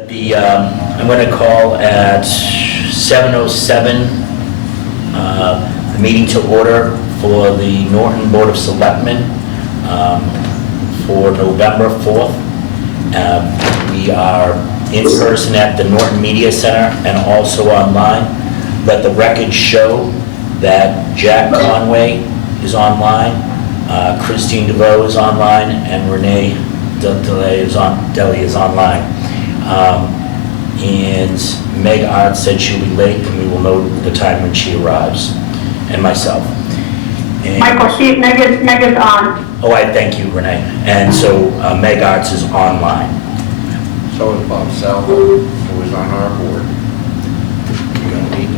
I'm going to call at 7:07 the meeting to order for the Norton Board of Selectmen for November 4th. We are in person at the Norton Media Center and also online. Let the record show that Jack Conway is online, Christine DeVoe is online, and Renee Deli is online. And Meg Art said she'll be late, and we will know the time when she arrives, and myself. And Michael, Meg is on. oh, I thank you, Renee. And so Meg Arts is online. So is Bob Salvo, who is on our board. We don't need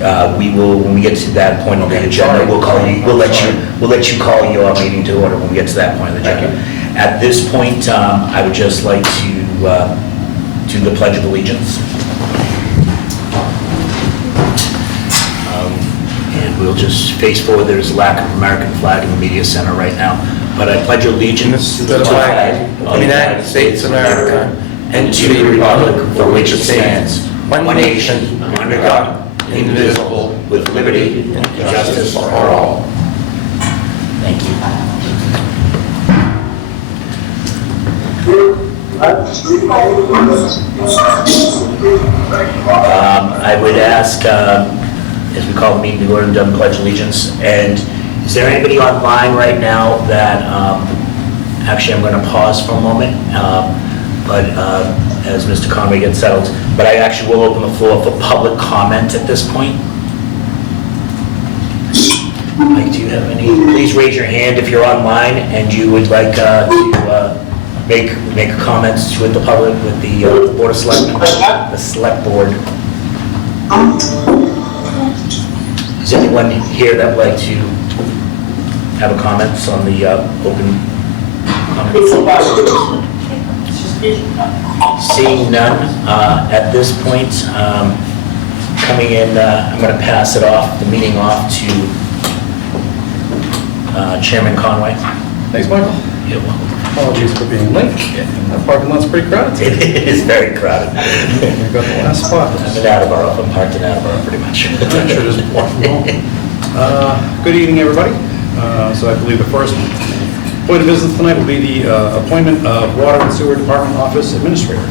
that. We will, when we get to that point of the agenda, we'll call you. We'll let you call your meeting to order when we get to that point of the agenda. At this point, I would just like to do the Pledge of Allegiance. And we'll just face forward. There's a lack of American flag in the media center right now. But I pledge allegiance to the flag of the United States of America and to the republic for which it stands, one nation, under God, indivisible, with liberty and justice for all. Thank you. I would ask, as we call the meeting to order and done Pledge Allegiance, and is there anybody online right now that, actually I'm going to pause for a moment, but as Mr. Conway gets settled, but I actually will open the floor for public comment at this point. Mike, do you have any? Please raise your hand if you're online and you would like to make comments with the public, with the Board of Selectmen, the Select Board. Is anyone here that would like to have a comments on the open comments? Seeing none, at this point, coming in, I'm going to pass it off, the meeting off to Chairman Conway. Thanks, Michael. You're welcome. Apologies for being late. That parking lot's pretty crowded. It is very crowded. We've got the last spot. I'm in Attleboro, I'm parked in Attleboro pretty much. I'm sure there's more from home. Good evening, everybody. So I believe the first point of business tonight will be the appointment of Water and Sewer Department Office Administrator.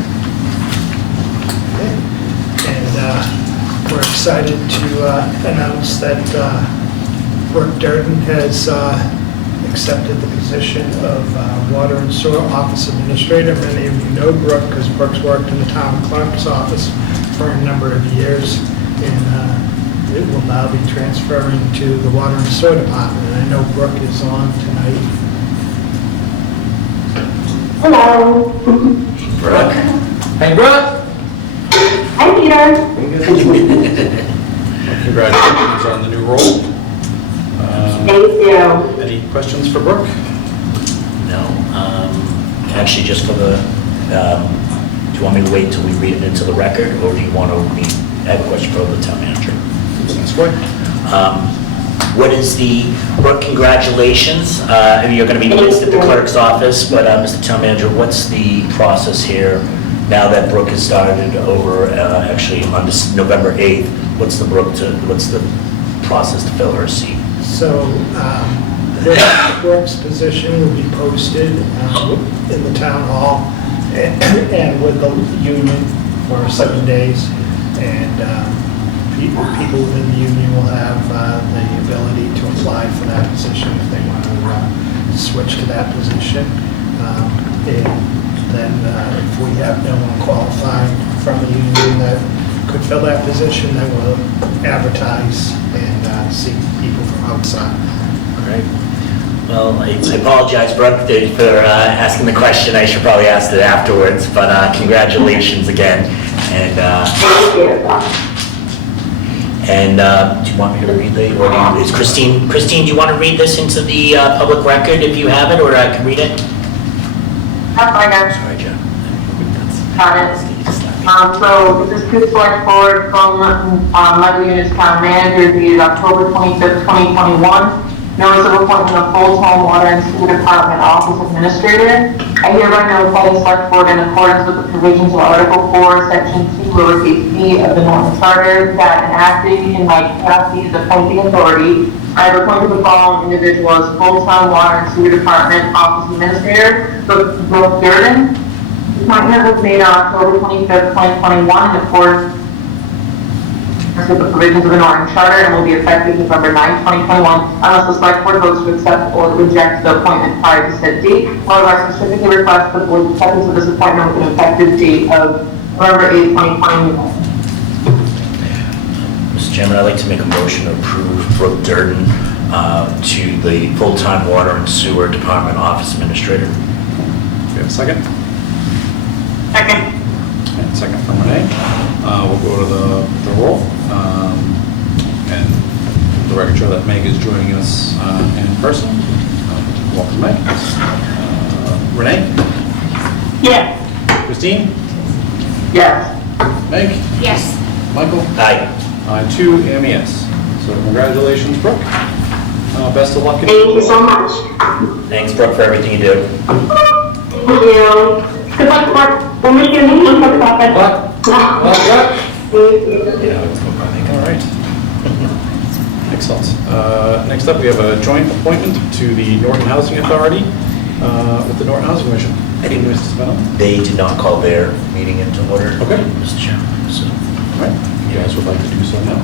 And we're excited to announce that Brooke Durden has accepted the position of Water and Sewer Office Administrator. Many of you know Brooke because Brooke's worked in the town clerk's office for a number of years, and it will now be transferring to the Water and Sewer Department. And I know Brooke is on tonight. Hello. Brooke. Hey, Brooke. Hi, Peter. Congratulations on the new role. Thank you. Any questions for Brooke? No, actually just for the, do you want me to wait until we read it into the record, or do you want to I have a question for the town manager. That's great. What is the, Brooke, congratulations. You're going to be placed at the clerk's office, but Mr. Town Manager, what's the process here now that Brooke has started over actually on this November 8th? What's the process to fill her seat? So Brooke's position will be posted in the town hall and with the union for 7 days. And people within the union will have the ability to apply for that position if they want to switch to that position. And then if we have no one qualified from the union that could fill that position, then we'll advertise and seek people from outside. Great. Well, I apologize, Brooke, for asking the question. I should probably ask it afterwards, but congratulations again. And Thank you. And do you want me to read or is Christine, do you want to read this into the public record if you have it, or I can read it? That's fine, guys. Sorry, Joe. Got it. So this is to select board from Michael Unit's town manager dated October 25th, 2021. Notice of appointment of full-time water and sewer department office administrator. I hereby notify the select board in accordance with the provisions of Article 4, Section 2, lowercase b of the Norton Charter, that in acting in my capacity as appointing authority, I have appointed the following individual as full-time water and sewer department office administrator, Brooke Durden. The appointment was made on October 25th, 2021 in accordance with the provisions of the Norton Charter and will be effective November 9, 2021, unless the select board votes to accept or reject the appointment prior to said date. However, I specifically request the board's acceptance of this appointment with an effective date of November 8, 2021. Mr. Chairman, I'd like to make a motion to approve Brooke Durden to the full-time water and sewer department office administrator. We have a second? Second. And second from Renee. We'll go to the roll. And the record show that Meg is joining us in person. Welcome, Meg. Renee? Yes. Christine? Yes. Meg? Yes. Michael? Aye. 2 MES. So congratulations, Brooke. Best of luck. Thank you so much. Thanks, Brooke, for everything you do. Thank you. Good luck, Mark. We'll make your meeting for the conference. What? Yeah, All right. Excellent. Next up, we have a joint appointment to the Norton Housing Authority with the Norton Housing Commission. Anything, Mr. Spino? They did not call their meeting into order. Okay. Mr. Chairman, so. All right. You guys would like to do so now?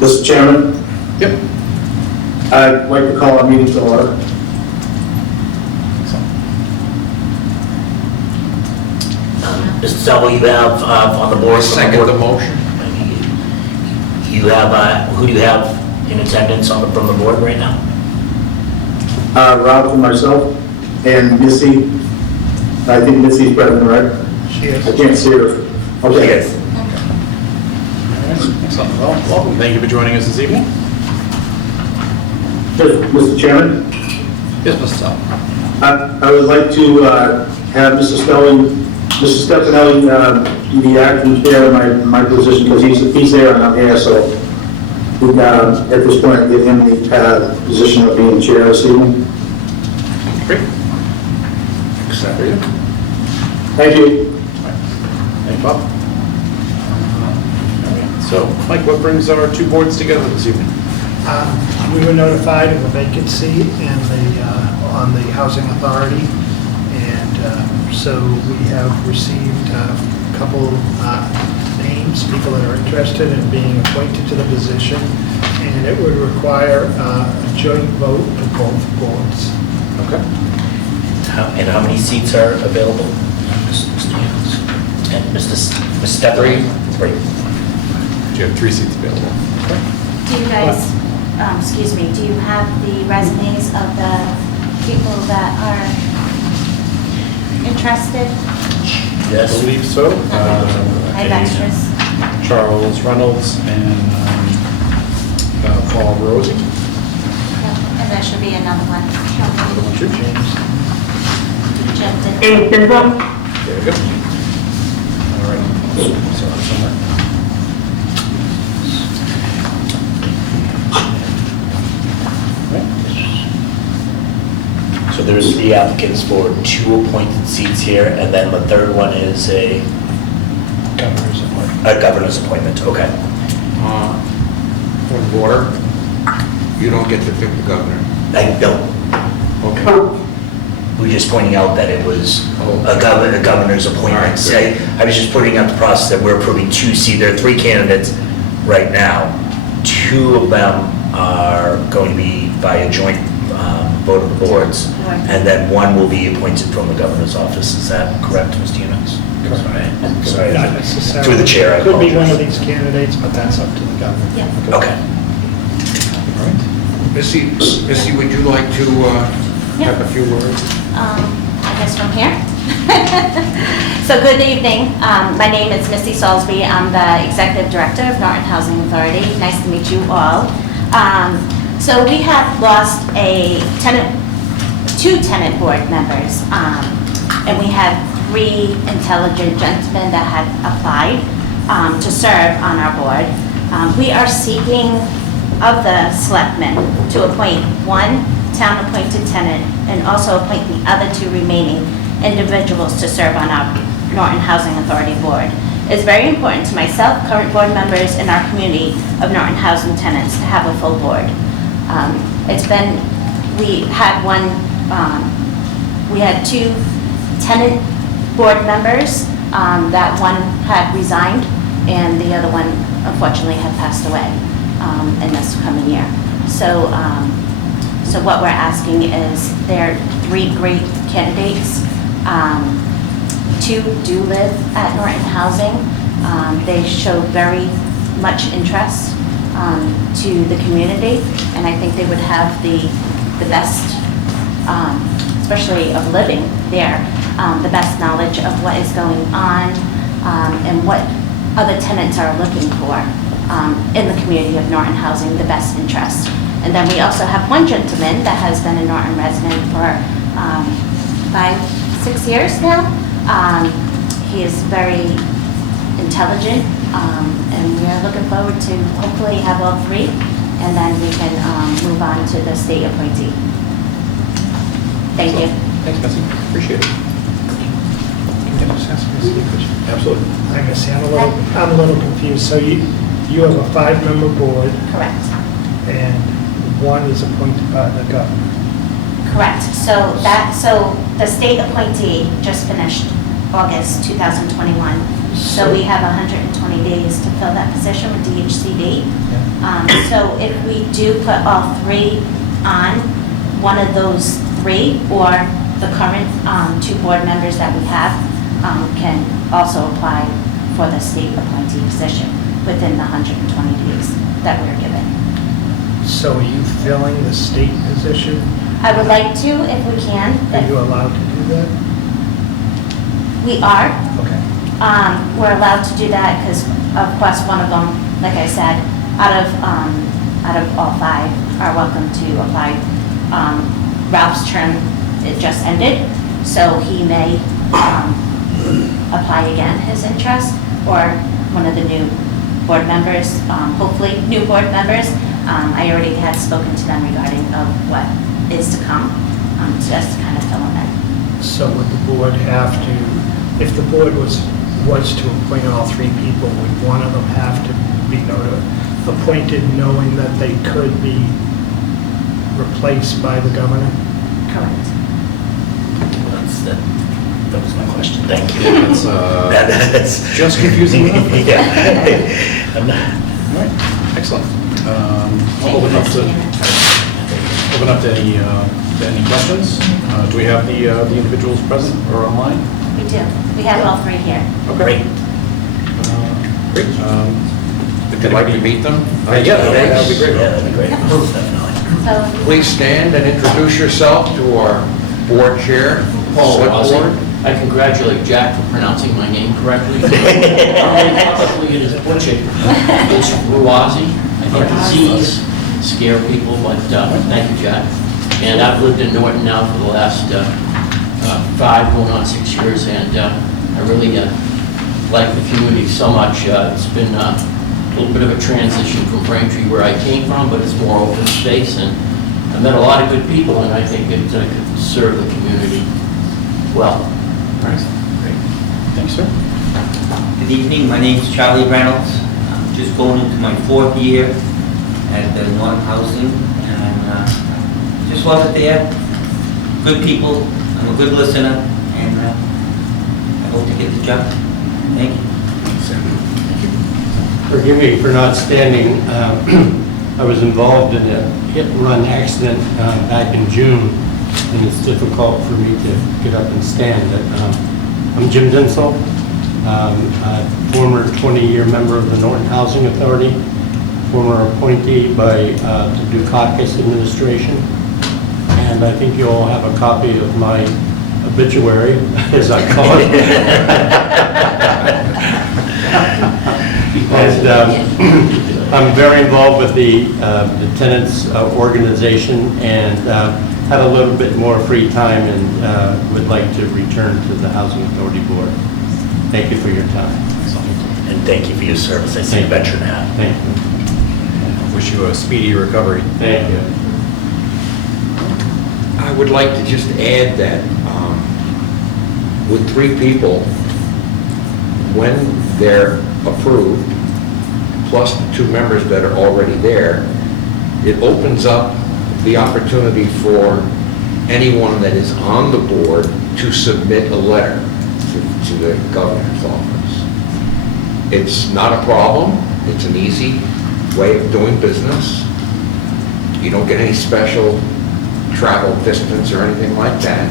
Mr. Chairman, Yep. I'd like to call our meeting to order. Mr. Salvo, you have on the board. Second the motion. You have, who do you have in attendance from the board right now? Ralph and myself, and Missy. I think Missy's present, right? She is. I can't see her. Okay. Yes. All right. Excellent. Well, welcome. Thank you for joining us this evening. Mr. Chairman, Yes, Mr. Salvo. I would like to have Mr. Stefanelli be the acting chair in my position, because he's there and I'm here, so at this point, I give him the position of being chair this evening. Great. Except for you. Thank you. Thank you, Bob. So, Mike, what brings our two boards together this evening? We were notified of a vacancy on the Housing Authority, and so we have received a couple names, people that are interested in being appointed to the position, and it would require a joint vote of both boards. Okay. And how many seats are available? Mr. Hughes. And Mr. Stephanie? Three. Do you have 3 seats available? Do you guys, excuse me, do you have the resumes of the people that are interested? I Yes. believe so. I have extras. Charles Reynolds and Paul Rosie. Yep, and there should be another one. Another one too. Jim did. Amy Simpson? There we go. All right. So that's somewhere. So there's 3 applicants for 2 appointed seats here, and then the third one is a governor's appointment. Okay. For water, you don't get to pick the governor. I don't. Okay. We were just pointing out that it was Oh. a governor's All right, appointment. good. Say, I was just pointing out the process that we're approving 2 seats. There are 3 candidates right now. 2 of them are going to be by a joint vote of the boards, Right. and then 1 will be appointed from the governor's office. Is that correct, Mr. Hughes? Sorry. Not necessarily. Through the chair, I Could be one apologize. of these candidates, but that's up to the governor. Yeah. Okay. All right. Missy, would you like to have a few words? I guess from here. So good evening. My name is Misty Salisbury. I'm the Executive Director of Norton Housing Authority. Nice to meet you all. So we have lost 2 tenant board members, and we had 3 intelligent gentlemen that had applied to serve on our board. We are seeking of the selectmen to appoint one town-appointed tenant and also appoint the other two remaining individuals to serve on our Norton Housing Authority Board. It's very important to myself, current board members, and our community of Norton Housing tenants to have a full board. We had two tenant board members, that one had resigned and the other one unfortunately had passed away in this coming year. So what we're asking is, there are three great candidates. Two do live at Norton Housing. They show very much interest to the community, and I think they would have the best, especially of living there, the best knowledge of what is going on and what other tenants are looking for in the community of Norton Housing, the best interest. And then we also have one gentleman that has been a Norton resident for 5-6 years now. He is very intelligent, and we are looking forward to hopefully have all three, and then we can move on to the state appointee. Thank you. Thanks, Betsy. Appreciate it. Can I just ask you a question? Absolutely. I guess I'm a little confused. So you have a 5-member board Correct. and one is appointed by the governor. Correct. So the state appointee just finished August 2021. So we have 120 days to fill that position with DHCD. So if we do put all three on, one of those three or the current two board members that we have can also apply for the state appointee position within the 120 days that we're given. So are you filling the state position? I would like to, if we can. Are you allowed to do that? We are. Okay. We're allowed to do that because, of course, one of them, like I said, out of all five are welcome to apply. Ralph's term, it just ended, so he may apply again his interest, or one of the new board members, hopefully new board members. I already had spoken to them regarding of what is to come, just to kind of fill them in. So would the board have to, if the board was to appoint all three people, would one of them have to be appointed knowing that they could be replaced by the governor? Correct. That was my question, thank you. That's That's just confusing enough. Yeah. I'm not- All right, excellent. I'll open up to any questions. Do we have the individuals present or online? We do. We have all three here. Great. Great. Would you like to meet them? Yeah, that would be great. Yeah, that'd be great, definitely. So, Please stand and introduce yourself to our board chair, Paul select Rossi. board. I congratulate Jack for pronouncing my name correctly. Probably it is butchered. It's Ruwazi. I think the Z's scare people, but thank you, Jack. And I've lived in Norton now for the last 5, going on 6 years, and I really like the community so much. It's been a little bit of a transition from Braintree, where I came from, but it's more open space, and I met a lot of good people, and I think it could serve the community well. Great. Thanks, sir. Good evening, my name is Charlie Reynolds. I'm just going into my 4th year at the Norton Housing, and just love it there. Good people, I'm a good listener, and I hope to get the job. Thank you. Forgive me for not standing. I was involved in a hit-and-run accident back in June, and it's difficult for me to get up and stand. I'm Jim Dinsel, a former 20-year member of the Norton Housing Authority, former appointee by the Dukakis administration, and I think you all have a copy of my obituary, as I call it. And I'm very involved with the tenants organization, and had a little bit more free time, and would like to return to the Housing Authority Board. Thank you for your time. And thank you for your service. I see a veteran hat. Thank you. Wish you a speedy recovery. Thank you. I would like to just add that with 3 people, when they're approved, plus the 2 members that are already there, it opens up the opportunity for anyone that is on the board to submit a letter to the governor's office. It's not a problem. It's an easy way of doing business. You don't get any special travel distance or anything like that.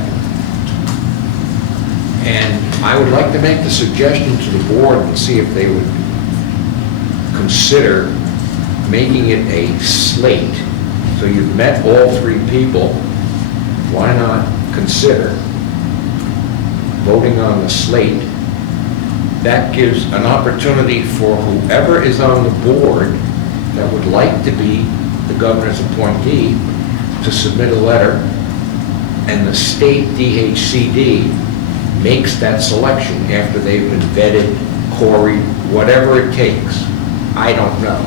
And I would like to make the suggestion to the board and see if they would consider making it a slate. So you've met all 3 people. Why not consider voting on the slate? That gives an opportunity for whoever is on the board that would like to be the governor's appointee to submit a letter, and the state DHCD makes that selection after they've been vetted, queried, whatever it takes. I don't know.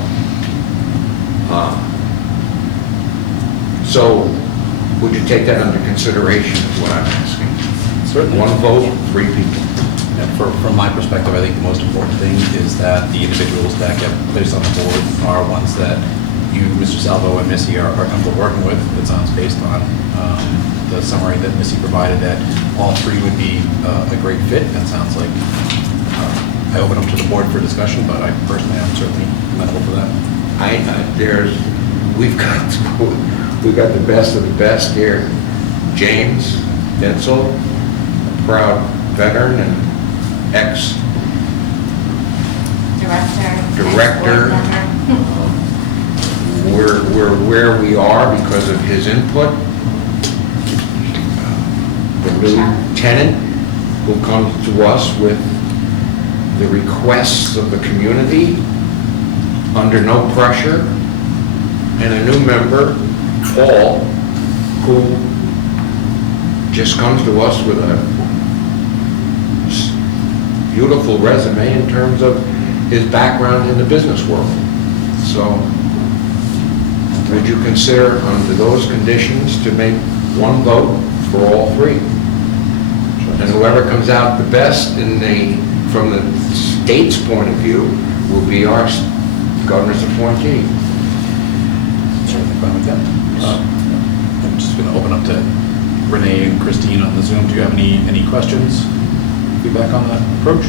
So would you take that under consideration is what I'm asking? Certainly. 1 vote, 3 people. And from my perspective, I think the most important thing is that the individuals that get placed on the board are ones that you, Mr. Salvo, and Missy are comfortable working with. It sounds based on the summary that Missy provided, that all 3 would be a great fit. That sounds like, I open up to the board for discussion, but I personally am certainly amenable for that. We've got the best of the best here. James Dentzel, a proud veteran and Director. We're where we are because of his input. The lieutenant who comes to us with the requests of the community under no pressure, and a new member, Paul, who just comes to us with a beautiful resume in terms of his background in the business world. So would you consider under those conditions to make 1 vote for all 3? And whoever comes out the best from the state's point of view will be our governor's appointee. Certainly fine with that. I'm just going to open up to Renee and Christine on the Zoom. Do you have any questions? Feedback on that approach?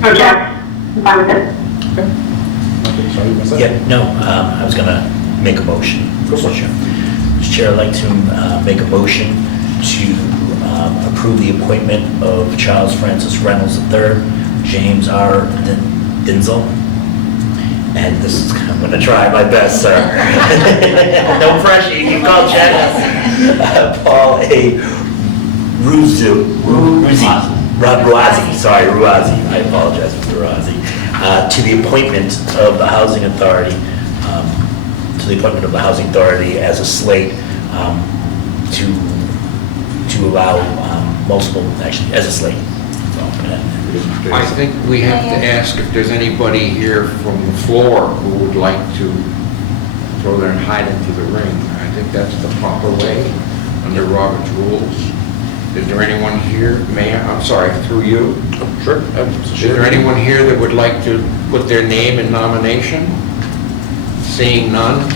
So Jack, I'm fine with it. Okay. Okay, sorry, what's that? Yeah, no, I was going to make a motion. Go for it. Mr. Chair, I'd like to make a motion to approve the appointment of Charles Francis Reynolds III, James R. Dinzel, and this is, I'm going to try my best, sir. No pressure, you can call Chad. Paul A. Ruazzi, I apologize, Mr. Ruazzi, to the appointment of the Housing Authority, as a slate to allow multiple, actually, as a slate. I think we have to ask if there's anybody here from the floor who would like to throw their hide into the ring. I think that's the proper way under Robert's rules. Is there anyone here, Mayor, I'm sorry, through you? Sure. Is there anyone here that would like to put their name in nomination? Seeing none,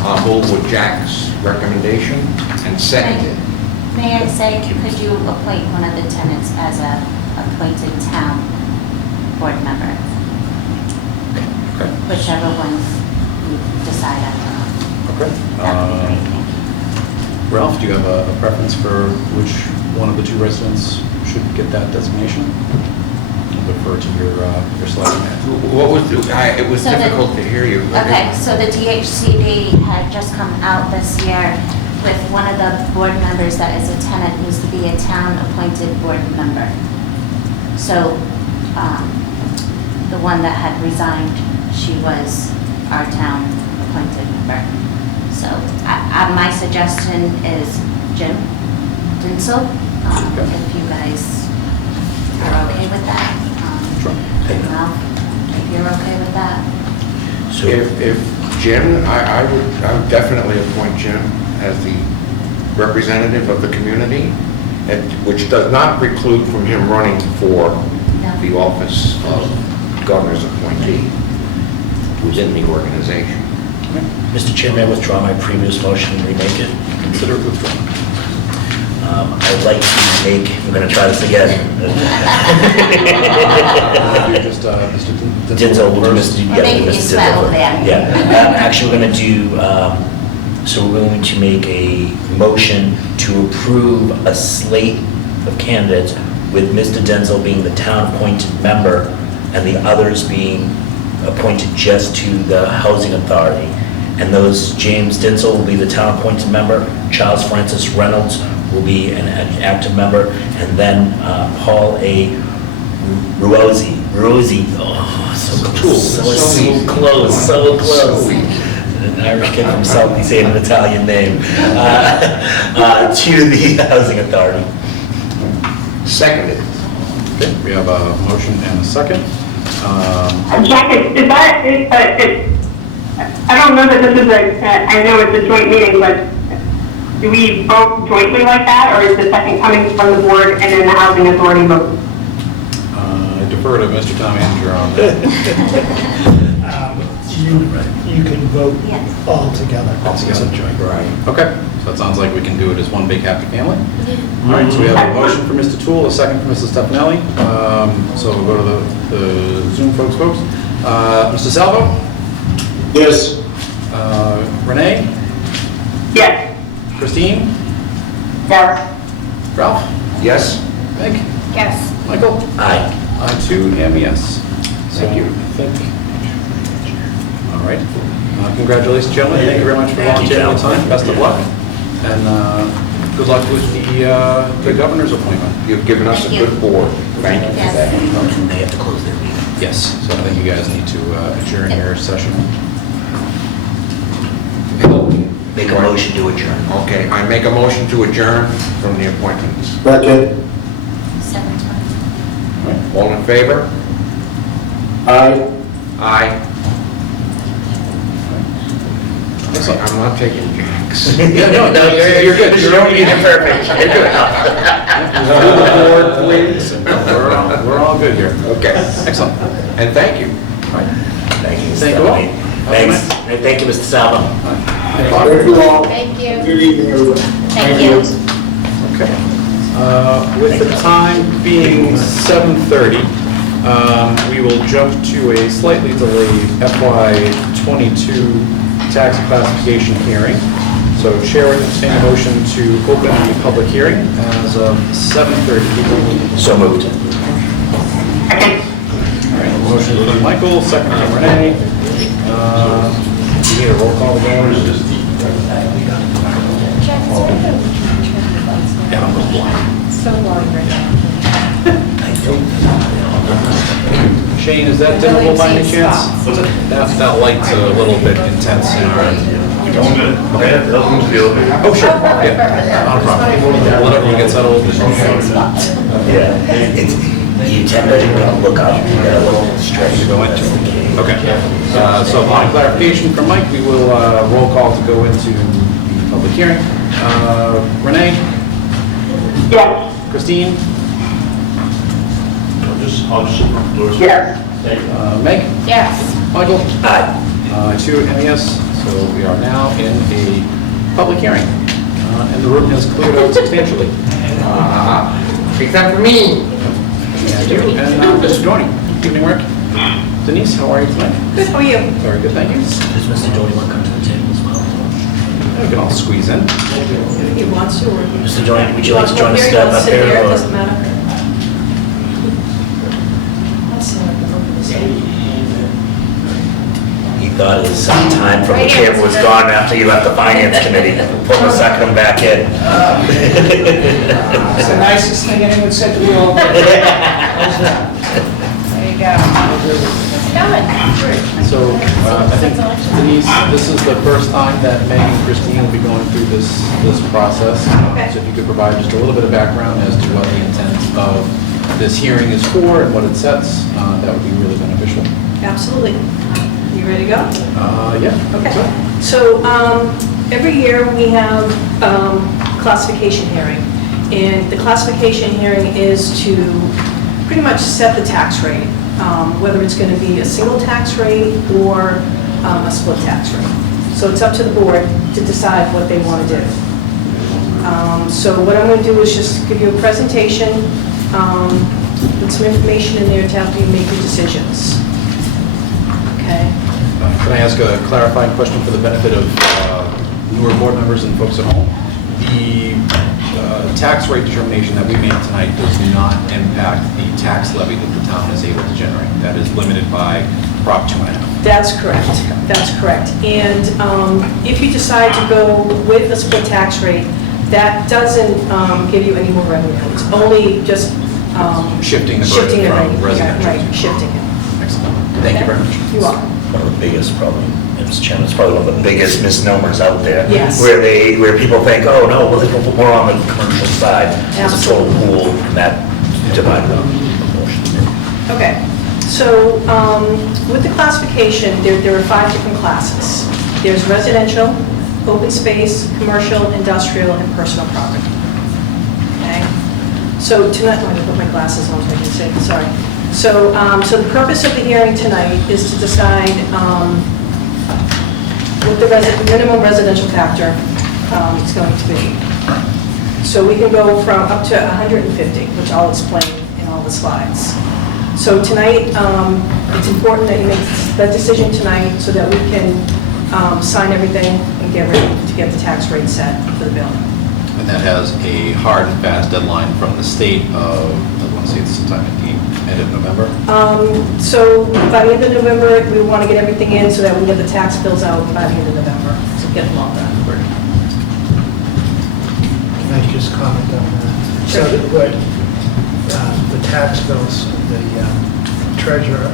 I'll move with Jack's recommendation and second it. May I say, could you appoint one of the tenants as a appointed town board member? Okay. Whichever one you decide on. Okay. That would be great, thank you. Ralph, do you have a preference for which one of the 2 residents should get that designation? I'll defer to your slide. What was, it was So the- difficult to hear you. Okay, so the DHCD had just come out this year with one of the board members that is a tenant needs to be a town-appointed board member. So, the one that had resigned, she was our town-appointed member. So, my suggestion is Jim Dinsel, if you guys are okay with that. Sure. Ralph, if you're okay with that. So If Jim, I would definitely appoint Jim as the representative of the community, which does not preclude from him running for the office of governor's appointee, who's in the organization. Mr. Chairman, I withdraw my previous motion and remake it. Consider it withdrawn. I'd like to make, we're going to try this again. Just, Mr. Denzel, we'll do Mr. Well, yeah, they can Mr. use that Denzel over there. Yeah, actually, we're going to do, so we're going to make a motion to approve a slate of candidates with Mr. Denzel being the town-appointed member and the others being appointed just to the Housing Authority. And those, James Denzel will be the town-appointed member, Charles Francis Reynolds will be an active member, and then Paul A. Ruozzi, oh, so close. An Irish kid from South, he's saying an Italian name, to the Housing Authority. Seconded. Okay, we have a motion and a second. Jack, I don't know that this is I know it's a joint meeting, but do we vote jointly like that, or is the second coming from the board and then the housing authority vote? I defer to Mr. Town Manager on that. You can vote Yes. all together. Altogether joint. Right. Okay, so it sounds like we can do it as one big happy family. All right, so we have a motion for Mr. Toole, a second for Mrs. Stefanelli. So we'll go to the Zoom folks. Mr. Salvo? Yes. Renee? Yes. Christine? Yes. Ralph? Yes? Meg? Yes. Michael? Aye. I too am yes. Thank you. All right. Congratulations, gentlemen. Thank you very much for Thank you, volunteering the time. gentlemen. Best of luck. And good luck with the governor's appointment. You've given us a Thank you. good board. Thank you for Yes. that. And they have to close their meeting. Yes. So I think you guys need to adjourn your session. Make a motion to adjourn. Okay, I make a motion to adjourn from the appointments. Second. 7:20. All in favor? Aye. Aye. Excellent. I'm not taking Jacks. Yeah, no, you're good. You're perfect. You're good. To the board, please. We're all good here. Okay, Excellent. and thank you. Thank you, Mr. Thank you all. Stephanie. Thanks. And thank you, Mr. Salvo. Thank you all. Thank you. Good evening, everyone. Thank you. Okay. With the time being 7:30, we will jump to a slightly delayed FY '22 tax classification hearing. So Chair would entertain a motion to open the public hearing as of 7:30. So moved. All right, motion from Michael, second from Renee. You need a roll call again? Yeah, I'm going blind. So long right now. Shane, is that dimmable by any chance? That light's a little bit intense. Oh, sure, yeah, not a problem. Let everyone get settled. Yeah. It's, you tend to look up, you get a little straight. You go into, okay. So upon clarification from Mike, we will roll call to go into the public hearing. Renee? Yes. Christine? Yes. Meg? Yes. Michael? Aye. Two and yes, so we are now in a public hearing. And the room has cleared out substantially. Except for me. Thank you. And Mr. Dorney, evening work. Denise, how are you tonight? Good, how are you? Very good, thank you. Does Mr. Doty want to come to the table as well? We can all squeeze in. If he wants to, or... Mr. Doty, would you like to join us up Sit here, here? it or- doesn't matter. I'll sit up and open this up. He thought his time from the Right here, camera was Mr. gone after you left the finance committee. Pulled him, sucking him back in. It's the nicest thing anyone said to me all day. There you go. So I think Denise, this is the first time that Meg and Christine will be going through this process. So if you could provide just a little bit of background as to what the intent of this hearing is for and what it sets, that would be really beneficial. Absolutely. You ready to go? Yeah. Okay. So every year we have classification hearing. And the classification hearing is to pretty much set the tax rate, whether it's going to be a single tax rate or a split tax rate. So it's up to the board to decide what they want to do. So what I'm going to do is just give you a presentation with some information in there to help you make your decisions. Okay? Can I ask a clarifying question for the benefit of newer board members and folks at home? The tax rate determination that we made tonight does not impact the tax levy that the town is able to generate. That is limited by Prop 2.5. That's correct. That's correct. And if you decide to go with a split tax rate, that doesn't give you any more revenue. It's only just Shifting the shifting burden it, from right, residential. right, shifting it. Excellent. Thank you very much. You are. One of the biggest, probably, Mr. Chairman, it's probably one of the biggest misnomers out there. Yes. Where people think, oh, no, well, they'll put more on the commercial side. It's a total pool, and that divided up proportionally. Okay, so with the classification, there are 5 different classes. There's residential, open space, commercial, industrial, and personal property. Okay? So tonight, I'm going to put my glasses on so I can see, sorry. So, so the purpose of the hearing tonight is to decide what the minimum residential factor is going to be. So we can go from up to 150, which I'll explain in all the slides. So tonight, it's important that you make that decision tonight so that we can sign everything and get ready to get the tax rate set for the building. And that has a hard and fast deadline from the state of, I want to say it's sometime at the end of November. So by the end of November, we want to get everything in so that we get the tax bills out by the end of November, so get them all done. Can I just comment on that? Sure. So what, the tax bills, the treasurer,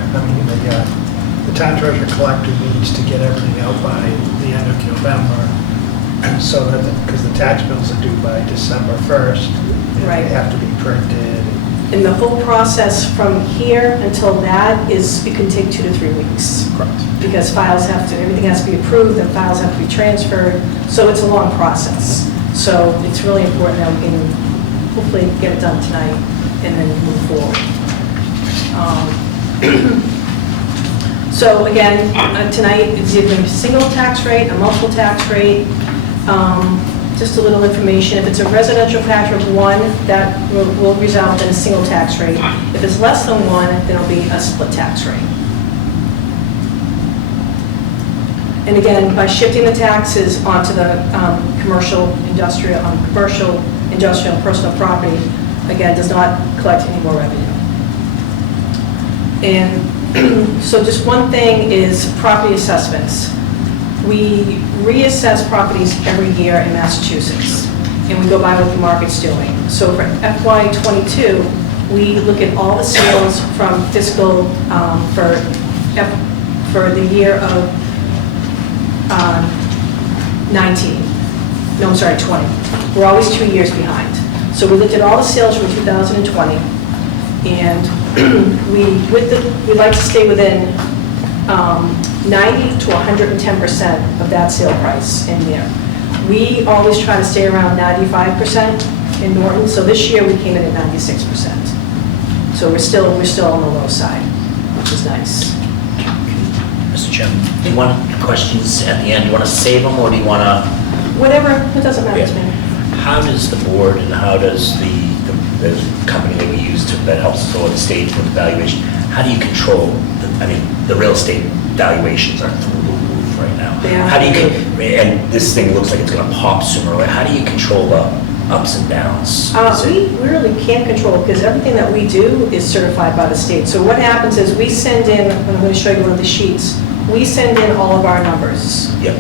the town treasurer collector needs to get everything out by the end of November, so that, because the tax bills are due by December 1st. and Right. They have to be printed. And the whole process from here until that is, it can take 2 to 3 weeks. Correct. Because files have to, everything has to be approved, and files have to be transferred, so it's a long process. So it's really important that we can hopefully get it done tonight and then move forward. So again, tonight, it's either a single tax rate, a multiple tax rate, just a little information. If it's a residential factor of 1, that will result in a single tax rate. If it's less than 1, then it'll be a split tax rate. And again, by shifting the taxes onto the commercial, industrial, and personal property, again, does not collect any more revenue. And so just one thing is property assessments. We reassess properties every year in Massachusetts, and we go by what the market's doing. So for FY '22, we look at all the sales from fiscal, for the year of 19. No, I'm sorry, 20. We're always 2 years behind. So we looked at all the sales from 2020, and we'd like to stay within 90 to 110% of that sale price in there. We always try to stay around 95% in Norton, so this year we came in at 96%. So we're still on the low side, which is nice. Mr. Chairman, do you want questions at the end? Do you want to save them, or do you want to? Whatever, it doesn't matter to me. How does the board and how does the company that we use that helps us over the state with the valuation, how do you control, the real estate valuations are through the roof right now. They are. How do you, and this thing looks like it's going to pop sooner or later. How do you control the ups and downs? We really can't control, because everything that we do is certified by the state. So what happens is we send in, I'm going to show you one of the sheets, we send in all of our numbers. Yep.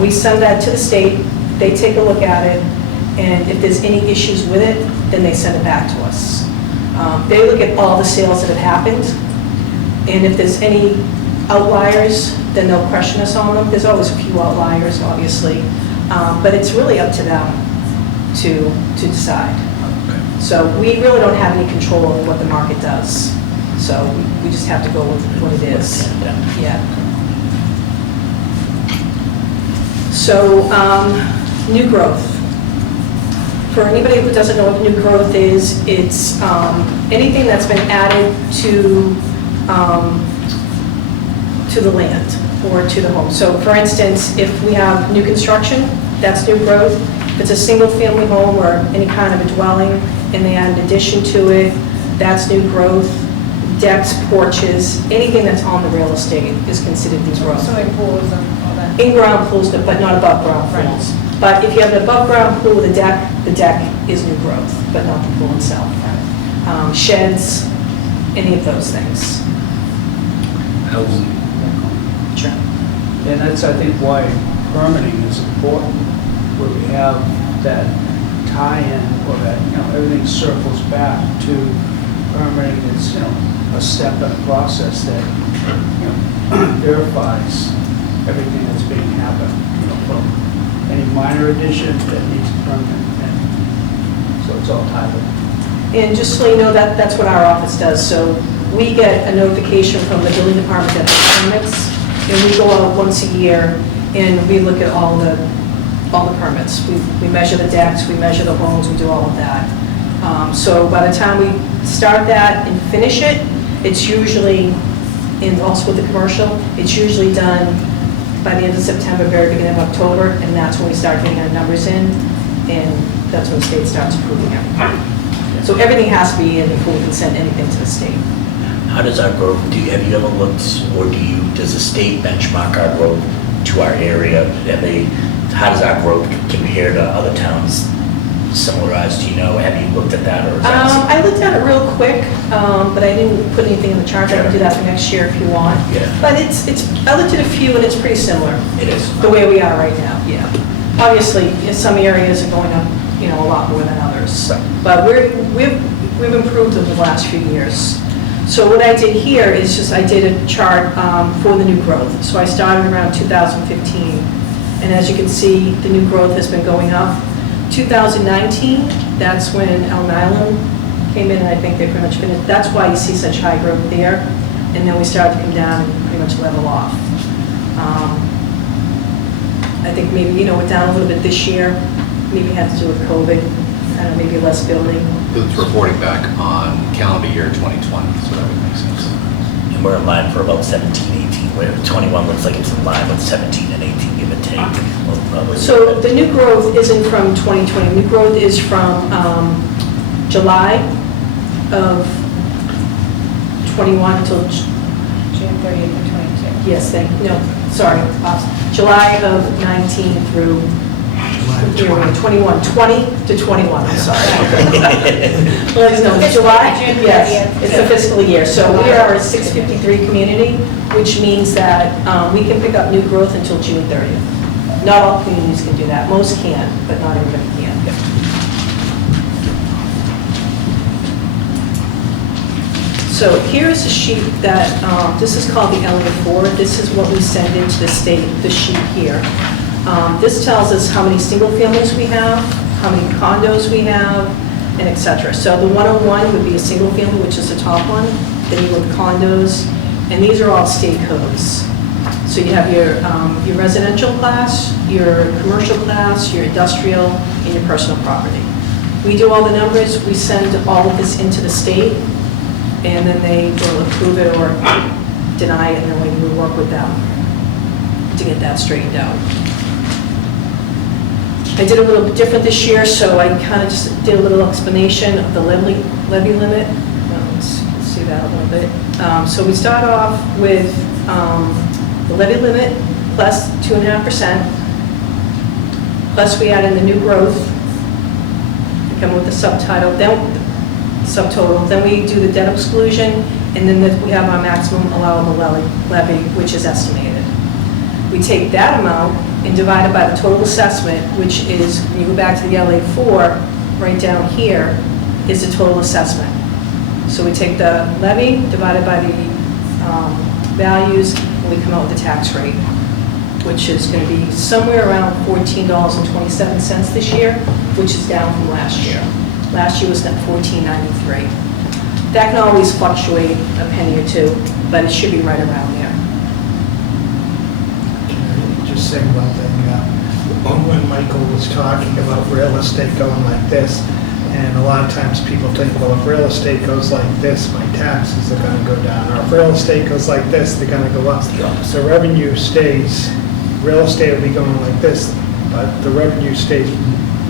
We send that to the state, they take a look at it, and if there's any issues with it, then they send it back to us. They look at all the sales that have happened, and if there's any outliers, then they'll question us on them. There's always a few outliers, obviously, but it's really up to them to decide. Okay. So we really don't have any control over what the market does. So we just have to go with what it is. Yeah. So, new growth. For anybody who doesn't know what new growth is, it's anything that's been added to the land or to the home. So for instance, if we have new construction, that's new growth. If it's a single-family home or any kind of a dwelling, and they add an addition to it, that's new growth. Decks, porches, anything that's on the real estate is considered new growth. Swimming pools and all that. In-ground pools, but not above-ground pools. But if you have an above-ground pool with a deck, the deck is new growth, but not the pool itself. Sheds, any of those things. Sure. And that's, I think, why permitting is important, where we have that tie-in, or that, everything circles back to permitting is, a step in a process that, verifies everything that's being happened, from any minor addition that needs a permit, and so it's all tied in. And just so you know, that's what our office does. So we get a notification from the building department that the permits, and we go out once a year and we look at all the permits. We measure the decks, we measure the homes, we do all of that. So by the time we start that and finish it, it's usually, and also with the commercial, it's usually done by the end of September, very beginning of October, and that's when we start getting our numbers in, and that's when the state starts approving everything. So everything has to be in before we can send anything to the state. How does our growth, have you ever looked, or does the state benchmark our growth to our area? How does our growth compare to other towns similarized? Do you know, have you looked at that, or is that? I looked at it real quick, but I didn't put anything in the chart. I can do that for next year if you want. Yeah. But I looked at a few, and it's pretty similar. It is. The way we are right now, yeah. Obviously, some areas are going up, a lot more than others. Right. But we've improved over the last few years. So what I did here is just, I did a chart for the new growth. So I started around 2015, and as you can see, the new growth has been going up. 2019, that's when Elm Island came in, and I think they pretty much finished. That's why you see such high growth there. And then we started to come down and pretty much level off. I think maybe, we're down a little bit this year. Maybe it had to do with COVID. I don't know, maybe less building. It's reporting back on calendar year 2020, so that would make sense. And we're in line for about 17, 18, where 21 looks like it's in line with 17 and 18, give or take. Well, probably. So the new growth isn't from 2020. New growth is from July of 21 until June 30th and 22. yes, July of 19 through 21, 20 to 21, I'm sorry. Well, no, July, June 30th. yes, it's the fiscal year. So we are a 653 community, which means that we can pick up new growth until June 30th. Not all communities can do that. Most can, but not everybody can. So here's a sheet that, this is called the LA4. This is what we send into the state, the sheet here. This tells us how many single families we have, how many condos we have, and et cetera. So the 101 would be a single family, which is the top one. Then you go with condos, and these are all state codes. So you have your residential class, your commercial class, your industrial, and your personal property. We do all the numbers, we send all of this into the state, and then they will approve it or deny it, and then we work with them to get that straightened out. I did a little bit different this year, so I kind of just did a little explanation of the levy limit. Let's see that a little bit. So we start off with the levy limit plus 2.5%, plus we add in the new growth. We come with the subtotal, then we do the debt exclusion, and then we have our maximum allowable levy, which is estimated. We take that amount and divide it by the total assessment, which is, when you go back to the LA4, right down here, is the total assessment. So we take the levy divided by the values, and we come out with the tax rate, which is going to be somewhere around $14.27 this year, which is down from last year. Last year was at $14.93. That can always fluctuate a penny or two, but it should be right around there. Just say one thing. when Michael was talking about real estate going like this, and a lot of times people think, well, if real estate goes like this, my taxes are gonna go down, or if real estate goes like this, they're gonna go up. The revenue stays, real estate will be going like this, but the revenue stays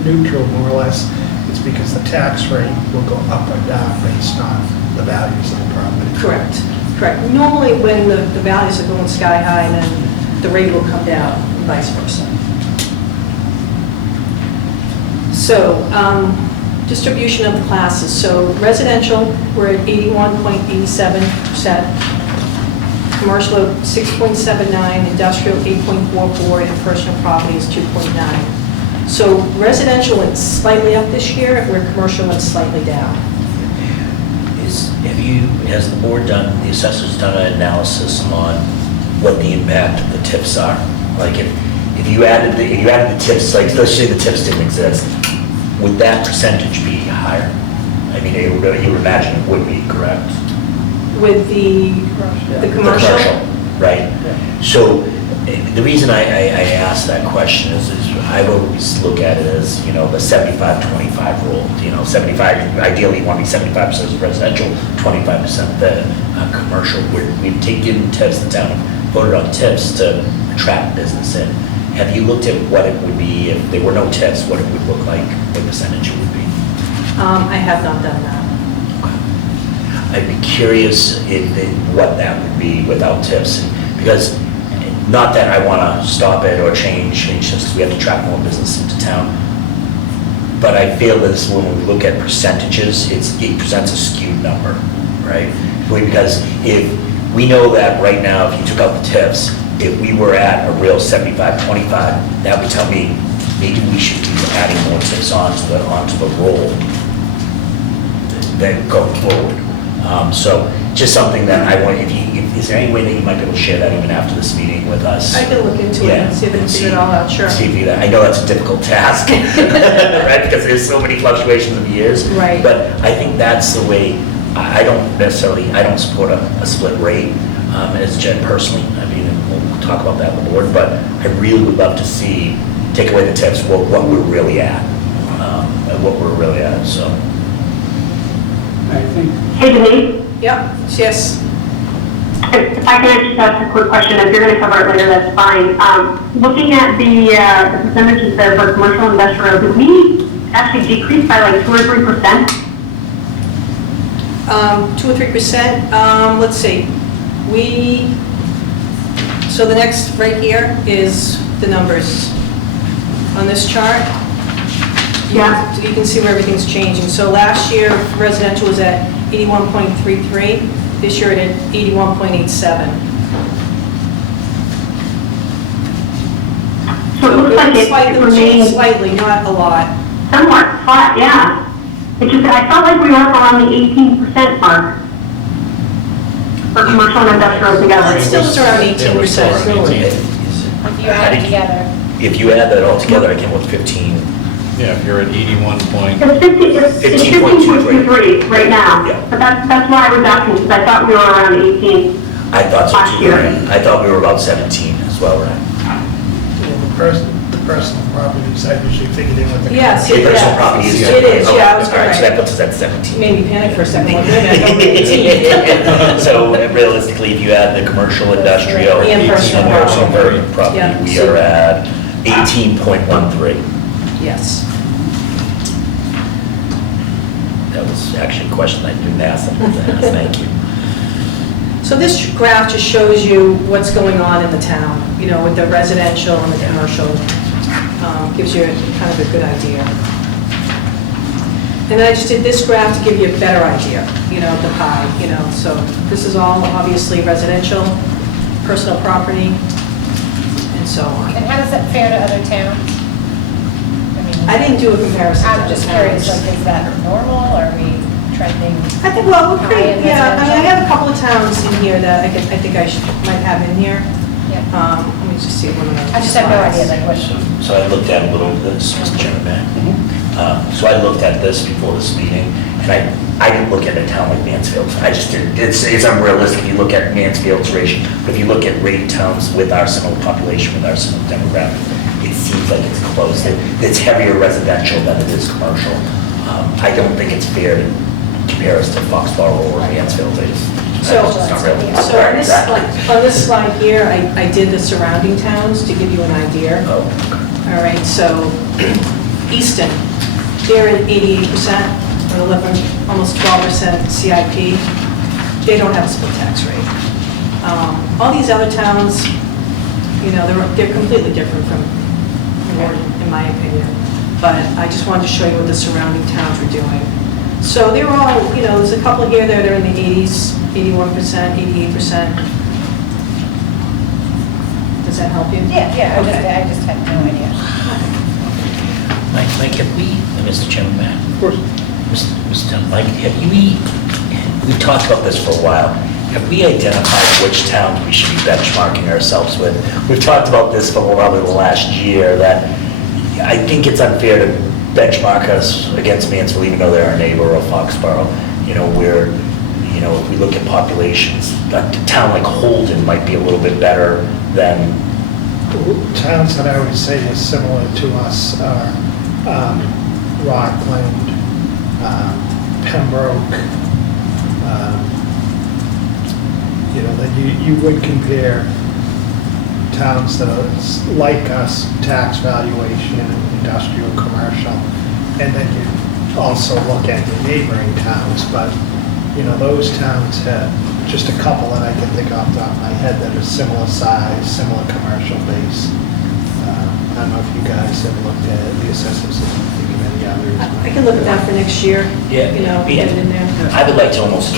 neutral more or less. It's because the tax rate will go up or down based on the values of the property. Correct, correct. Normally, when the values are going sky high, then the rate will come down, and vice versa. So, distribution of the classes. So residential, we're at 81.87%, commercial at 6.79, industrial 8.44, and personal property is 2.9. So residential went slightly up this year, where commercial went slightly down. Have you, has the board done, the assessors done an analysis on what the impact of the tips are? Like if you added the tips, like let's say the tips didn't exist, would that percentage be higher? I mean, you would imagine it would be, correct? With the commercial? Right. So the reason I ask that question is I always look at it as, the 75-25 rule. 75, ideally you want to be 75% residential, 25% the commercial. We've taken tips, the town voted on tips to attract business in. Have you looked at what it would be if there were no tips, what it would look like, what percentage it would be? I have not done that. I'd be curious what that would be without tips, because not that I want to stop it or change just because we have to attract more business into town, but I feel that when we look at percentages, it presents a skewed number, right? Because if we know that right now, if you took out the tips, if we were at a real 75-25, that would tell me maybe we should be adding more tips onto the roll then going forward. So just something that I want, is there any way that you might be able to share that even after this meeting with us? I can look into it and see if I can figure it all out, sure. I know that's a difficult task, right? Because there's so many fluctuations of years. Right. But I think that's the way, I don't support a split rate as Jen personally. I mean, we'll talk about that on the board, but I really would love to see, take away the tips, what we're really at, so. I think, Hey Denise, Yep, yes. if I can just ask a quick question, if you're going to cover it later, that's fine. Looking at the percentages there for commercial industrial, did we actually decrease by like 2 or 3%? 2 or 3%, let's see. So the next right here is the numbers on this chart. Yeah. So you can see where everything's changing. So last year, residential was at 81.33. This year, it at 81.87. So it looks like it remains Slightly, not a lot. somewhat flat, yeah. It just, I felt like we were up around the 18% mark for commercial and industrial together. It still is around 18%. If you add it together. If you add that all together, I came with 15. Yeah, if you're at 81 point, It's 15.23 right now, Yeah. but that's why I was asking, because I thought we were around 18. I thought so Last too, year. right? I thought we were about 17 as well, right? The personal properties, I usually figured in with the. Yes, Okay, yeah. personal property is. It is, yeah, I was All right, so that correct. puts us at 17. Made me panic for a second. Like, wait a minute, I got 18. So realistically, if you add the commercial, industrial, And personal property, Yeah. we are at 18.13. Yes. That was actually a question I didn't ask, thank you. So this graph just shows you what's going on in the town, with the residential and the commercial. Gives you kind of a good idea. And then I just did this graph to give you a better idea, of the pie, So this is all obviously residential, personal property, and so on. And how does that fare to other towns? I didn't do a comparison. I'm to just other curious, towns. like, is that normal, are we trending? I think, well, we're pretty, high in yeah, I residential? have a couple of towns in here that I think I might have in here. Yeah. Let me just see one of those. I just have no idea, like, what, So I looked at a little of this, Mr. Chairman. So I looked at this before this meeting, and I didn't look at a town like Mansfield. I just didn't, it's unrealistic. You look at Mansfield's ratio, but if you look at rated towns with our similar population, with our similar demographic, it seems like it's close. It's heavier residential than it is commercial. I don't think it's fair to compare us to Foxborough or Mansfield. It's not really. So on this slide here, I did the surrounding towns to give you an idea. Oh, All right, so Easton, they're at 88%, or 11, almost 12% CIP. They don't have a split tax rate. All these other towns, you know, they're completely different from Norton, in my opinion. But I just wanted to show you what the surrounding towns were doing. So they were all, you know, there's a couple here that are in the 80s, 81%, 88%. Does that help you? Yeah, Okay. I just had no idea. Mike, have we, Mr. Chairman, Matt? Of course. Mr. Mike, we talked about this for a while. Have we identified which towns we should be benchmarking ourselves with? We've talked about this for probably the last year, that I think it's unfair to benchmark us against Mansfield, even though they're our neighbor, or Foxborough. You know, where, you know, if we look at populations, a town like Holden might be a little bit better than. Towns that I would say is similar to us are Rockland, Pembroke. You know, that you would compare towns that are like us, tax valuation, industrial, commercial, and then you also look at your neighboring towns. But, you know, those towns have just a couple that I can think off the top of my head that are similar size, similar commercial base. I don't know if you guys have looked at the assessments, if you think of any others. I can look at that for next year, Yeah. you know, get it in there. I would like to almost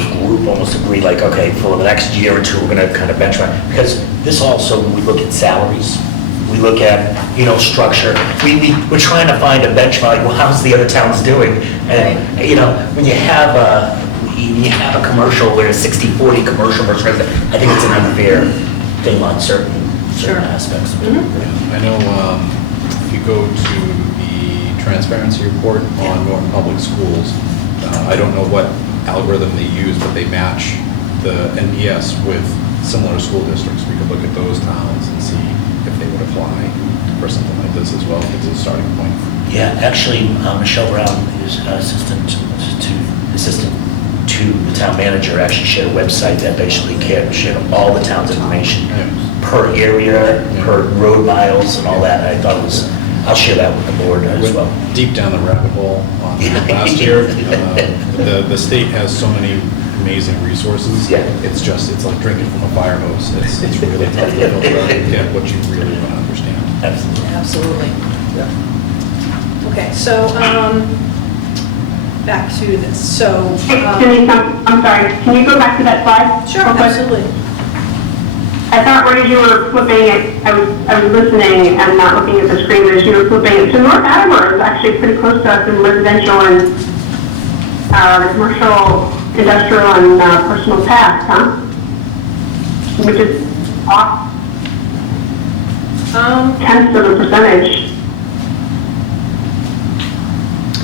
agree, like, okay, for the next year or two, we're gonna kind of benchmark, because this also, when we look at salaries, we look at, you know, structure, we're trying to find a benchmark, well, how's the other towns doing? And, you know, when you have a commercial where it's 60-40 commercial versus residential, I think it's an unfair thing on certain aspects. I know if you go to the transparency report on Norton Public Schools, I don't know what algorithm they use, but they match the NPS with similar school districts. We could look at those towns and see if they would apply for something like this as well, as a starting point. Yeah, actually, Michelle Brown is assistant to the town manager, actually shared a website that basically shared all the town's information per area, per road miles and all that. And I thought it was, I'll share that with the board as well. Deep down the rabbit hole on last year. The state has so many amazing resources. Yeah. It's like drinking from a fire hose. It's really tough to filter out and get what you really want to understand. Absolutely. Absolutely. Yeah. Okay, so, back to this, so. Hey, Denise, I'm sorry, can you go back to that slide? Sure, real quick? absolutely. I thought right as you were flipping it, I was listening and not looking at the screen, but as you were flipping it, so North Attleboro is actually pretty close to us in residential and commercial, industrial, and personal tax, huh? Which is off tenths of a percentage.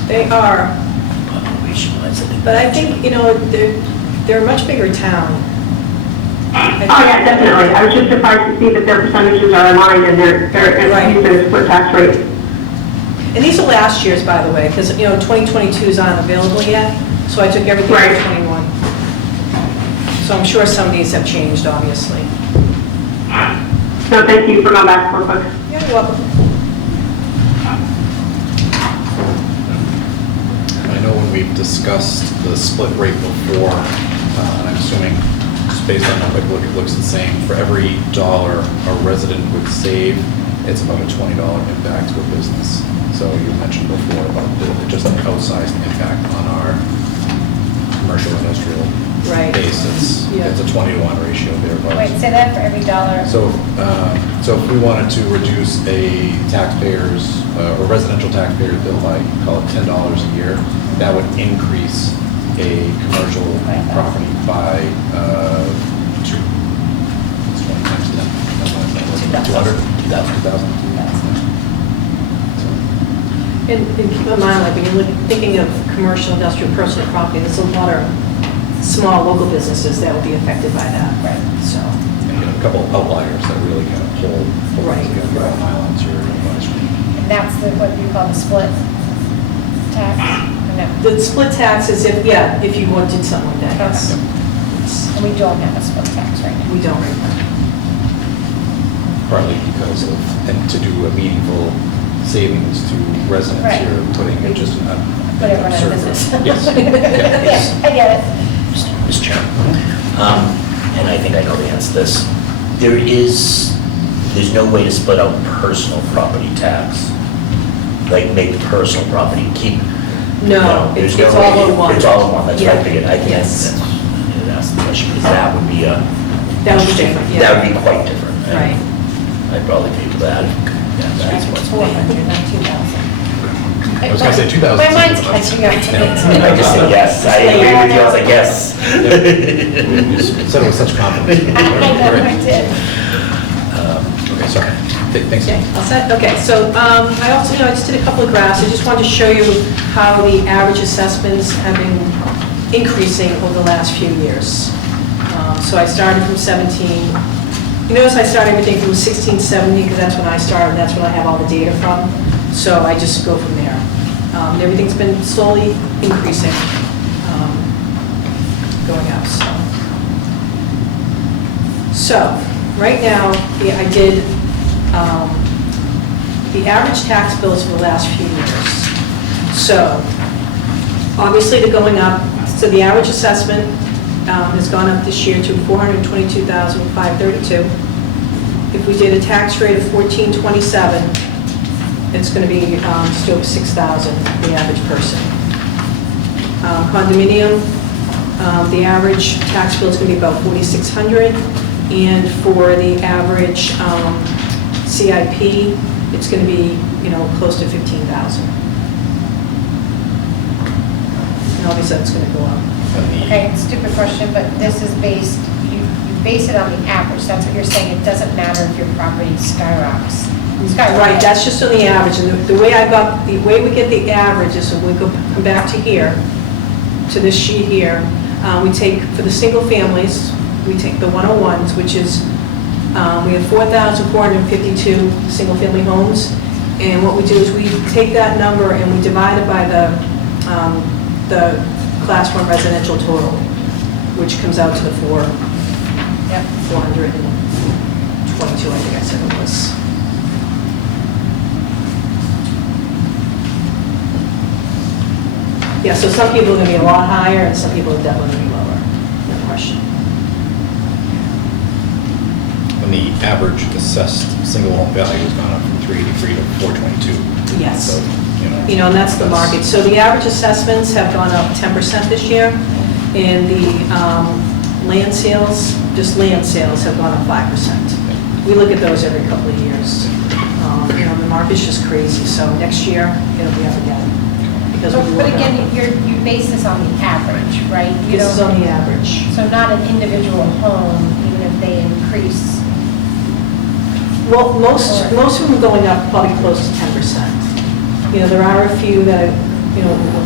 They are, Population-wise, I think. but I think, you know, they're a much bigger town. Oh, yeah, definitely. I was just surprised to see that their percentages are aligned and they're using a split tax rate. And these are last year's, by the way, because, you know, 2022 is not available yet, so I took everything Right. from 21. So I'm sure some of these have changed, obviously. So thank you for going back real quick. You're welcome. I know when we've discussed the split rate before, and I'm assuming just based on how quick look, it looks the same. For every dollar a resident would save, it's about a $20 impact to a business. So you mentioned before about just an outsized impact on our commercial industrial Right. base. Yeah. It's a 20-to-1 ratio thereabouts. Wait, say that for every dollar. So if we wanted to reduce a taxpayer's, or residential taxpayer's bill by, call it $10 a year, that would increase a commercial property by, it's 20 times 10. 200? 2,000. And keep in mind, like, when you're thinking of commercial, industrial, personal property, there's a lot of small local businesses that will be affected by that. Right. So. And you have a couple of outliers that really kind of pull Right. together, Long Island, or last week. And that's the, what you call the split tax? Or no? The split tax is if, yeah, if you did something like that, yes. Okay. And we don't have a split tax right now. We don't right now. Partly because of, and to do a meaningful savings to residents, Right. you're putting it just on. Put everyone out of business. Yes. Yeah, I get it. Mr. Chairman, and I think I know the answer to this. There's no way to split out personal property tax, like make personal property keep. No, there's it's no all way- in one. It's all in one, that's Yeah. right, I figured. I think Yes. that's the question, because that would be a. That would be different, yeah. That would be quite different. and Right. I'd probably pay for that. Yeah, that's what's. 400, not 2,000. I was gonna say 2,000. My mind's catching up to me. I just said yes, I agree with you, I was like, yes. You said it with such confidence. I know, I did. Okay, sorry. Thanks. Okay, all set? Okay, so I also, I just did a couple of graphs. I just wanted to show you how the average assessments have been increasing over the last few years. So I started from 17. You notice I started everything from 1670 because that's when I started, that's when I have all the data from. So I just go from there. And everything's been slowly increasing, going up, so. So, right now, I did the average tax bills for the last few years. So, obviously they're going up, so the average assessment has gone up this year to $422,532. If we did a tax rate of $14.27, it's going to be just over $6,000 for the average person. Condominium, the average tax bill is going to be about $4,600, and for the average CIP, it's going to be, close to $15,000. And obviously, that's going to go up. Okay, stupid question, but this is based, you base it on the average. That's what you're saying. It doesn't matter if your property skyrockets. Right, that's just on the average, and the way we get the average is when we come back to here, to this sheet here, we take, for the single families, we take the 101s, which is, we have 4,452 single-family homes, and what we do is we take that number and we divide it by the Class 1 residential total, which comes out to the 422, I think I said it was. Yeah, so some people are going to be a lot higher, and some people are definitely going to be lower, no question. And the average assessed single home value has gone up from 383 to 422. Yes. So, And that's the market. So the average assessments have gone up 10% this year, and the land sales, just land sales, have gone up 5%. We look at those every couple of years. The market's just crazy, so next year, it'll be up again. But again, you base this on the average, right? This is on the average. So not an individual home, even if they increase. Well, most of them are going up probably close to 10%. There are a few that are,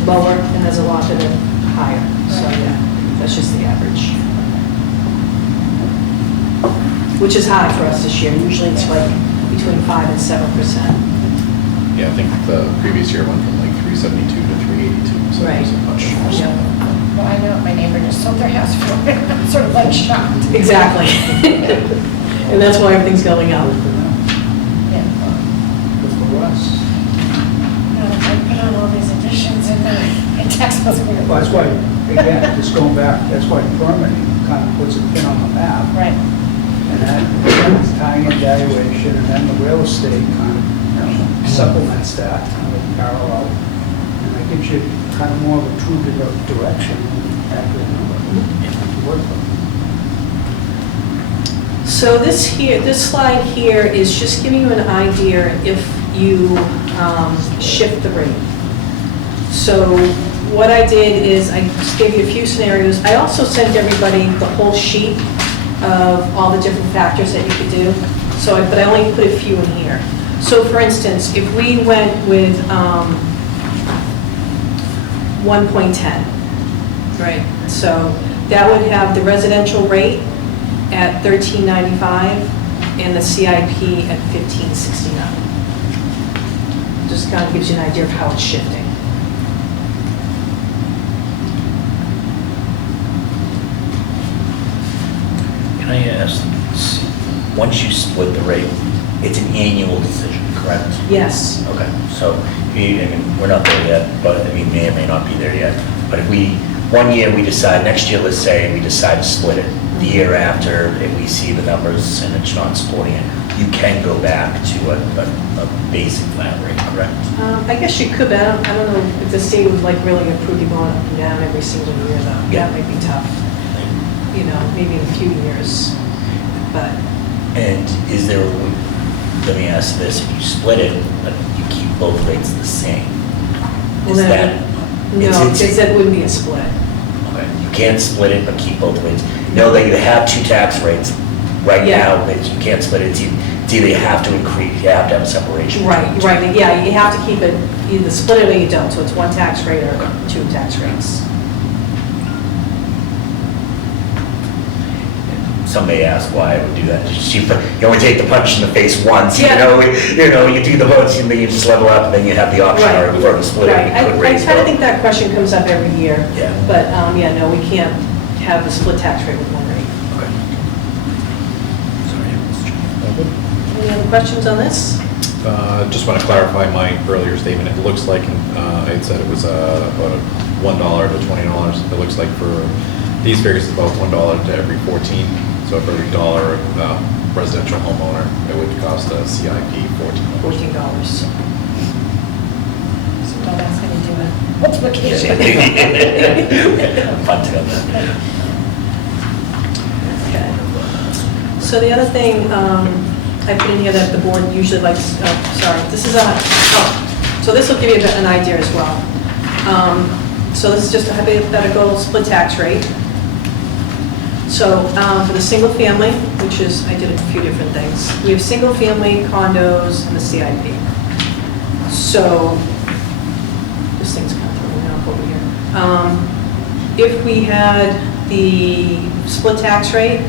lower, and there's a lot that are higher. So, yeah, that's just the average. Which is high for us this year. Usually it's like between 5 and 7%. Yeah, I think the previous year went from like 372 to 382, so it was a much more. Yeah. Well, I know my neighbor just sold their house for it. I'm sort of like shocked. Exactly. And that's why everything's going up. Yeah. Good for us. I put on all these additions and tax bills are weird. Well, that's why, again, just going back, that's why permitting kind of puts a pin on the map. Right. And that tying in valuation, and then the real estate kind of supplements that kind of parallel. And that gives you kind of more of a true direction and accurate number to work with. So this slide here is just giving you an idea if you shift the rate. So what I did is I just gave you a few scenarios. I also sent everybody the whole sheet of all the different factors that you could do. But I only put a few in here. So for instance, if we went with 1.10, right? So that would have the residential rate at $13.95 and the CIP at $15.69. just kind of gives you an idea of how it's shifting. Can I ask, once you split the rate, it's an annual decision, correct? Yes. Okay, so, I mean, we're not there yet, but, I mean, may or may not be there yet. But if we, one year we decide, next year, let's say, we decide to split it. The year after, if we see the numbers and it's not supporting it, you can go back to a basic flat rate, correct? I guess you could, but I don't know if the state would like really approve you going up and down every single year though. Yeah. That might be tough, you know, maybe in a few years, but. And is there, let me ask this, if you split it, but you keep both rates the same, Well, is then- that? No, because that wouldn't be a split. Okay, you can't split it, but keep both rates. Know that you have two tax rates right Yeah. now, that you can't split it. It's either you have to increase, you have to have a separation. Right, yeah, you have to keep it, either split it or you don't, so it's one tax rate or two tax rates. Some may ask why I would do that. It's cheaper. You only take the punch in the face once, Yeah. you do the votes, and then you just level up, and then you have the option Right. or for the split. Right, You could I raise kind of both. think that question comes up every year. Yeah. But, yeah, no, we can't have the split tax rate with one rate. Okay. Sorry, Mr. Chairman. Any other questions on this? Just want to clarify my earlier statement. It looks like, I had said it was about $1 to $20. It looks like for these figures, it's about $1 to every 14. So for every dollar residential homeowner, it would cost a CIP $14. $14. So well, that's going to do a multiplication. I'm punting on that. Okay. So the other thing I put in here that the board usually likes, this is so this will give you an idea as well. So this is just a hypothetical split tax rate. So for the single family, which is, I did a few different things. We have single family condos and the CIP. So this thing's kind of throwing me off over here. If we had the split tax rate,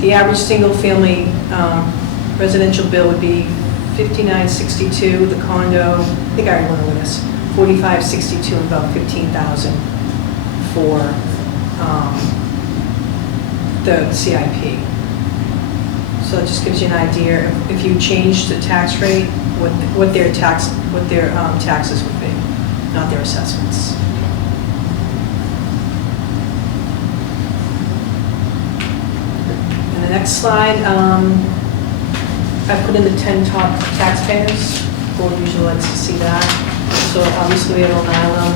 the average single family residential bill would be $59.62. The condo, I think I already went over this, $45.62, and about $15,000 for the CIP. So it just gives you an idea, if you change the tax rate, what their taxes would be, not their assessments. And the next slide, I put in the 10 top taxpayers. The board usually likes to see that. So obviously we have Long Island.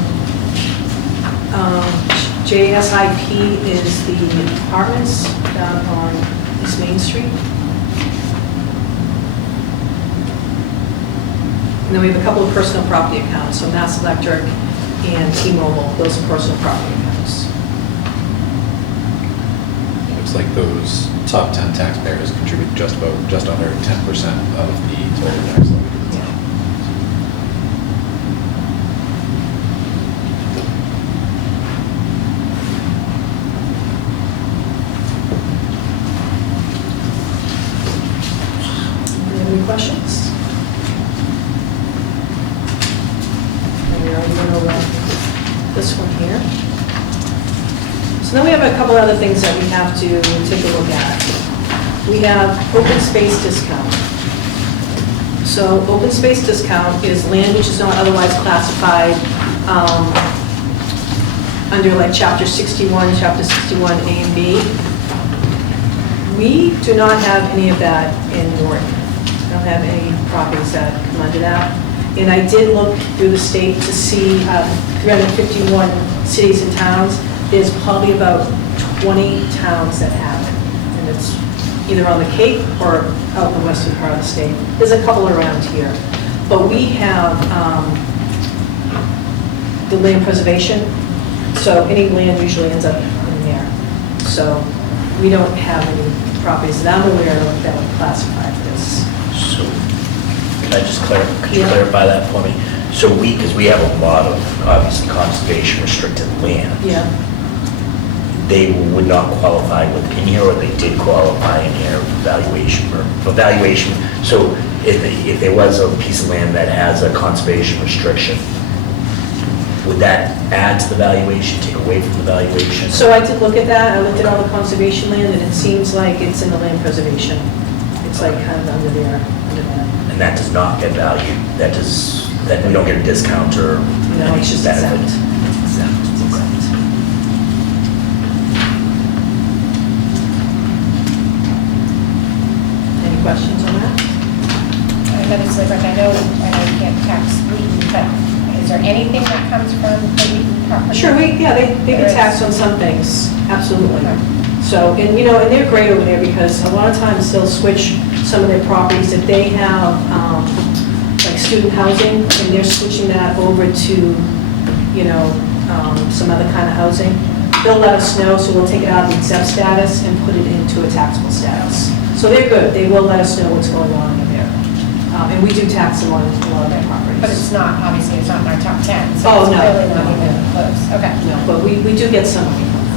JSIP is the apartments down on East Main Street. And then we have a couple of personal property accounts, so Mass Electric and T-Mobile, those are personal property accounts. Looks like those top 10 taxpayers contribute just under 10% of the total tax levy to the town. Any questions? We already went over this one here. So then we have a couple other things that we have to take a look at. We have open space discount. So open space discount is land which is not otherwise classified under like Chapter 61, Chapter 61 A and B. We do not have any of that in Norton. We don't have any properties that come under that. And I did look through the state to see 351 cities and towns. There's probably about 20 towns that have it. And it's either on the Cape or out in the western part of the state. There's a couple around here. But we have the land preservation. So any land usually ends up in there. So we don't have any properties that I'm aware of that would classify for this. So, can I just could you Yeah. clarify that for me? So because we have a lot of, obviously, conservation restricted land. Yeah. they would not qualify within here, or they did qualify in here for valuation. So if there was a piece of land that has a conservation restriction, would that add to the valuation, take away from the valuation? So I did look at that, I looked at all the conservation land, and it seems like it's in the land preservation. It's like kind of under there, under that. And that does not get valued, that we don't get a discount or No, any it's just benefit? exempt. It's exempt. It's exempt. Any questions on that? But it's like, I know you can't tax Wheaton, but is there anything that comes from the Wheaton property? Sure, they get taxed on some things, absolutely. So, and they're great over there because a lot of times they'll switch some of their properties if they have, like student housing, and they're switching that over to, some other kind of housing. They'll let us know, so we'll take it out of the exempt status and put it into a taxable status. So they're good, they will let us know what's going on in there. And we do tax them on a lot of their properties. But it's not, obviously, it's not in our top 10, so Oh, it's no, really not no, even no. close. Okay. No, but we do get some money from them.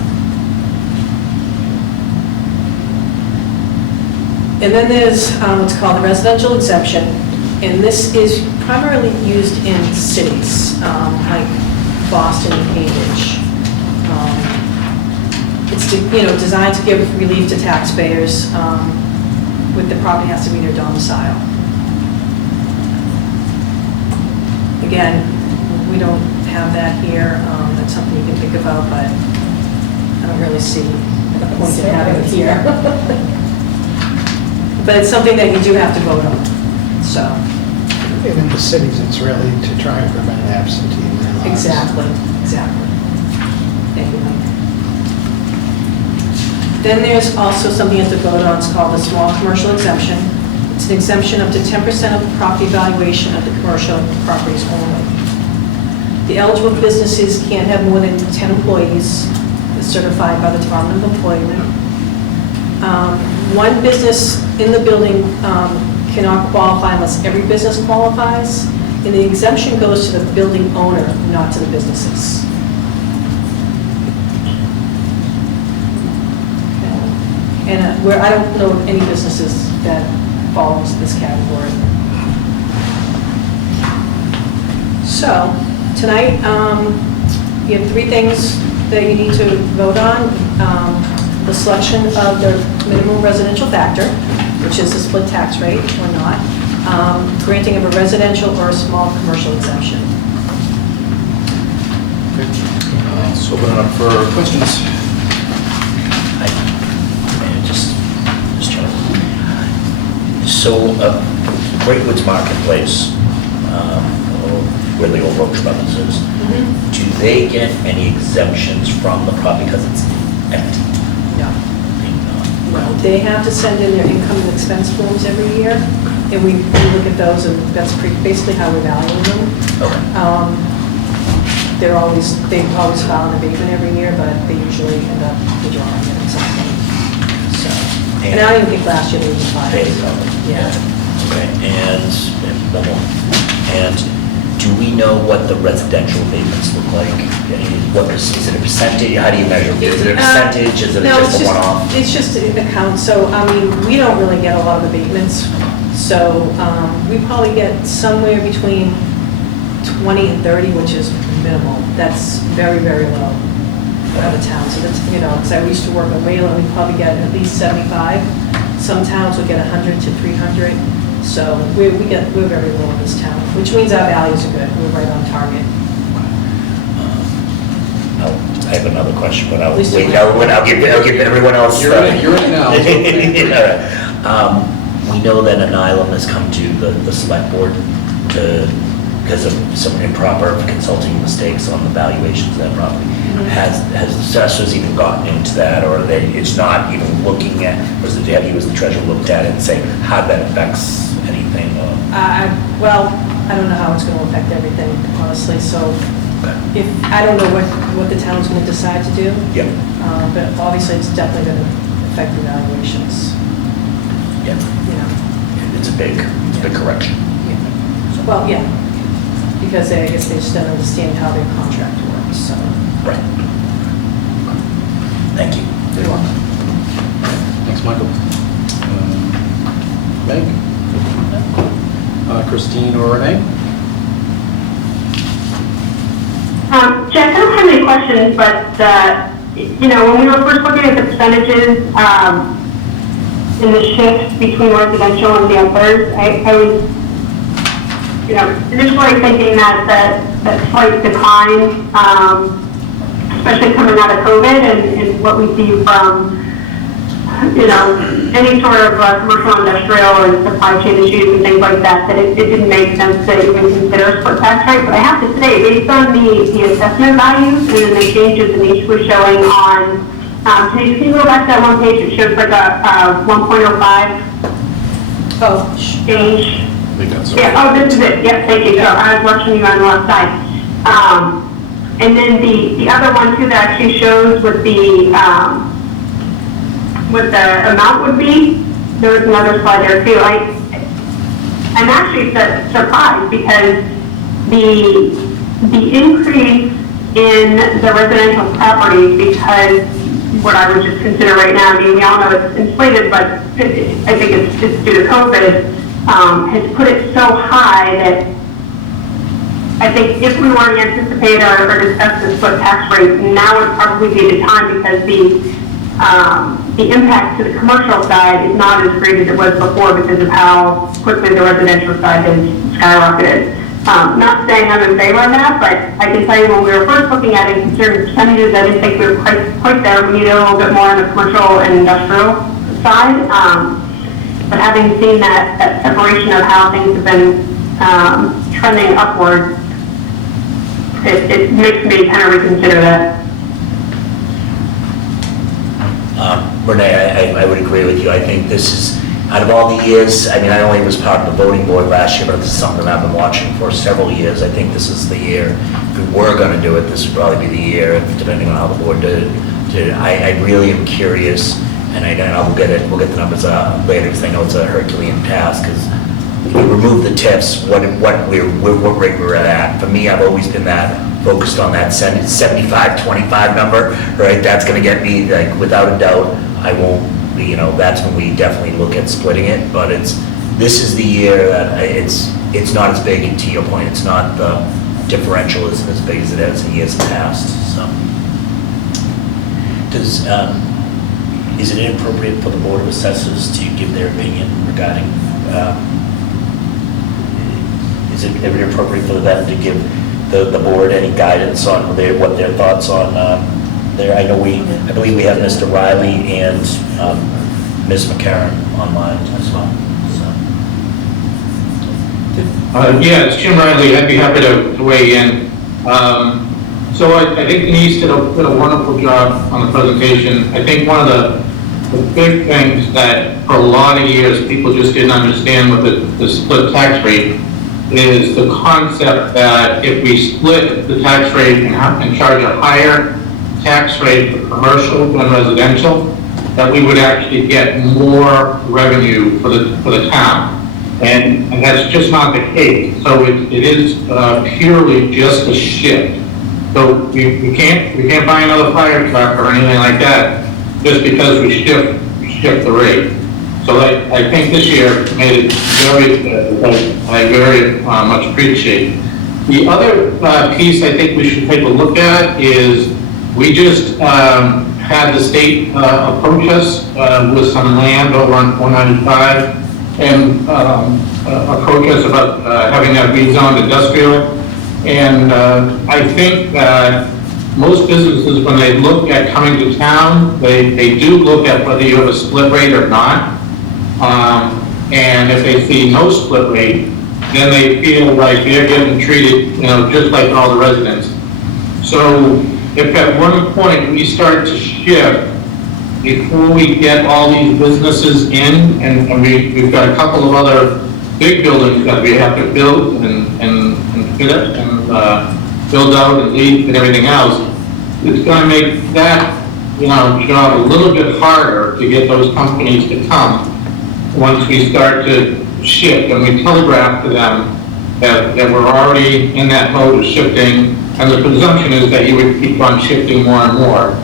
And then there's what's called the residential exemption, and this is primarily used in cities, like Boston and Cambridge. It's designed to give relief to taxpayers with the property has to be their domicile. Again, we don't have that here. That's something you can think about, but I don't really see the point in having it here. But it's something that you do have to vote on, so. And in the cities, it's really to try and prevent absentee landlords. Exactly. Thank you, Mike. Then there's also something you have to vote on, it's called the small commercial exemption. It's an exemption up to 10% of the property valuation of the commercial properties only. The eligible businesses can't have more than 10 employees, as certified by the Department of Employment. One business in the building cannot qualify unless every business qualifies, and the exemption goes to the building owner, not to the businesses. And I don't know of any businesses that fall into this category. So, tonight, you have three things that you need to vote on. The selection of the minimum residential factor, which is the split tax rate or not, granting of a residential or a small commercial exemption. Let's open it up for questions. So, Great Woods Marketplace, where the old Roach Brothers is, do they get any exemptions from the property because it's empty? No. Well, they have to send in their income and expense forms every year, and we look at those, and that's basically how we value them. Okay. They always file an abatement every year, but they usually end up withdrawing it at some point. So, and I don't even think last year they even filed. Yeah. Okay, and one more. And do we know what the residential abatements look like? What is it a percentage? How do you measure? Is it a percentage? Is it No, just a one-off? it's just an account, so, we don't really get a lot of abatements. So, we probably get somewhere between 20 and 30, which is minimal. That's very, very low for other towns. So that's, because I used to work in Wayland, we probably get at least 75. Some towns will get 100 to 300. So we're very low in this town, which means our values are good. We're right on target. I have another question, but I'll Please do. wait. I'll give everyone else. You're in it now. We know that an island has come to the select board because of some improper consulting mistakes on the valuations of that property. Has the assessors even gotten into that, or it's not even looking at, or have you as the treasurer looked at it and say how that affects anything? Well, I don't know how it's going to affect everything, honestly, so Okay. I don't know what the town's going to decide to do. Yeah. But obviously, it's definitely going to affect the valuations. Yeah. It's a big correction. Well, yeah, because I guess they just don't understand how their contract works, so. Right. Thank you. You're welcome. Thanks, Michael. Meg? Christine or Renee? Jack, I don't have any questions, but, when we were first looking at the percentages, in the shift between residential and the others, I was, initially thinking that slight decline, especially coming out of COVID and what we see from, any sort of commercial, industrial, and supply chain issues and things like that, that it didn't make sense to even consider a split tax rate. But I have to say, based on the assessment values and then the changes that each was showing on, can you go back to that one page? It shows like a 1.05 change. I think that's Yeah, this is it. Yep, thank you. So I was watching you on the left side. And then the other one too that actually shows what the amount would be. There was another slide there too. I'm actually surprised because the increase in the residential properties, because what I would just consider right now, I mean, we all know it's inflated, but I think it's due to COVID, has put it so high that I think if we were to anticipate or discuss the split tax rate, now would probably be the time, because the impact to the commercial side is not as great as it was before because of how quickly the residential side has skyrocketed. Not saying I'm in favor of that, but I can tell you when we were first looking at it and considering percentages, I didn't think we were quite there. We needed a little bit more on the commercial and industrial side. But having seen that separation of how things have been trending upward, it makes me kind of reconsider that. Renee, I would agree with you. I think this is, out of all the years, I mean, I only was part of the voting board last year, but this is something I've been watching for several years. I think this is the year, if we were going to do it, this would probably be the year, depending on how the board did it. I really am curious, and we'll get the numbers later, because I know it's a Herculean task, because if you remove the TIFs, what rate we're at. For me, I've always been focused on that 75-25 number, right? That's going to get me, like, without a doubt, I won't, that's when we definitely look at splitting it, but this is the year that it's not as big, and to your point, it's not, the differential isn't as big as it has in years past, so. Is it inappropriate for the Board of Assessors to give their opinion regarding, is it inappropriate for them to give the board any guidance on what their thoughts on I believe we have Mr. Riley and Ms. McCarron online as well. Yeah, it's Jim Riley. I'd be happy to weigh in. So I think Denise did a wonderful job on the presentation. I think one of the big things that for a lot of years people just didn't understand with the split tax rate is the concept that if we split the tax rate and charge a higher tax rate for commercial than residential, that we would actually get more revenue for the town. And that's just not the case. So it is purely just a shift. So we can't buy another fire truck or anything like that just because we shift the rate. So I think this year made it I very much appreciate. The other piece I think we should take a look at is we just had the state approach us with some land over on 495 and approach us about having that rezoned industrial. And I think that most businesses, when they look at coming to town, they do look at whether you have a split rate or not. And if they see no split rate, then they feel like they're getting treated, just like all the residents. So if at one point we start to shift before we get all these businesses in, and we've got a couple of other big buildings that we have to build and fit it and build out and leave and everything else, it's going to make that job a little bit harder to get those companies to come once we start to shift, and we telegraph to them that we're already in that mode of shifting, and the presumption is that you would keep on shifting more and more.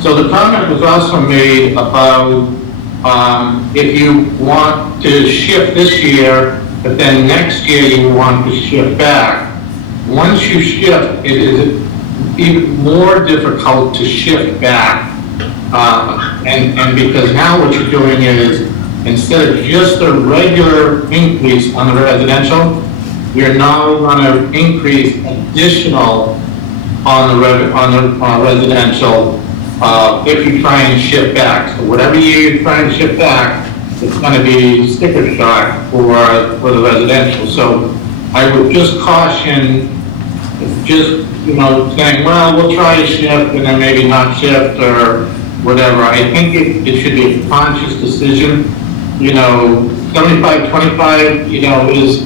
So the comment was also made about if you want to shift this year, but then next year you want to shift back. Once you shift, it is even more difficult to shift back. And because now what you're doing is, instead of just a regular increase on the residential, you're now going to increase additional on the residential if you try and shift back. So whatever year you try and shift back, it's going to be sticker shock for the residential. So I would just caution, just, saying, well, we'll try to shift and then maybe not shift or whatever. I think it should be a conscious decision. 75-25, is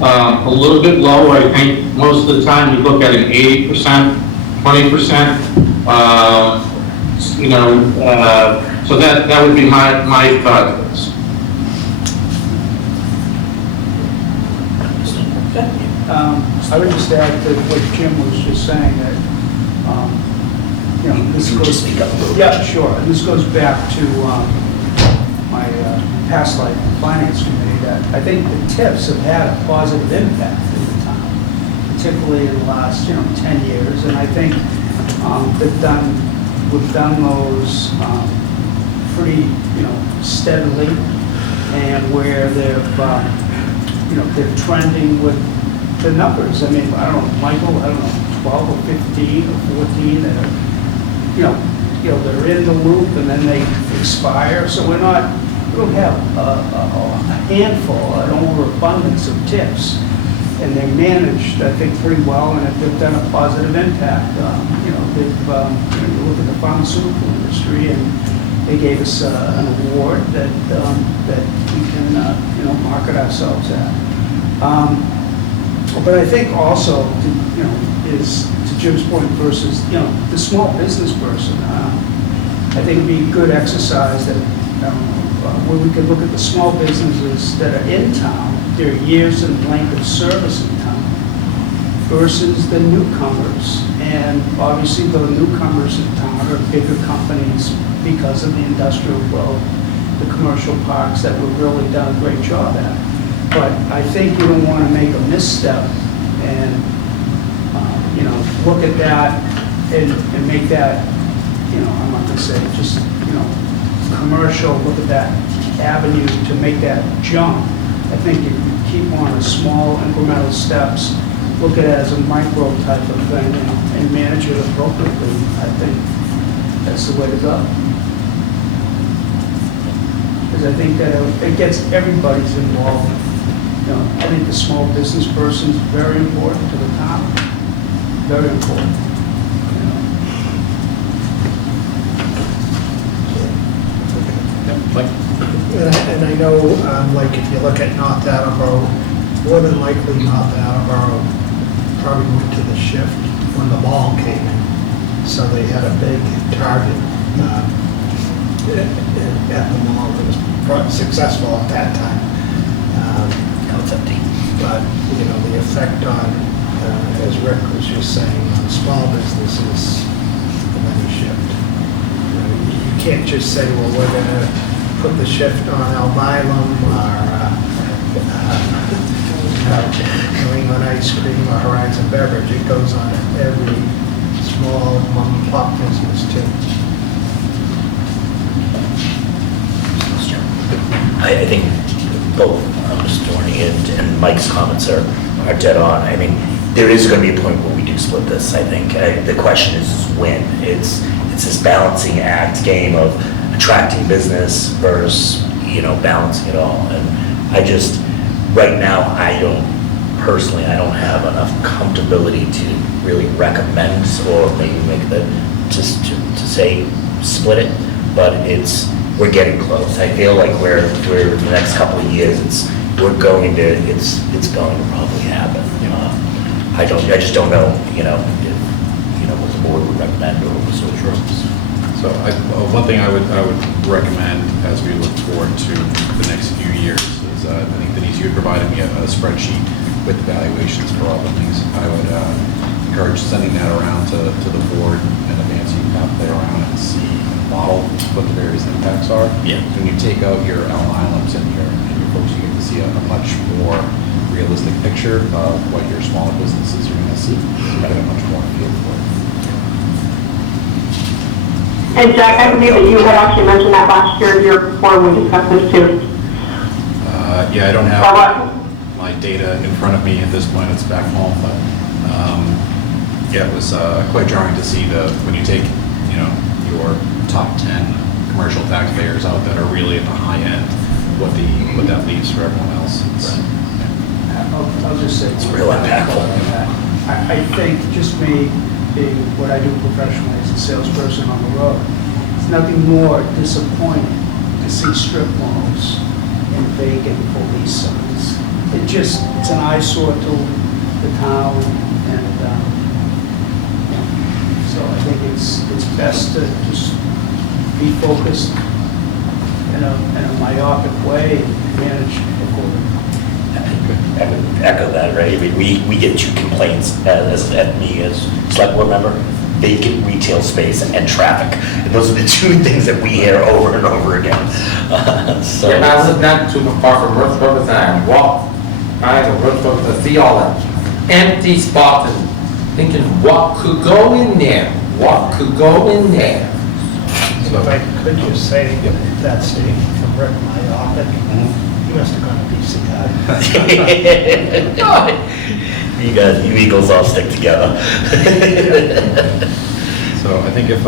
a little bit low. I think most of the time you look at an 80%, 20%, so that would be my thought of this. I would just add to what Jim was just saying, that, this You goes... just speak up a little bit. Yeah, sure, and this goes back to my past life in the Finance Committee, that I think the TIFs have had a positive impact in the town, particularly in the last, 10 years, and I think we've done those pretty, steadily, and where they're trending with the numbers. I mean, I don't know, Michael, 12 or 15 or 14 that are, they're in the loop and then they expire. So we don't have a handful, an overabundance of tips. And they're managed, I think, pretty well, and they've done a positive impact. They've, you look at the pharmaceutical industry, and they gave us an award that we can, market ourselves at. But I think also, is to Jim's point versus, the small business person. I think it'd be a good exercise that, where we could look at the small businesses that are in town, their years and length of service in town, versus the newcomers. And obviously, the newcomers in town are bigger companies because of the industrial growth, the commercial parks that we've really done a great job at. But I think you don't want to make a misstep and, look at that and make that, I'm not going to say just, commercial, look at that avenue to make that jump. I think if you keep on a small incremental steps, look at it as a micro type of thing, and manage it appropriately, I think that's the way to go. Because I think that it gets everybody's involved. I think the small business person is very important to the town. Very important. And I know, like, if you look at North Attleboro, more than likely North Attleboro probably went to the shift when the mall came in. So they had a big target at the mall that was successful at that time. Now it's empty. But, the effect on, as Rick was just saying, on small businesses when you shift. You can't just say, well, we're going to put the shift on Albilum or New England Ice Cream or Horizon Beverage. It goes on every small mom and pop business too. I think both Mr. Dorney and Mike's comments are dead on. I mean, there is going to be a point where we do split this, I think. The question is when. It's this balancing act game of attracting business versus, balancing it all. And I just, right now, I don't have enough comfortability to really recommend or maybe make to say split it, but we're getting close. I feel like we're the next couple of years, it's going to probably happen. I just don't know, if, what the board would recommend or so sure. So one thing I would recommend as we look forward to the next few years is, I think Denise, you had provided me a spreadsheet with the valuations for all the things. I would encourage sending that around to the board in advance. You can kind of play around and see and model what the various impacts are. Yeah. When you take out your islands and your folks, you get to see a much more realistic picture of what your smaller businesses are going to see. You get a much more feel for it. And Jack, I believe that you had actually mentioned that last year before we discussed this too. Yeah, I don't have Or what? my data in front of me at this point. It's back home, but yeah, it was quite jarring to see when you take, you know, your top 10 commercial taxpayers out that are really at the high end, what that leaves for everyone else. I'll just say. It's real impactful. I think just me being what I do professionally as a salesperson on the road, it's nothing more disappointing to see strip malls and vacant for lease signs. It's an eyesore to the town, and so I think it's best to just be focused in a myopic way and manage accordingly. I would echo that, right? I mean, we get 2 complaints at me as select board member: vacant retail space and traffic. And those are the 2 things that we hear over and over again. So. Yeah, I live not too far from Wordsworth, and I walk by the Wordsworth to see all that empty spots and thinking, what could go in there? What could go in there? So if I could just say, that statement from Rick Myopic, he must have gone to BC. You Eagles all stick together. So I think if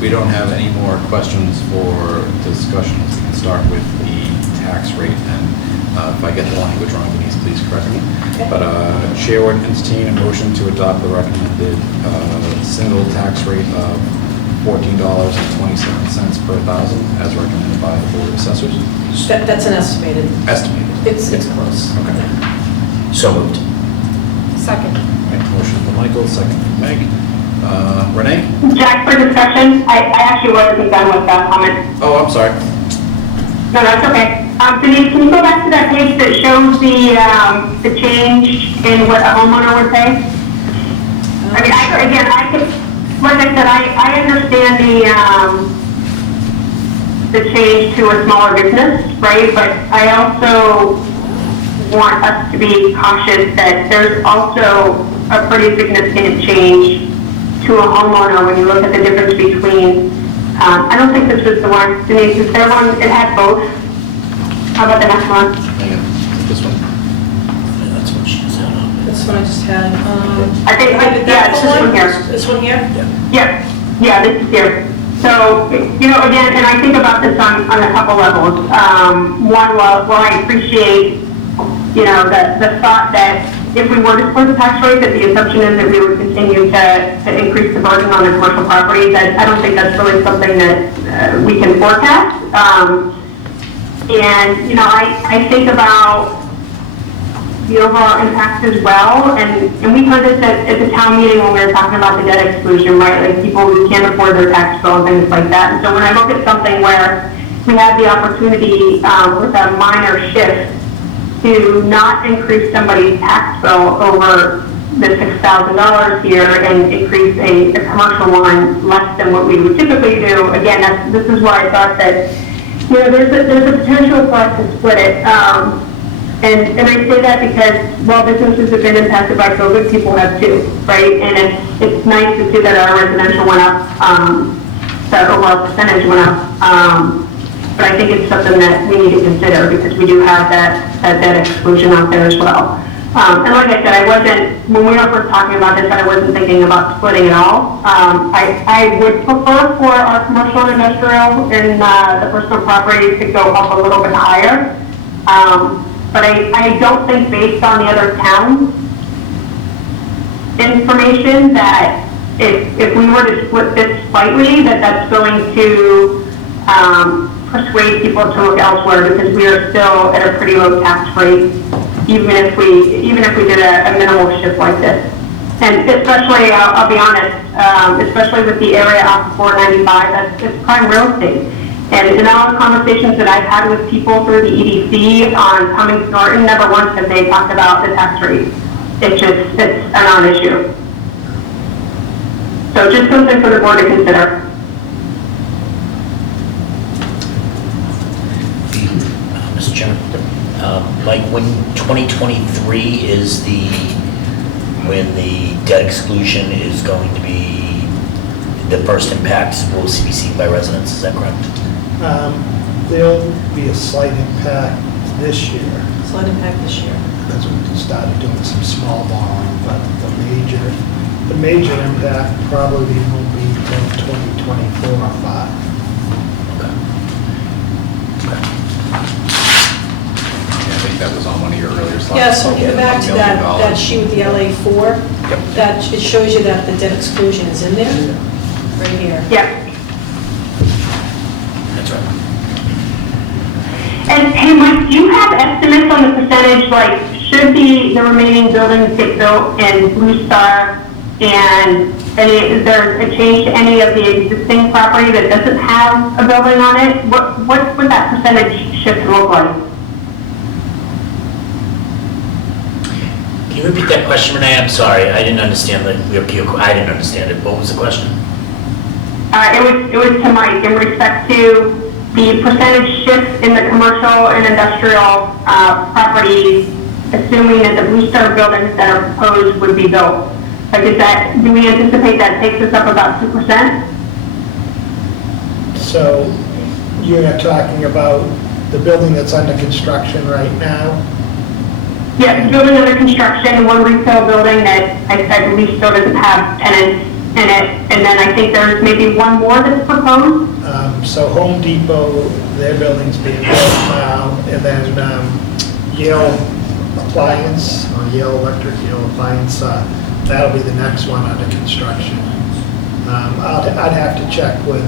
we don't have any more questions for discussions, we can start with the tax rate. And if I get the language wrong, Denise, please correct me. But Chair would entertain a motion to adopt the recommended single tax rate of $14.27 per thousand as recommended by the Board of Assessors. That's an estimated. Estimated. It's close. Okay. So moved. Second. Right, motion for Michael, second for Meg. Renee? Jack, for discussion, I actually wasn't done with that comment. Oh, I'm sorry. No, that's okay. Denise, can you go back to that page that shows the change in what a homeowner would pay? I mean, I could, like I said, I understand the change to a smaller business, right? But I also want us to be cautious that there's also a pretty significant change to a homeowner when you look at the difference between, I don't think this was the one, Denise, is there one, it had both? How about the next one? This one? Yeah, that's what she said. This one I just had. I think, yeah, it's this one here. This one here? Yeah, this is here. So, you know, again, and I think about this on a couple levels. One, while I appreciate, you know, the thought that if we were to split the tax rate, that the assumption is that we would continue to increase the burden on the commercial properties. I don't think that's really something that we can forecast. And, you know, I think about the overall impact as well, and we heard this at the town meeting when we were talking about the debt exclusion, right? Like people who can't afford their tax bill and things like that. And so when I look at something where we have the opportunity with a minor shift to not increase somebody's tax bill over the $6,000 here and increase a commercial one less than what we would typically do, again, this is why I thought that, you know, there's a potential for us to split it. And I say that because while businesses have been impacted by COVID, people have too, right? And it's nice to see that our residential went up, the overall percentage went up. But I think it's something that we need to consider because we do have that debt exclusion out there as well. And like I said, when we were first talking about this, I wasn't thinking about splitting it all. I would prefer for our commercial and industrial and the personal property to go up a little bit higher. But I don't think based on the other towns' information that if we were to split this slightly, that's going to persuade people to look elsewhere because we are still at a pretty low tax rate, even if we did a minimal shift like this. And especially, I'll be honest, especially with the area off of 495, it's prime real estate. And in all the conversations that I've had with people through the EDC on Cummings Norton, never once have they talked about the tax rate. It's a non-issue. So just something for the board to consider. Mr. Chairman, Mike, when 2023 is when the debt exclusion is going to be, the first impacts will be seen by residents, is that correct? There'll be a slight impact this year, Slight impact this year. because we started doing some small borrowing, but the major impact probably won't be until 2024 or 5. Yeah, I think that was on one of your earlier slides. Yeah, so go back to $1 million. that sheet with the LA4, that, it shows you that the debt exclusion is in there, right here. Yeah. That's right. And hey, Mike, do you have estimates on the percentage, like, should the remaining buildings get built in Blue Star? And is there a change to any of the existing property that doesn't have a building on it? What would that percentage shift look like? Can you repeat that question, Renee? I'm sorry, I didn't understand I didn't understand it. What was the question? It was to Mike in respect to the percentage shift in the commercial and industrial properties, assuming that the Blue Star buildings that are proposed would be built. Like, do we anticipate that takes us up about 2%? So you're not talking about the building that's under construction right now? Yeah, the building under construction, one retail building that I believe still doesn't have tenants in it. And then I think there's maybe one more that's proposed. So Home Depot, their building's being built now, and then Yale Appliance, or Yale Electric, Yale Appliance, that'll be the next one under construction. I'd have to check with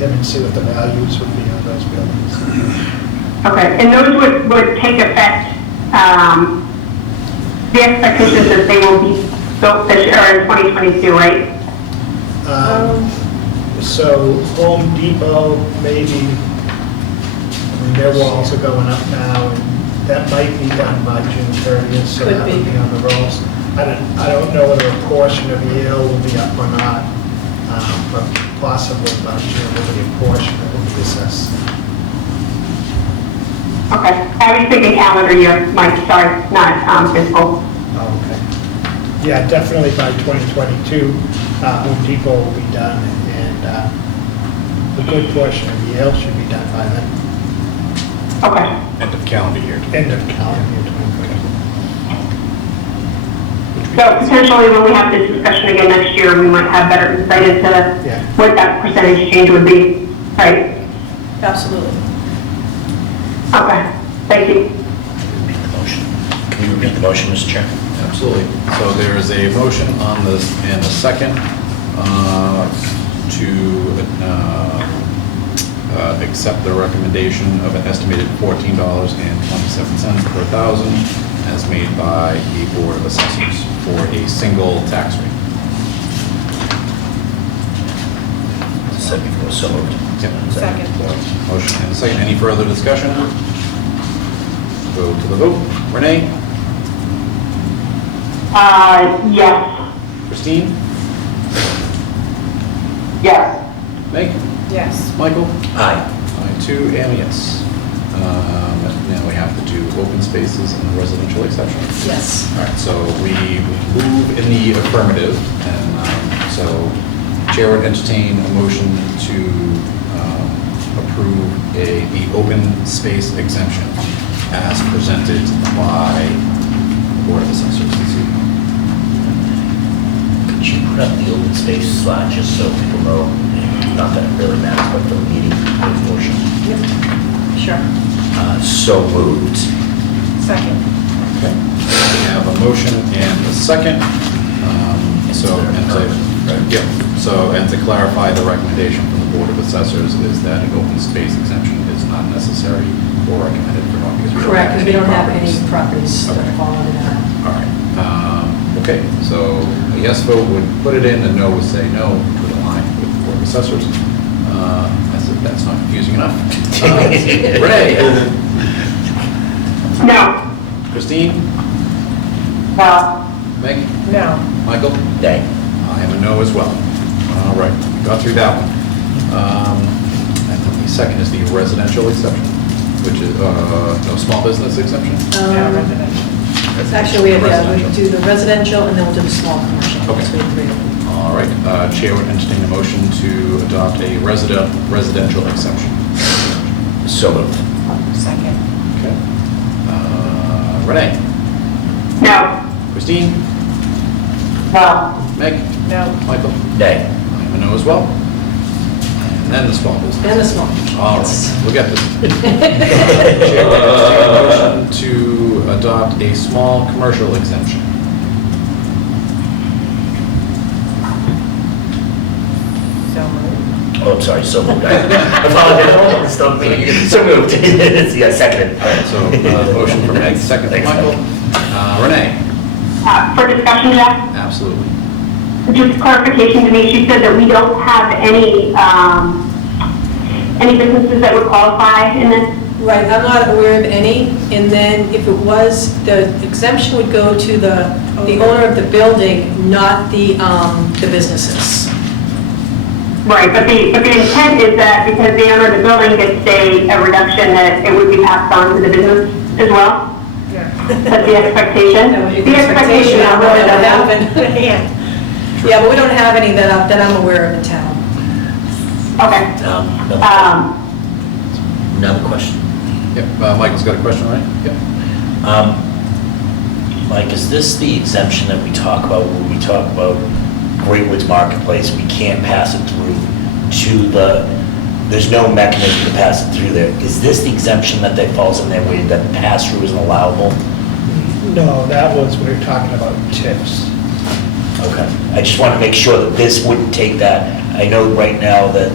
him and see what the values would be on those buildings. Okay, and those would take effect, the expectation that they will be built this year in 2022, right? So Home Depot, maybe, I mean, their walls are going up now, and that might be done by June 30th, so that would be on the rolls. I don't know whether a portion of Yale will be up or not, but possibly about June, there'll be a portion that will be assessed. Okay, I was thinking calendar year, Mike, sorry, not fiscal. Oh, okay. Yeah, definitely by 2022, Home Depot will be done, and a good portion of Yale should be done by then. Okay. End of calendar year. End of calendar year 2022. So potentially when we have this discussion again next year, we might have better insight into what that percentage change would be, right? Absolutely. Okay, thank you. Repeat the motion. Can you repeat the motion, Mr. Chairman? Absolutely. So there is a motion on this and a second to accept the recommendation of an estimated $14.27 per thousand as made by the Board of Assessors for a single tax rate. Second, so moved. Yep. Second. Motion and a second. Any further discussion? Go to the vote. Renee? Yes. Christine? Yes. Meg? Yes. Michael? Aye. I too am a yes. Now we have to do open spaces and residential exception. Yes. All right, so we move in the affirmative, and so Chair would entertain a motion to approve the open space exemption as presented by the Board of Assessors this evening. Could you put up the open space slide just so people know, not that it really matters, but for the meeting portion? Yep. Sure. So moved. Second. Okay. We have a motion and a second. And to clarify, the recommendation from the Board of Assessors is that an open space exemption is not necessary or recommended for not because we don't Correct, have because we don't have properties. any properties that Okay. fall under that. All right. Okay, so a yes vote would put it in, a no would say no, to the line with the Board of Assessors. As if that's not confusing enough. Renee? No. Christine? No. Meg? No. Michael? Nay. I am a no as well. All right, got through that one. And then the second is the residential exception, which is, no, small business exception? Actually, we Residential. do the residential and then we'll do the small commercial. Okay. So we have three of them. All right, Chair would entertain a motion to adopt a residential exception. So moved. Second. Okay. Renee? No. Christine? No. Meg? No. Michael? Nay. I'm a no as well. And then the small business. And the small. All right, we'll get this. Chair would entertain a motion to adopt a small commercial exemption. So moved. Oh, I'm sorry, so moved. I apologize. Stop me. So moved. Yeah, seconded. All right, so motion from Meg, second from Thanks, Michael. Renee? For discussion, Jeff? Absolutely. Just clarification, Denise, you said that we don't have any businesses that would qualify in this? Right, I'm not aware of any, and then if it was, the exemption would go to the owner of the building, not the businesses. Right, but the intent is that because the owner of the building gets a reduction, that it would be passed on to the business as well? Yeah. That's the expectation? That would be The expectation, I not don't really know the what happened. Yeah, but we don't have any that I'm aware of in town. Okay. Another question. Yep, Michael's got a question, right? Yep. Mike, is this the exemption that we talk about when we talk about Great Woods Marketplace? We can't pass it through to there's no mechanism to pass it through there. Is this the exemption that falls in there where that pass-through isn't allowable? No, that was, we were talking about tips. Okay. I just want to make sure that this wouldn't take that. I know right now that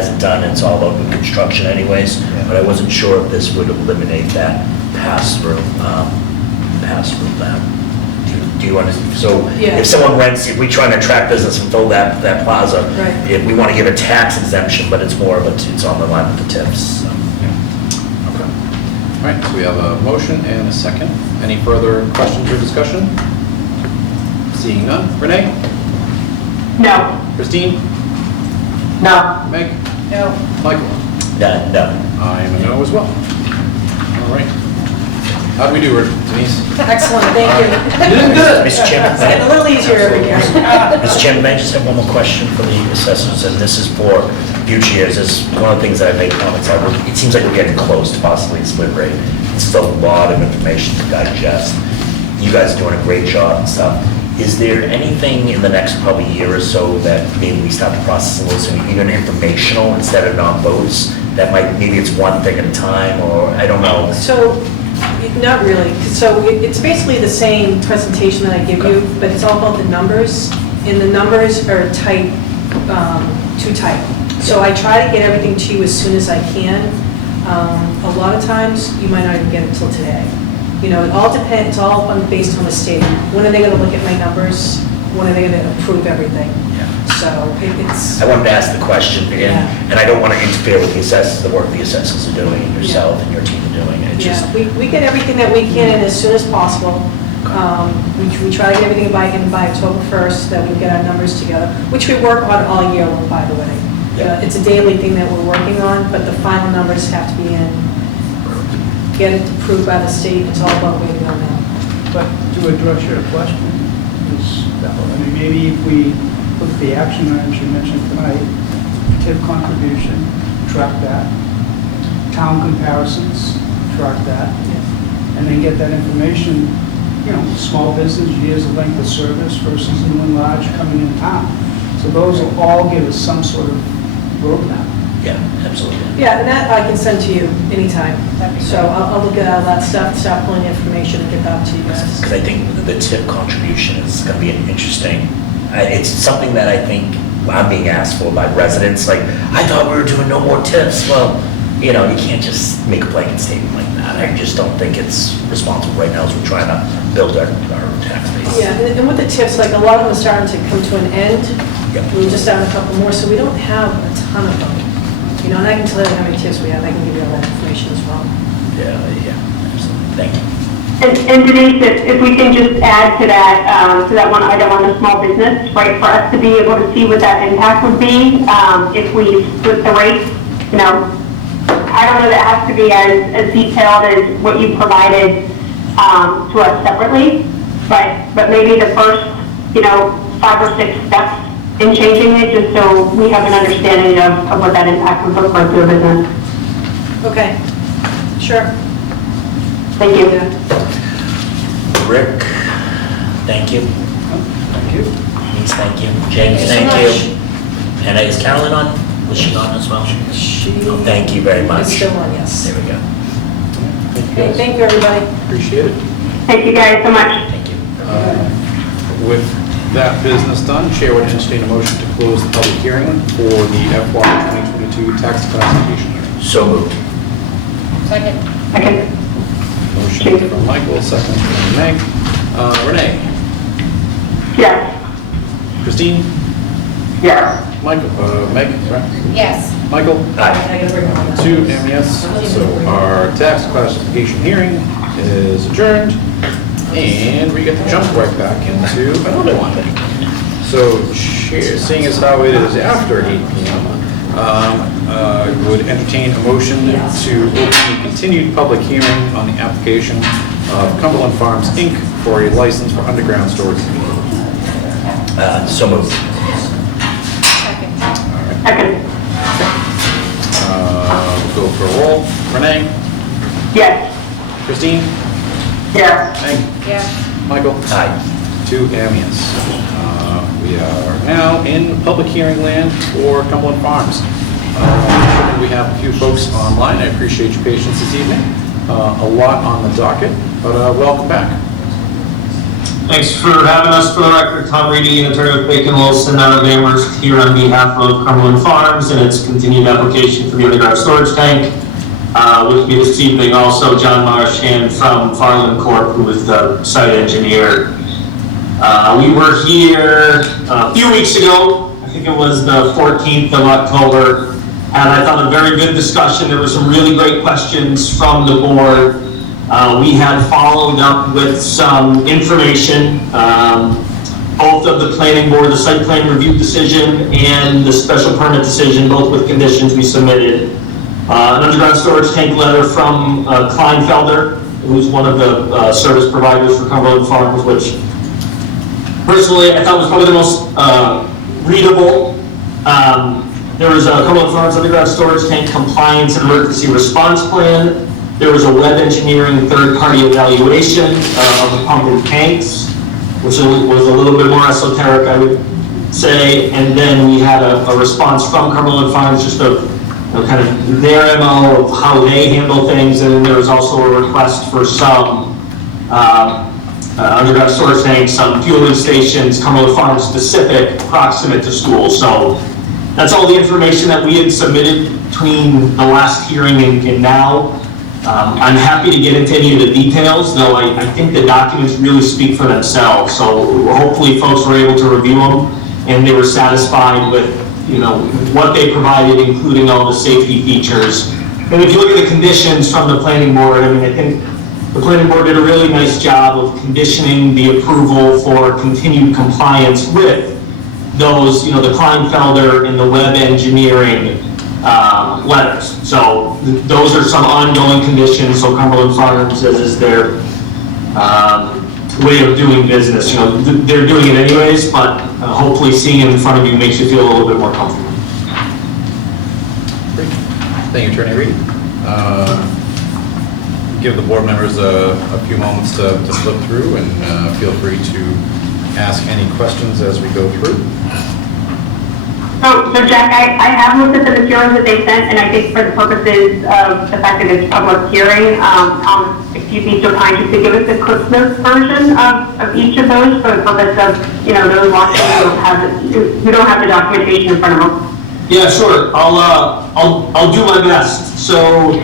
isn't done, it's all about the construction anyways, but I wasn't sure if this would eliminate that pass-through then. Do you understand? So Yeah. if someone rents, if we try to attract business and fill that plaza, Right. if we want to give a tax exemption, but it's more of it's on the line with the tips. So. Okay. All right, so we have a motion and a second. Any further questions or discussion? Seeing none. Renee? No. Christine? No. Meg? No. Michael? No. I am a no as well. All right. How'd we do, Denise? Excellent, thank you. Mr. Chairman? It's getting a little easier every year. Mr. Chairman, may I just have one more question for the assessors, and this is for future years. This is one of the things that I made comments on. It seems like we're getting close to possibly a split rate. It's a lot of information to digest. You guys are doing a great job and stuff. Is there anything in the next probably year or so that maybe we start to process a little, so even informational instead of non-votes? That might, maybe it's one thing at a time, or I don't know. So, not really. So it's basically the same presentation that I give you, but it's all about the numbers, and the numbers are tight, too tight. So I try to get everything to you as soon as I can. A lot of times, you might not even get it till today. You know, it all depends, it's all based on the state. When are they gonna look at my numbers? When are they gonna approve everything? So it's... I wanted to ask the question, and I don't want to interfere with the assessors, the work the assessors are doing, and yourself and your team are doing. It just, We get everything that we can in as soon as possible. We try to get everything by October 1st, that we get our numbers together, which we work on all year long, by the way. It's a daily thing that we're working on, but the final numbers have to be in. Get it approved by the state, it's all about waiting on that. But to address your question, maybe if we look at the action items you mentioned tonight, TIP contribution, track that, town comparisons, track that, and then get that information, small business, years of length of service versus new and large coming in town. So those will all give us some sort of roadmap. yeah, absolutely. Yeah, and that I can send to you anytime. So I'll look at all that stuff, start pulling information and get back to you guys. Because I think the tip contribution is going to be an interesting, it's something that I think I'm being asked for by residents, like, I thought we were doing no more tips. Well, you can't just make a blanket statement like that. I just don't think it's responsible right now as we're trying to build our tax base. Yeah, and with the tips, like a lot of them are starting to come to an end. Yep. We just have a couple more, so we don't have a ton of them. And I can tell you how many tips we have. I can give you all that information as well. Yeah, absolutely. Thank you. And Denise, if we can just add to that one item on the small business, right, for us to be able to see what that impact would be, if we split the rates, you know, I don't know that it has to be as detailed as what you provided to us separately, but maybe the first, you know, 5 or 6 steps in changing it, just so we have an understanding of what that impact would look like to a business. Okay, sure. Thank you. Rick, thank you. Thank you. Denise, thank you. James, Thank thank you you. And is Carolyn on? Was she on as well? She Oh, thank you very much. is still on, yes. There we go. Okay, thank you, everybody. Appreciate it. Thank you guys so much. Thank you. With that business done, Chair would entertain a motion to close the public hearing for the FY 2022 tax classification hearing. So moved. Second. Okay. Motion from Michael, second from Meg. Renee? Yes. Christine? Yes. Michael, Meg, right? Yes. Michael? Aye. 2, and yes. So our tax classification hearing is adjourned, and we get to jump right back into another one. So, Chair, seeing as how it is after 8 p.m., would entertain a motion to open a continued public hearing on the application of Cumberland Farms, Inc. for a license for underground storage. So moved. Second. We'll go for a roll. Renee? Yes. Christine? Yes. Meg? Yes. Michael? Aye. 2, and yes. We are now in public hearing land for Cumberland Farms. We have a few folks online. I appreciate your patience this evening. A lot on the docket, but welcome back. Thanks for having us. For the record, Tom Reedy, attorney with Bacon Wilson out of Amherst, here on behalf of Cumberland Farms and its continued application for the underground storage tank. With me this evening also John Marchand from Farland Corp., who is the site engineer. We were here a few weeks ago. I think it was the 14th of October, and I thought a very good discussion. There were some really great questions from the board. We had followed up with some information, both of the planning board, the site plan review decision and the special permit decision, both with conditions we submitted. An underground storage tank letter from Kleinfelder, who's one of the service providers for Cumberland Farms, which personally I thought was probably the most readable. There was a Cumberland Farms underground storage tank compliance and emergency response plan. There was a web engineering third-party evaluation of the pump and tanks, which was a little bit more esoteric, I would say. And then we had a response from Cumberland Farms, just of kind of their MO of how they handle things. And then there was also a request for some underground storage tanks, some fueling stations, Cumberland Farms specific, proximate to schools. So that's all the information that we had submitted between the last hearing and now. I'm happy to get into any of the details, though I think the documents really speak for themselves. So hopefully folks were able to review them and they were satisfied with, you know, what they provided, including all the safety features. And if you look at the conditions from the planning board, I mean, I think the planning board did a really nice job of conditioning the approval for continued compliance with those, you know, the Kleinfelder and the web engineering letters. So those are some ongoing conditions. So Cumberland Farms is their way of doing business. You know, they're doing it anyways, but hopefully seeing it in front of you makes you feel a little bit more comfortable. Great. Thank you, Attorney Reed. Give the board members a few moments to flip through, and feel free to ask any questions as we go through. So Jack, I have looked at the materials that they sent, and I think for the purposes of the fact that it's public hearing, if you'd be so kind, just to give us a Cliff Notes version of each of those for the purpose of, you know, those watching who don't have the documentation in front of them. Yeah, sure. I'll do my best. So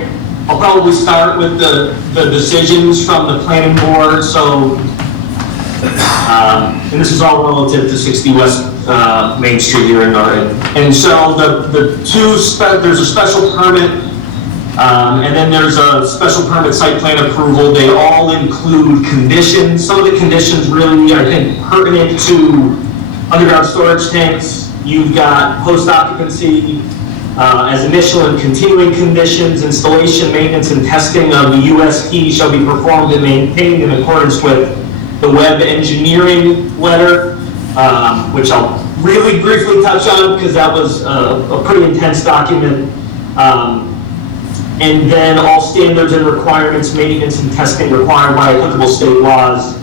I'll probably start with the decisions from the planning board. So, and this is all relative to 60 West Main Street here in Norwich. And so there's a special permit And then there's a special permit site plan approval. They all include conditions. Some of the conditions really are, I think, pertinent to underground storage tanks. You've got post-occupancy as initial and continuing conditions, installation, maintenance, and testing of the USP shall be performed and maintained in accordance with the web engineering letter, which I'll really briefly touch on because that was a pretty intense document. And then all standards and requirements, maintenance and testing required by applicable state laws.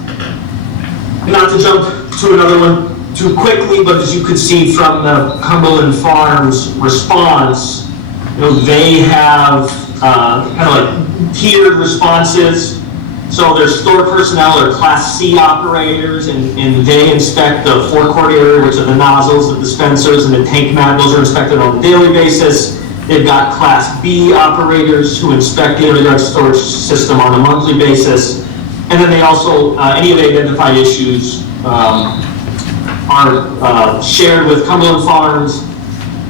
Not to jump to another one too quickly, but as you could see from the Cumberland Farms response, they have kind of like tiered responses. So their store personnel are Class C operators, and they inspect the forecourt area, which are the nozzles, the dispensers, and the tank mat. Those are inspected on a daily basis. They've got Class B operators who inspect the underground storage system on a monthly basis. And then they also, any of the identified issues are shared with Cumberland Farms,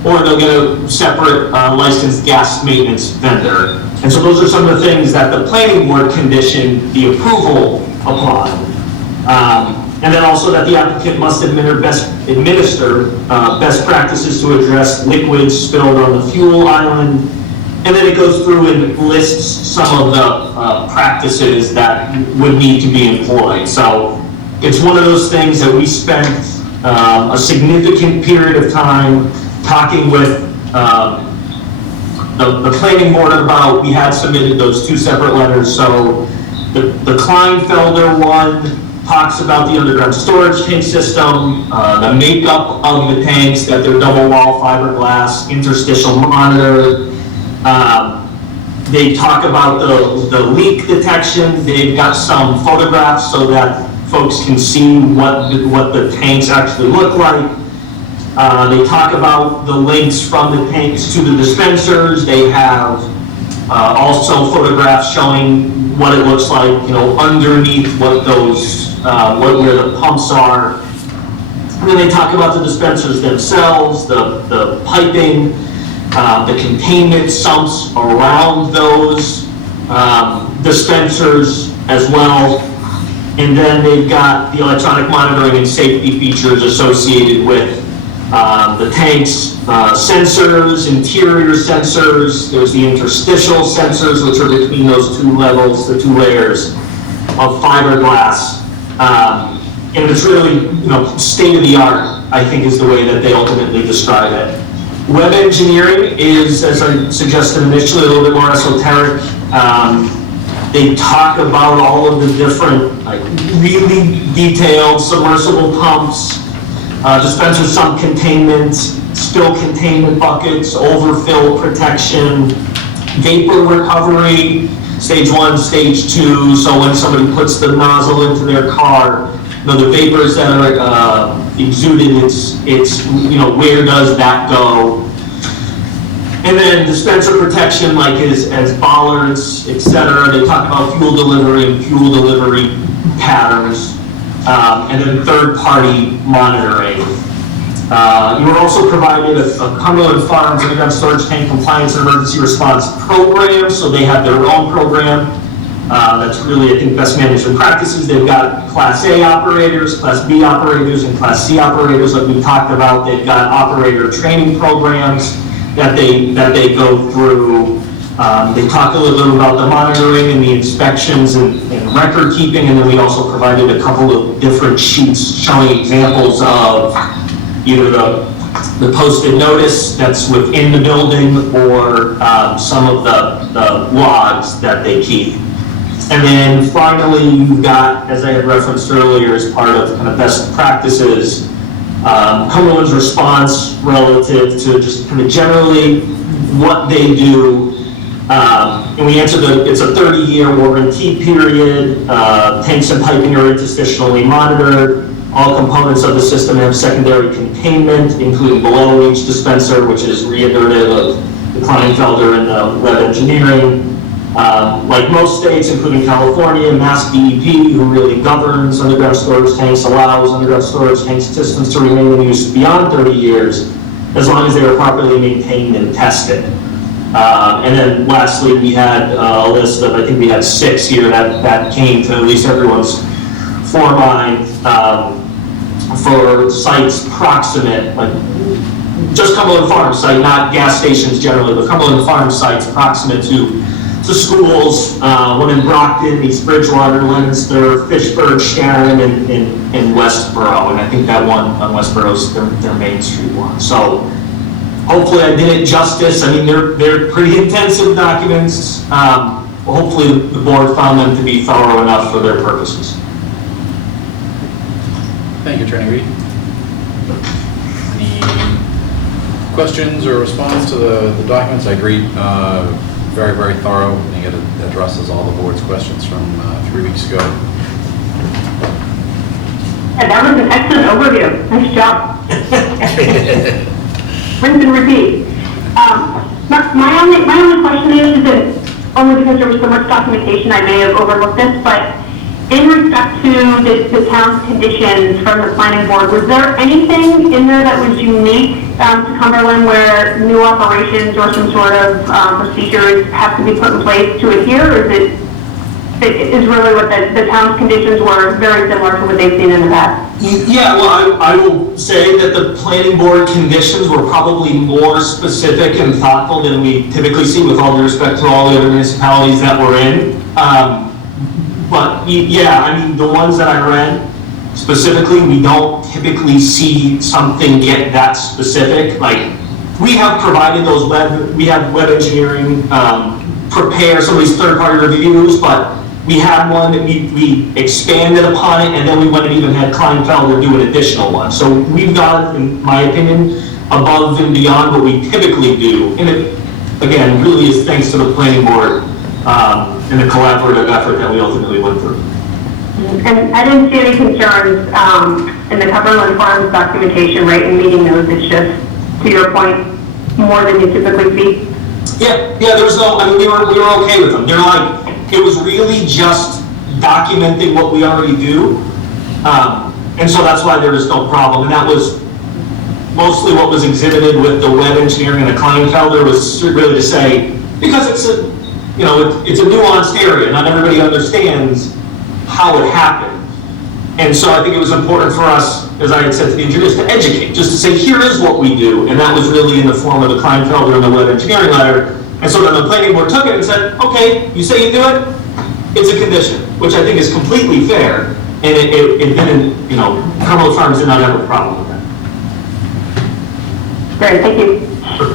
or they'll get a separate licensed gas maintenance vendor. And so those are some of the things that the planning board conditioned the approval upon. And then also that the applicant must administer best practices to address liquids spilled on the fuel island. And then it goes through and lists some of the practices that would need to be employed. So it's one of those things that we spent a significant period of time talking with the planning board about. We had submitted those two separate letters. So the Kleinfelder one talks about the underground storage tank system, the makeup of the tanks, that they're double wall fiberglass, interstitial monitor. They talk about the leak detection. They've got some photographs so that folks can see what the tanks actually look like. They talk about the links from the tanks to the dispensers. They have also photographs showing what it looks like, underneath what those, where the pumps are. And then they talk about the dispensers themselves, the piping, the containment sumps around those dispensers as well. And then they've got the electronic monitoring and safety features associated with the tanks, sensors, interior sensors. There's the interstitial sensors, which are between those two levels, the two layers of fiberglass. And it's really, state of the art, I think, is the way that they ultimately describe it. Web engineering is, as I suggested initially, a little bit more esoteric. They talk about all of the different, really detailed submersible pumps, dispenser sump containment, spill containment buckets, overfill protection, vapor recovery, stage 1, stage 2. So when somebody puts the nozzle into their car, the vapors that are exuded, it's where does that go? And then dispenser protection, like as bollards, etc. They talk about fuel delivery and fuel delivery patterns. And then third-party monitoring. You were also provided a Cumberland Farms underground storage tank compliance and emergency response program. So they have their own program. That's really, I think, best management practices. They've got Class A operators, Class B operators, and Class C operators, like we talked about. They've got operator training programs that they go through. They talk a little bit about the monitoring and the inspections and record keeping, and then we also provided a couple of different sheets showing examples of either the posted notice that's within the building or some of the logs that they keep. And then finally, you've got, as I had referenced earlier, as part of kind of best practices, Cumberland's response relative to just kind of generally what they do. And we answered it's a 30-year warranty period. Tanks and piping are interstitially monitored. All components of the system have secondary containment, including below each dispenser, which is reiterative of the Kleinfelder and the web engineering. Like most states, including California, Mass DEP, who really governs underground storage tanks, allows underground storage tank systems to remain in use beyond 30 years, as long as they are properly maintained and tested. And then lastly, we had a list of, I think we had 6 here that came to at least everyone's foremind for sites proximate, like just Cumberland Farms site, not gas stations generally, but Cumberland Farms sites proximate to schools, one in Brockton, East Bridgewater, Leominster, Fitchburg, Sharon, and Westboro. And I think that one on Westboro's their Main Street one. So hopefully I did it justice. I mean, they're pretty intensive documents. Hopefully the board found them to be thorough enough for their purposes. Thank you, Attorney Reed. Any questions or response to the documents? I agree, very, very thorough. I think it addresses all the board's questions from 3 weeks ago. And that was an excellent overview. Nice job. Rinse and repeat. My only question is that only because there was so much documentation, I may have overlooked this, but in respect to the town's conditions from the planning board, was there anything in there that was unique to Cumberland where new operations or some sort of procedures have to be put in place to adhere, or is really what the town's conditions were very similar to what they've seen in the past? Yeah, well, I will say that the planning board conditions were probably more specific and thoughtful than we typically see, with all due respect to all the other municipalities that we're in. But yeah, I mean, the ones that I read specifically, we don't typically see something get that specific. Like, we have provided those we have web engineering prepare some of these third-party reviews, but we had one that we expanded upon it, and then we went and even had Kleinfelder do an additional one. So we've got, in my opinion, above and beyond what we typically do. And it, again, really is thanks to the planning board and the collaborative effort that we ultimately went through. And I didn't see any concerns in the Cumberland Farms documentation, right, in meeting those. It's just, to your point, more than you typically see. Yeah, there was no, I mean, we were okay with them. They're like, it was really just documenting what we already do. And so that's why there was no problem. And that was mostly what was exhibited with the web engineering and the Kleinfelder, was really to say, because it's a, you know, it's a nuanced area. Not everybody understands how it happened. And so I think it was important for us, as I had said to the engineers, to educate, just to say, here is what we do. And that was really in the form of the Kleinfelder and the web engineering letter. And so then the planning board took it and said, okay, you say you do it, it's a condition, which I think is completely fair. And it didn't, you know, Cumberland Farms did not have a problem with that. Great, thank you. Sure.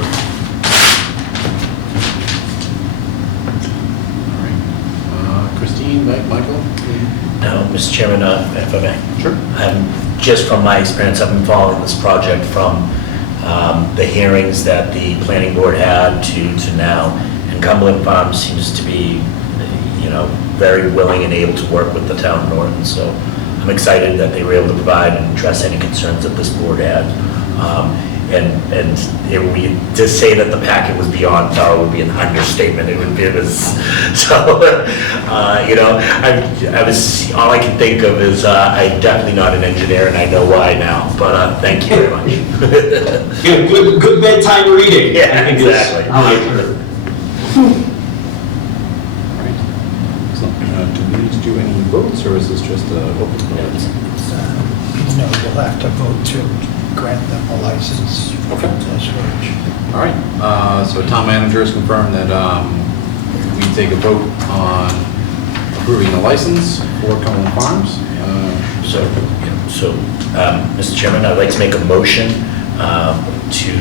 All right. Christine, Michael? No, Mr. Chairman, if I may. Sure. Just from my experience, I've been following this project from the hearings that the planning board had to now, and Cumberland Farms seems to be, you know, very willing and able to work with the town of Norton. So I'm excited that they were able to provide and address any concerns that this board had. And to say that the packet was beyond thorough would be an understatement. It was so. You know, all I can think of is I'm definitely not an engineer, and I know why now. But thank you very much. Yeah, good bedtime reading. Yeah, I think exactly. How I put it. All right. Excellent. Do we need to do any votes, or is this just open vote? No, you'll have to vote to grant them a license. Okay. Storage. All right. So town manager has confirmed that we take a vote on approving the license for Cumberland Farms. Mr. Chairman, I'd like to make a motion to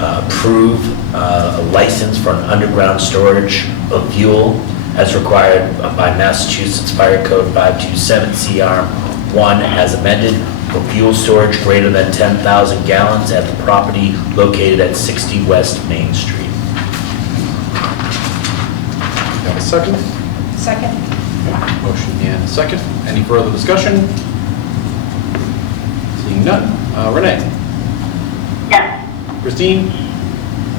approve a license for an underground storage of fuel as required by Massachusetts Fire Code 527 CR 1 as amended for fuel storage greater than 10,000 gallons at the property located at 60 West Main Street. Got a second? Second? Okay. Motion and a second. Any further discussion? Seeing none. Renee? Yes. Christine?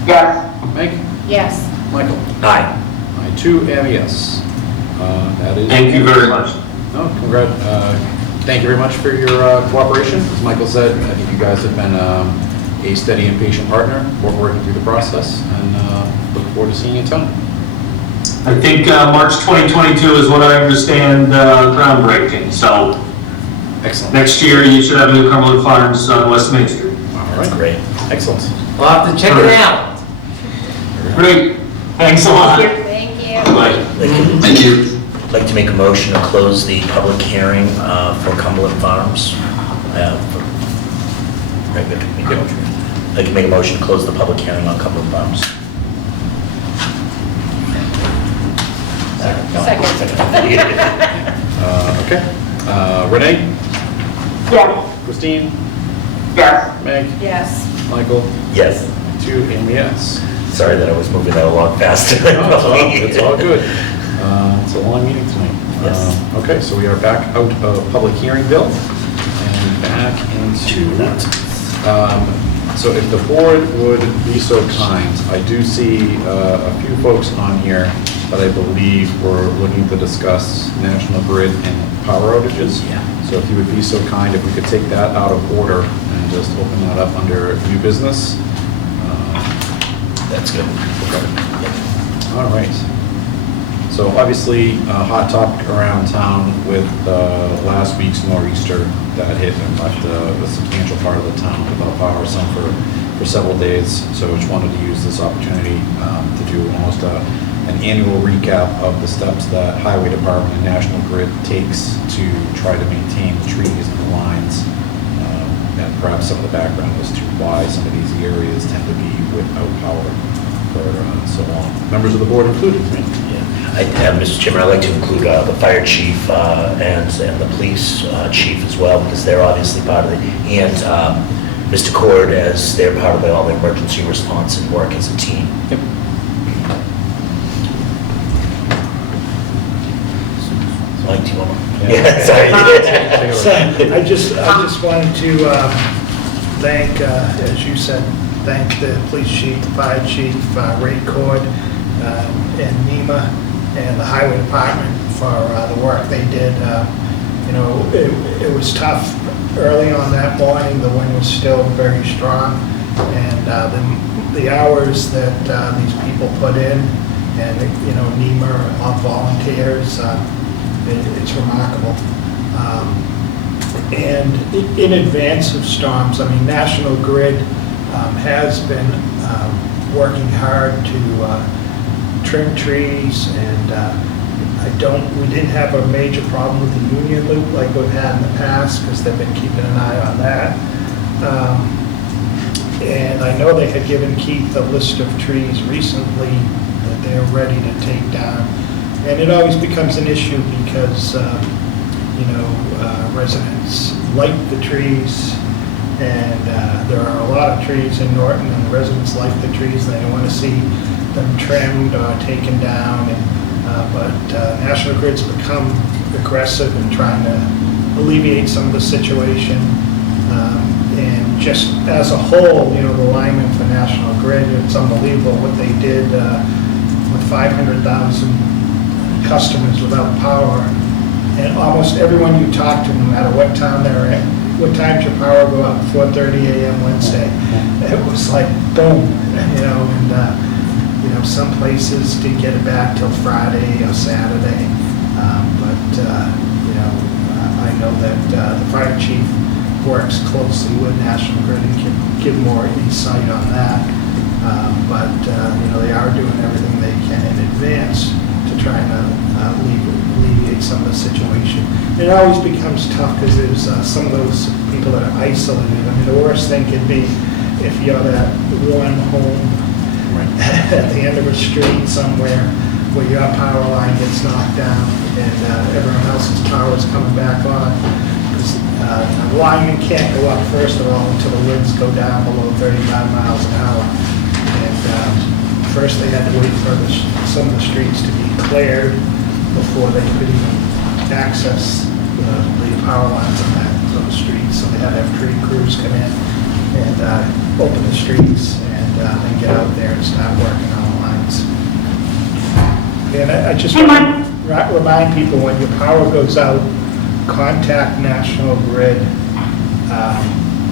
Yes. Meg? Yes. Michael? Aye. I too am yes. That is. Thank you very much. No, thank you very much for your cooperation. As Michael said, I think you guys have been a steady and patient partner. We're working through the process and look forward to seeing you in town. I think March 2022 is what I understand groundbreaking, so Excellent. next year you should have new Cumberland Farms on West Main Street. All right. Great. Excellent. We'll have to check it out. Great, thanks a lot. Thank you. Bye. Thank you. I'd like to make a motion to close the public hearing for Cumberland Farms. I'd like to make a motion to close the public hearing on Cumberland Farms. Okay. Renee? Yes. Christine? Yes. Meg? Yes. Michael? Yes. 2 and yes. Sorry that I was moving that along faster. No, it's all good. It's a long meeting tonight. Yes. Okay, so we are back out of public hearing, Bill, and back into that. So if the board would be so kind, I do see a few folks on here that I believe we're looking to discuss National Grid and power outages. Yeah. So if you would be so kind, if we could take that out of order and just open that up under new business. That's good. All right. So obviously, a hot topic around town with last week's nor'easter that hit and left a substantial part of the town without power, some for several days. So I just wanted to use this opportunity to do almost an annual recap of the steps that Highway Department and National Grid takes to try to maintain the trees and the lines, and perhaps some of the background as to why some of these areas tend to be without power for so long. Members of the board included, right? Mr. Chairman, I'd like to include the fire chief and the police chief as well, because they're obviously part of it, and Mr. Cord, as they're part of all the emergency response and work as a team. Yep. Mike, do you want to? Yeah. Sorry. So I just wanted to thank, as you said, thank the police chief, the fire chief, Ray Cord, and NEMA, and the highway department for the work they did. You know, it was tough early on that morning. The wind was still very strong, and the hours that these people put in, and you know, NEMA, all volunteers, it's remarkable. And in advance of storms, I mean, National Grid has been working hard to trim trees, and we didn't have a major problem with the Union Loop like we've had in the past, because they've been keeping an eye on that. And I know they had given Keith a list of trees recently that they're ready to take down. And it always becomes an issue because, you know, residents like the trees, and there are a lot of trees in Norton, and the residents like the trees, and they don't want to see them trimmed or taken down. But National Grid's become aggressive in trying to alleviate some of the situation. And just as a whole, you know, the linemen for National Grid, it's unbelievable what they did with 500,000 customers without power. And almost everyone you talk to, no matter what town they're in, what time's your power go out? 4:30 a.m. Wednesday. It was like boom, you know, and you know, some places didn't get it back till Friday or Saturday. But you know, I know that the fire chief works closely with National Grid and can give more insight on that. But you know, they are doing everything they can in advance to try and alleviate some of the situation. It always becomes tough because there's some of those people that are isolated. I mean, the worst thing could be if you're that one home at the end of a street somewhere where your power line gets knocked down and everyone else's power is coming back on. The lineman can't go up, first of all, until the winds go down below 35 miles an hour. And first they had to wait for some of the streets to be cleared before they could even access the power lines on those streets. So they had to have tree crews come in and open the streets and then get out there and start working on the lines. And I just want to remind people, when your power goes out, contact National Grid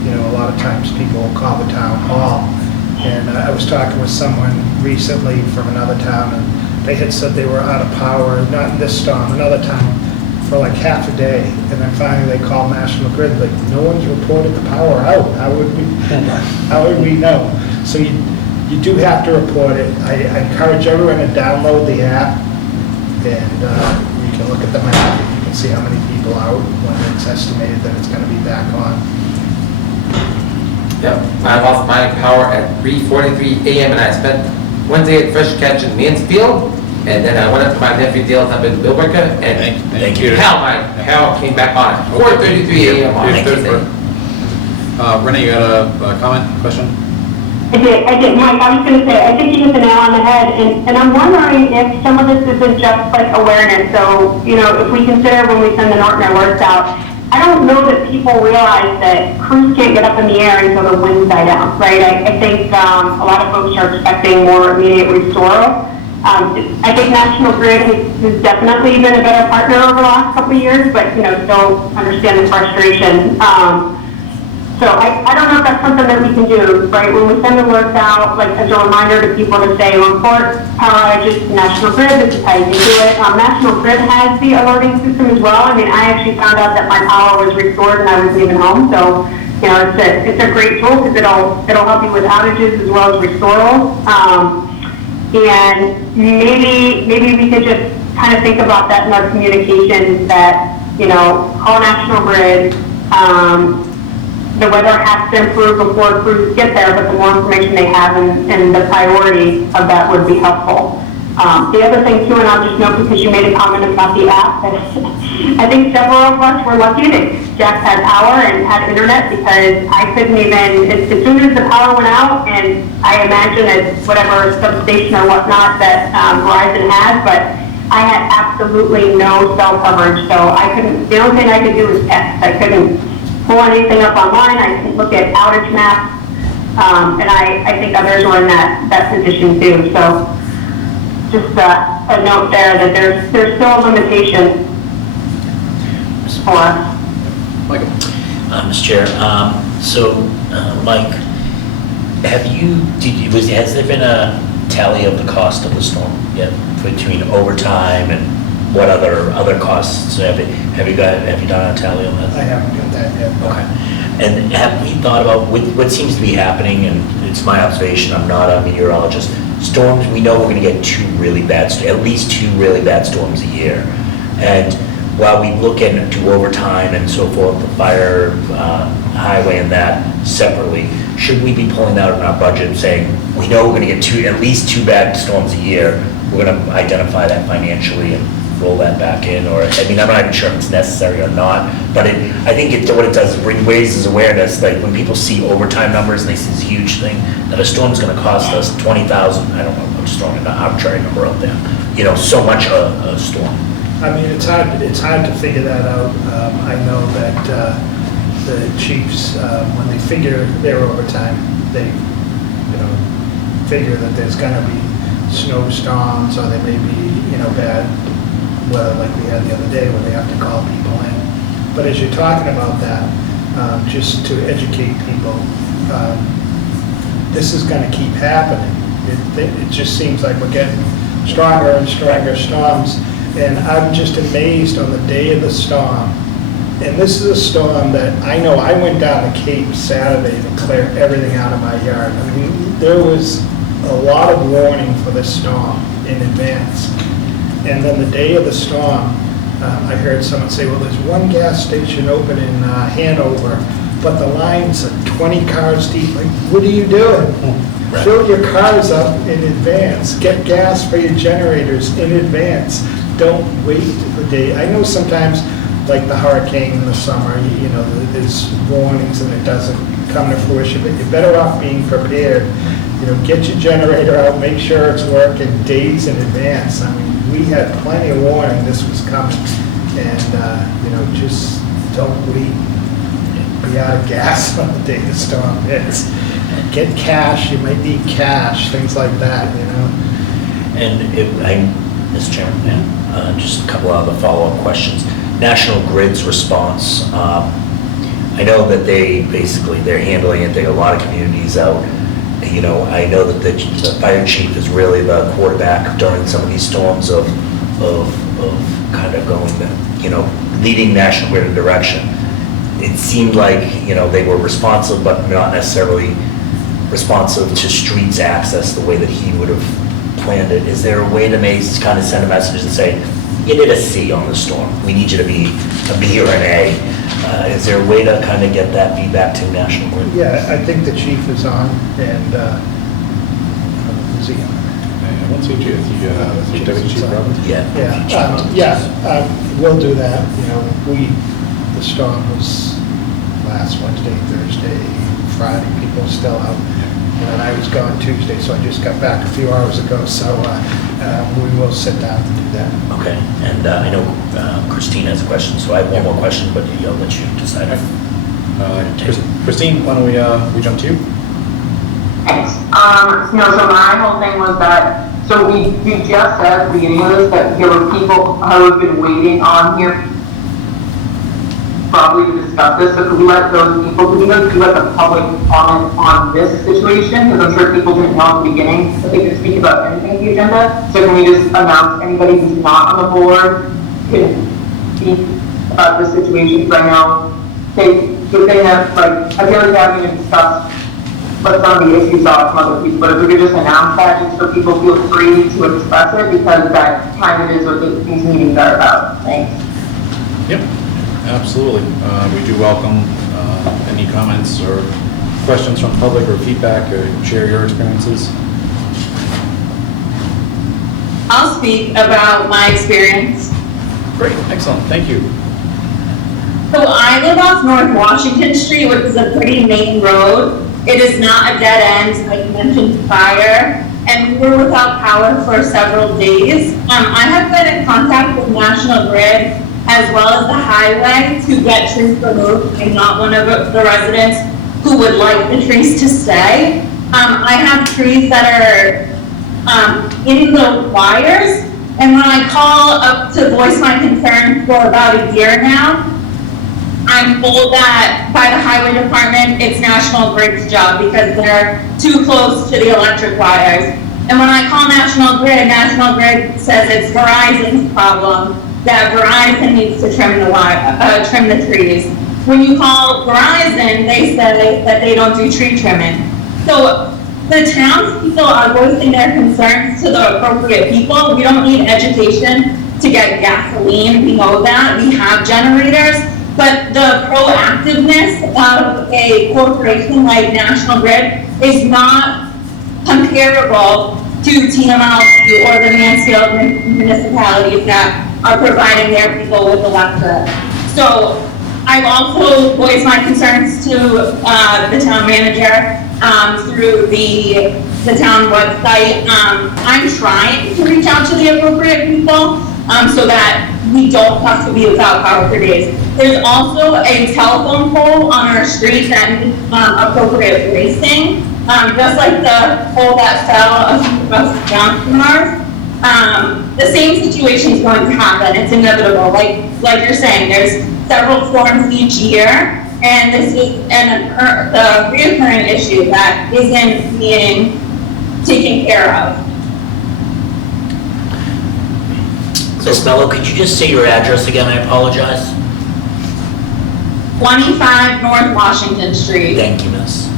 a lot of times people will call the town hall. And I was talking with someone recently from another town, and they had said they were out of power, not in this storm, another town, for like half a day. And then finally they called National Grid, like, no one's reported the power out. How would we know? So you do have to report it. I encourage everyone to download the app, and you can look at the map, you can see how many people out when it's estimated that it's gonna be back on. Yep, I lost my power at 3:43 a.m. and I spent Wednesday at Fresh Catch in Mansfield, and then I went up to my nephew Dale's up in Billerica, and Thank you. hell, my power came back on at 4:33 a.m. on Thursday. Renee, you got a comment, question? I did, Mike, I was gonna say, I think you hit the nail on the head, and I'm wondering if some of this isn't just like awareness. So, if we consider when we send the Norton alerts out, I don't know that people realize that crews can't get up in the air until the winds die down, right? I think a lot of folks are expecting more immediate restoral. I think National Grid has definitely been a better partner over the last couple of years, but, still understand the frustration. So I don't know if that's something that we can do, right? When we send alerts out, like as a reminder to people to say, report power outages to National Grid, this is how you can do it. National Grid has the alerting system as well. I mean, I actually found out that my power was restored and I was leaving home. So, it's a great tool because it'll help you with outages as well as restoral. And maybe we could just kind of think about that in our communications that, call National Grid, the weather has to improve before crews get there, but the more information they have and the priority of that would be helpful. The other thing too, and I'll just note because you made a comment about the app, I think several of us were lucky that Jack had power and had internet because I couldn't even, as soon as the power went out, and I imagine it's whatever substation or whatnot that Verizon has, but I had absolutely no cell coverage, so I couldn't, the only thing I could do was text. I couldn't pull anything up online, I can look at outage maps, and I think others were in that position too. So just a note there that there's still a limitation for us. Michael? Mr. Chair, Mike, has there been a tally of the cost of the storm yet between overtime and what other costs? Have you done a tally on that? I haven't got that yet. Okay. And have we thought about what seems to be happening, and it's my observation, I'm not a meteorologist, storms, we know we're going to get at least two really bad storms a year. And while we look into overtime and so forth, the fire, highway and that separately, should we be pulling that out in our budget saying, we know we're going to get at least two bad storms a year, we're going to identify that financially and roll that back in? Or, I'm not even sure if it's necessary or not, but I think what it does is raises awareness. Like when people see overtime numbers and they see this huge thing, that a storm's gonna cost us $20,000, I don't know, I'm just throwing an arbitrary number out there, so much a storm. It's hard to figure that out. I know that the chiefs, when they figure their overtime, they, figure that there's gonna be snowstorms, or there may be, bad weather like we had the other day where they have to call people in. But as you're talking about that, just to educate people, this is going to keep happening. It just seems like we're getting stronger and stronger storms, and I'm just amazed on the day of the storm. And this is a storm that I know I went down the Cape Saturday to clear everything out of my yard. There was a lot of warning for this storm in advance. And then the day of the storm, I heard someone say, well, there's one gas station open in Hanover, but the lines are 20 cars deep. Like, what are you doing? Right. Fill your cars up in advance. Get gas for your generators in advance. Don't wait the day. I know sometimes, like the hurricane in the summer, there's warnings and it doesn't come to fruition, but you're better off being prepared. Get your generator out, make sure it's working days in advance. We had plenty of warning this was coming, and just don't wait. Be out of gas on the day the storm hits. Get cash, you might need cash, things like that, And Mr. Chairman, just a couple of other follow-up questions. National Grid's response, I know that they're handling it, they got a lot of communities out. You know, I know that the fire chief is really the quarterback during some of these storms of kind of going, leading National Grid in a direction. It seemed like, they were responsive, but not necessarily responsive to streets access the way that he would have planned it. Is there a way to kind of send a message and say, you did a C on the storm, we need you to be a B or an A? Is there a way to kind of get that feedback to National Grid? Yeah, I think the chief is on, and is he on? I want to see you, Deputy Chief Robbins? We'll do that. The storm was last Wednesday, Thursday, Friday, people are still out. And I was gone Tuesday, so I just got back a few hours ago, so we will sit down to do that. Okay, and I know Christine has a question, so I have one more question, but I'll let you decide. Christine, why don't we jump to you? Thanks. So my whole thing was that, so we just said at the beginning of this that there were people who have been waiting on here probably to discuss this, so could we let those people, could we let the public comment on this situation? Because I'm sure people didn't know at the beginning that they could speak about anything on the agenda. So can we just announce anybody who's not on the board can speak about this situation? Because I know they have, I feel like having to discuss what some of the issues are from other people, but if we could just announce that just so people feel free to express it, because that kind of is what these meetings are about. Thanks. Yep, absolutely. We do welcome any comments or questions from the public or feedback, or share your experiences. I'll speak about my experience. Great, excellent, thank you. So I live off North Washington Street, which is a pretty main road. It is not a dead end, like you mentioned prior, and we were without power for several days. I have been in contact with National Grid as well as the highway to get trees removed. I'm not one of the residents who would like the trees to stay. I have trees that are in the wires, and when I call up to voice my concern for about a year now, I'm told that by the highway department, it's National Grid's job because they're too close to the electric wires. And when I call National Grid says it's Verizon's problem, that Verizon needs to trim the trees. When you call Verizon, they say that they don't do tree trimming. So the townspeople are voicing their concerns to the appropriate people. We don't need education to get gasoline, we know that, we have generators. But the proactiveness of a corporation like National Grid is not comparable to TMLC or the Mansfield municipalities that are providing their people with electric. So I've also voiced my concerns to the town manager through the town website. I'm trying to reach out to the appropriate people so that we don't have to be without power for days. There's also a telephone pole on our street that needs appropriate bracing, just like the pole that fell a few buses down from ours. The same situation is going to happen. It's inevitable. Like you're saying, there's several storms each year, and this is the reoccurring issue that isn't being taken care of. Ms. Mello, could you just say your address again? I apologize. 25 North Washington Street. Thank you, Miss.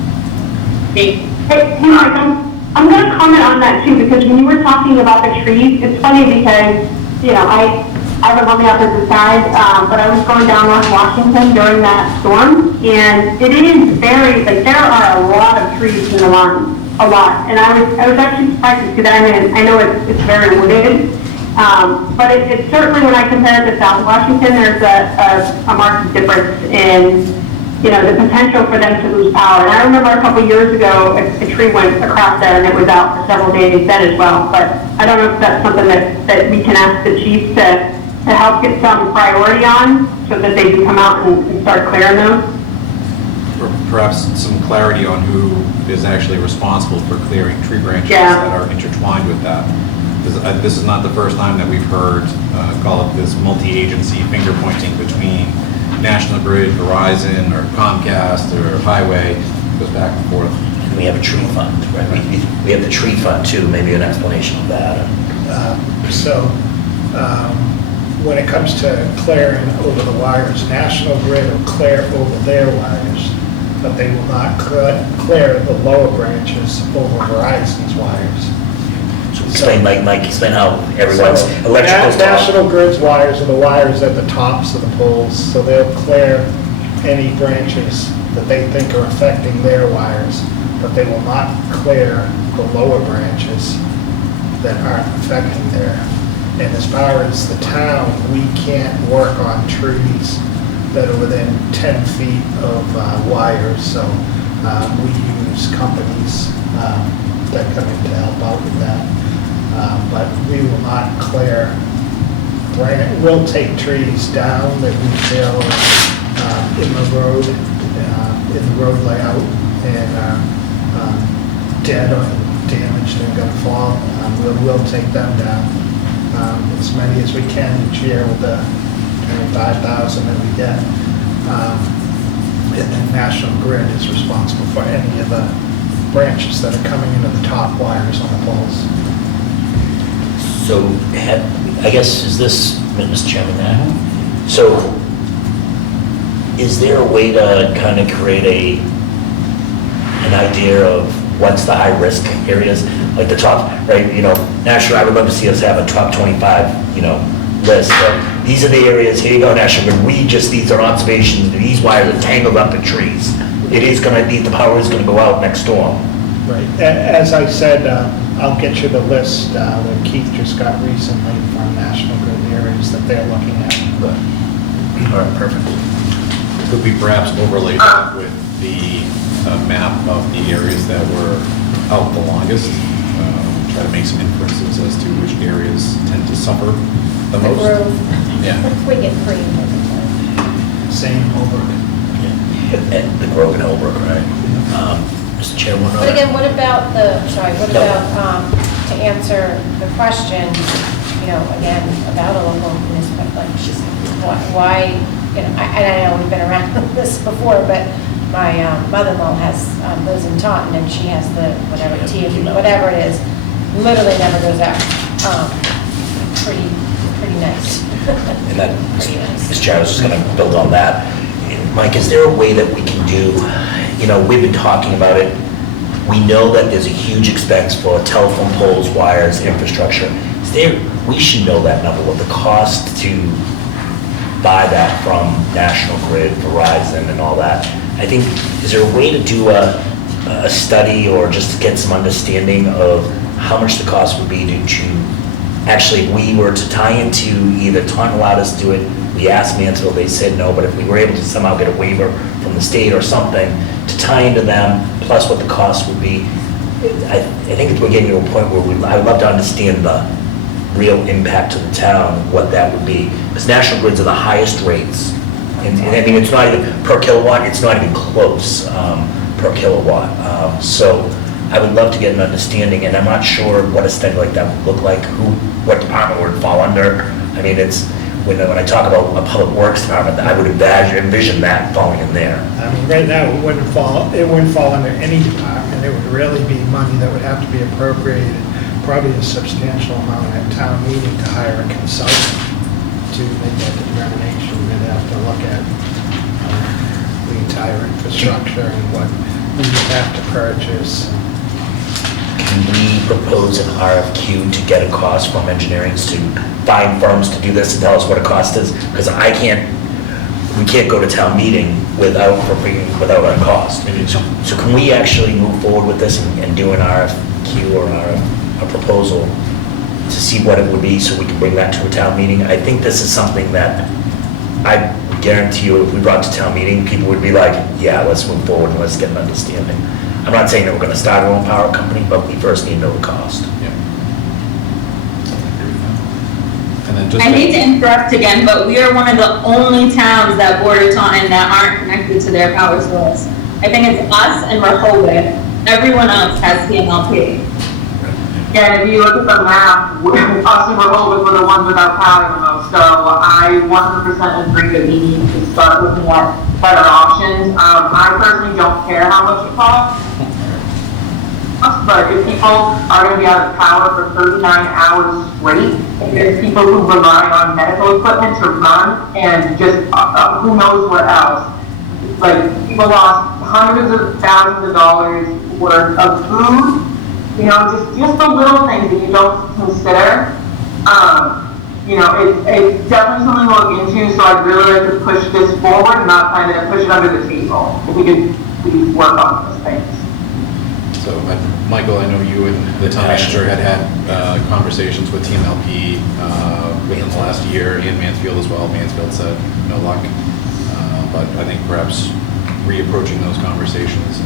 Hey, I'm going to comment on that too, because when you were talking about the trees, it's funny because, I live on the opposite side, but I was going down North Washington during that storm, and it is very, there are a lot of trees in the line, a lot. And I was actually surprised to see that. I know it's very wooded, but it's certainly, when I compare it to South Washington, there's a marked difference in, the potential for them to lose power. And I remember a couple years ago, a tree went across there and it was out for several days then as well. But I don't know if that's something that we can ask the chief to help get some priority on so that they can come out and start clearing those. Or perhaps some clarity on who is actually responsible for clearing tree branches that are intertwined with that. This is not the first time that we've heard, call it this multi-agency finger pointing between National Grid, Verizon, or Comcast, or Highway, it goes back and forth. And we have a tree fund, right? We have the tree fund too, maybe an explanation of that. When it comes to clearing over the wires, National Grid will clear over their wires, but they will not clear the lower branches over Verizon's wires. So explain, Mike, explain how everyone's electrical's National Grid's wires are the wires at the tops of the poles, so they'll clear any branches that they think are affecting their wires, but they will not clear the lower branches that aren't affecting their. And as far as the town, we can't work on trees that are within 10 feet of wires, so we use companies that come in to help out with that. But we will not clear, we'll take trees down that we feel in the road layout and dead or damaged and gonna fall. We'll take them down. As many as we can each year with the 25,000 that we get. And then National Grid is responsible for any of the branches that are coming into the top wires on the poles. So, I guess, is this, Mr. Chairman, so is there a way to kind of create an idea of what's the high-risk areas? Like the top, right, National, I would love to see us have a top 25, list. These are the areas, here you go, National Grid, these are observations, these wires are tangled up in trees. The power is gonna go out next storm. Right, as I said, I'll get you the list that Keith just got recently from National Grid areas that they're looking at. All right, perfect. Could we perhaps overlay that with the map of the areas that were out the longest? Try to make some inferences as to which areas tend to suffer the most? Yeah. We get free. Same Holbrook. And the Grove and Holbrook, right? Mr. Chair, one But again, what about to answer the question, again, about a local municipality, why, I know we've been around this before, but my mother-in-law lives in Taunton, and she has the, whatever it is, literally never goes out. Pretty nice. And that, Mr. Chair, I was just gonna build on that. Mike, is there a way that we can do, we've been talking about it. We know that there's a huge expense for telephone poles, wires, infrastructure. We should know that number, what the cost to buy that from National Grid, Verizon, and all that. I think, is there a way to do a study or just to get some understanding of how much the cost would be to actually, if we were to tie into either Taunton allowed us to do it, we asked Mansfield, they said no, but if we were able to somehow get a waiver from the state or something to tie into them, plus what the cost would be, I think we're getting to a point where I would love to understand the real impact to the town, what that would be. Because National Grids are the highest rates. And I mean, it's not even per kilowatt, it's not even close per kilowatt. So I would love to get an understanding, and I'm not sure what a study like that would look like, what department would fall under. I mean, when I talk about a public works department, I would envision that falling in there. I mean, right now, it wouldn't fall under any department. It would really be money that would have to be appropriated, probably a substantial amount at town meeting to hire a consultant to make that determination. They'd have to look at the entire infrastructure and what we would have to purchase. Can we propose an RFQ to get a cost from engineering to find firms to do this and tell us what a cost is? Because we can't go to town meeting without a cost. So can we actually move forward with this and do an RFQ or a proposal to see what it would be so we can bring that to a town meeting? I think this is something that I guarantee you if we brought to town meeting, people would be like, yeah, let's move forward and let's get an understanding. I'm not saying that we're going to start our own power company, but we first need to know the cost. Yeah. And then just I hate to interrupt again, but we are one of the only towns that border Taunton that aren't connected to their power source. I think it's us and Rehoboth. Everyone else has PMLP. And if you look at the map, us and Rehoboth were the ones without power the most. So I 100% agree that we need to start looking at better options. I personally don't care how much it costs. But if people are going to be out of power for 39 hours straight, if there's people who rely on medical equipment to run and just who knows what else, like people lost hundreds of thousands of dollars worth of food, you know, just the little things that you don't consider. You know, it's definitely something to look into, so I'd really like to push this forward, not kind of push it under the table. If we could work on those things. So, Michael, I know you and the town manager had conversations with TMLP within the last year, and Mansfield as well. Mansfield said no luck, but I think perhaps reapproaching those conversations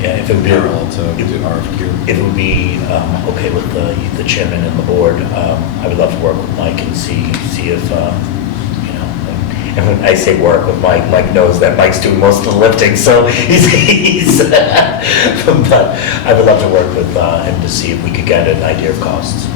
and if it would be parallel to RFQ. If it would be okay with the chairman and the board, I would love to work with Mike and see if, you know, and when I say work with Mike, Mike knows that Mike's doing most of the lifting, so he's but I would love to work with him to see if we could get an idea of costs.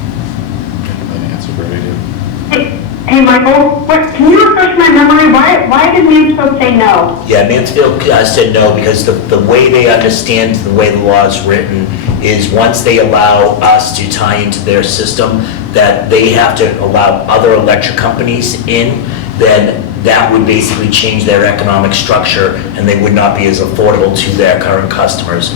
That's a great idea. Hey, Michael, can you refresh my memory? Why did Mansfield say no? Yeah, Mansfield said no because the way they understand the way the law is written is once they allow us to tie into their system, that they have to allow other electric companies in, then that would basically change their economic structure and they would not be as affordable to their current customers.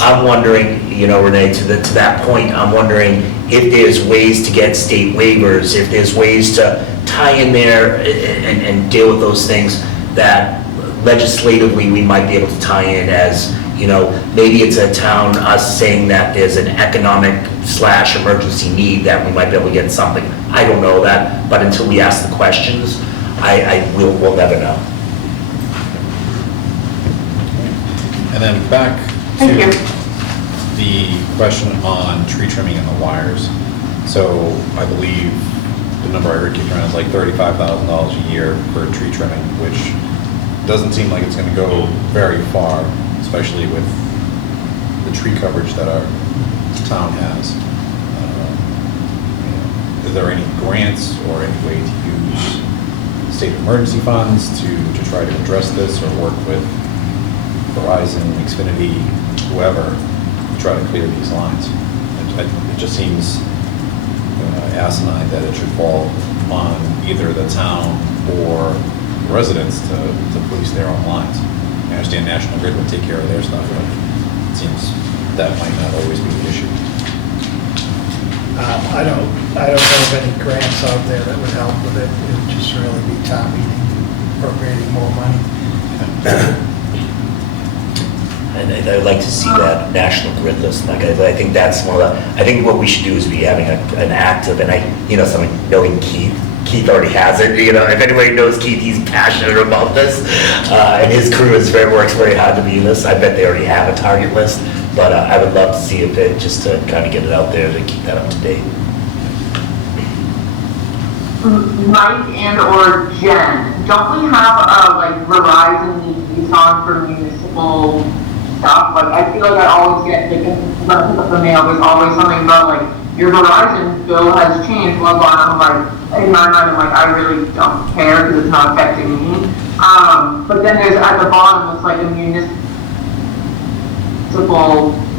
I'm wondering, you know, Renee, to that point, I'm wondering if there's ways to get state waivers, if there's ways to tie in there and deal with those things that legislatively we might be able to tie in as, you know, maybe it's a town, us saying that there's an economic / emergency need that we might be able to get something. I don't know that, but until we ask the questions, we'll never know. And then back to the question on tree trimming and the wires. So I believe the number I heard kicking around is like $35,000 a year for tree trimming, which doesn't seem like it's going to go very far, especially with the tree coverage that our town has. Is there any grants or any way to use state emergency funds to try to address this, or work with Verizon, Xfinity, whoever, to try to clear these lines? It just seems asinine that it should fall on either the town or residents to police their own lines. I understand National Grid would take care of their stuff, but it seems that might not always be the issue. I don't know of any grants out there that would help with it. It would just really be town meeting appropriating more money. And I'd like to see that National Grid list. Like, I think that's one of the, I think what we should do is be having an active, and knowing Keith already has it, you know, if anybody knows Keith, he's passionate about this, and his crew works very hard to be in this. I bet they already have a target list, but I would love to see if it, just to kind of get it out there to keep that up to date. Mike and or Jen, don't we have like Verizon liaison for municipal stuff? Like, I feel like I always get, like, when I pick up the mail, there's always something about like, your Verizon bill has changed, blah, blah, and I'm like, in my mind, I'm like, I really don't care because it's not affecting me. But then there's, at the bottom, it's like a municipal,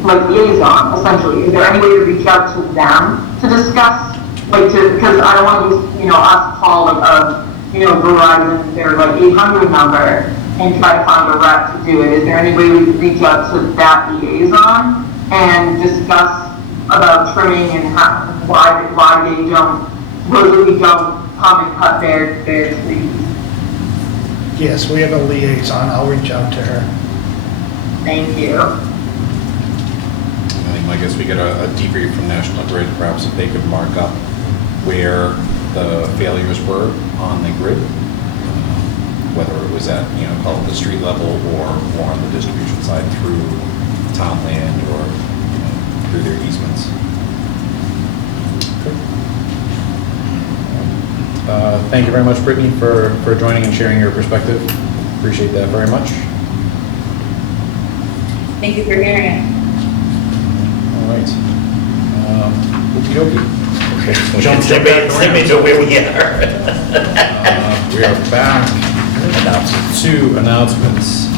like, liaison, essentially. Is there any way to reach out to them to discuss, like, because I don't want to, you know, us call, like, Verizon, their, like, 800 number, and try to find a rep to do it. Is there any way we could reach out to that liaison and discuss about trimming and why they don't, really don't come and cut their trees? Yes, we have a liaison. I'll reach out to her. Thank you. I guess we get a debrief from National Grid, perhaps if they could mark up where the failures were on the grid, whether it was at, call it the street level or more on the distribution side through town land or through their easements. Thank you very much, Brittany, for joining and sharing your perspective. Appreciate that very much. Thank you for hearing it. All right. Okey-dokey. Jump back around. Let me know where we are. We are back to announcements.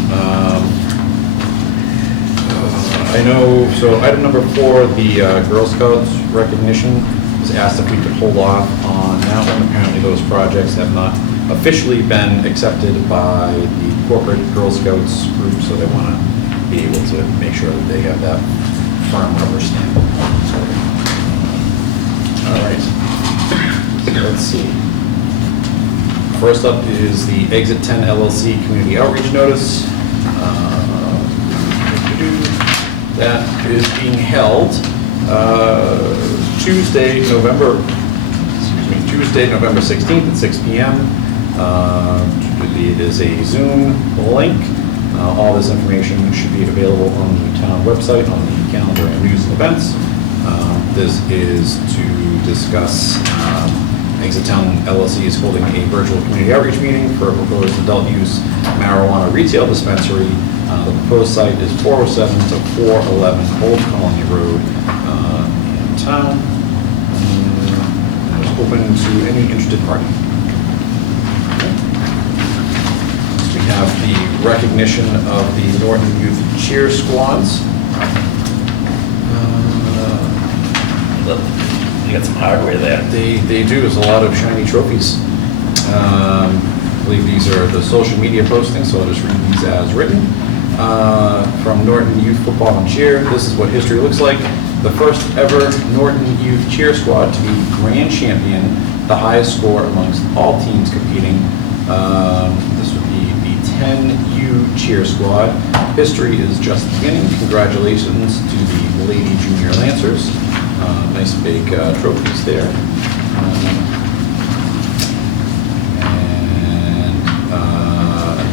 I know, so item number 4, the Girl Scouts recognition, was asked if we could hold off on that one. Apparently those projects have not officially been accepted by the corporate Girl Scouts group, so they want to be able to make sure that they have that firm rubber stamp. All right, so let's see. First up is the Exit 10 LLC Community Outreach Notice. That is being held Tuesday, November 16th at 6 p.m. It is a Zoom link. All this information should be available on the town website, on the calendar and news and events. This is to discuss Exit Town LLC is holding a virtual community outreach meeting for a proposed adult use marijuana retail dispensary. The proposed site is 407 to 411 Old Colony Road in town. It's open to any interested party. We have the recognition of the Norton Youth Cheer Squads. You got some hardware there. They do. There's a lot of shiny trophies. I believe these are the social media postings, so I'll just read these as written. From Norton Youth Football and Cheer, this is what history looks like. The first ever Norton Youth Cheer Squad to be grand champion, the highest score amongst all teams competing. This would be the 10U Cheer Squad. History is just beginning. Congratulations to the Lady Junior Lancers. Nice big trophies there.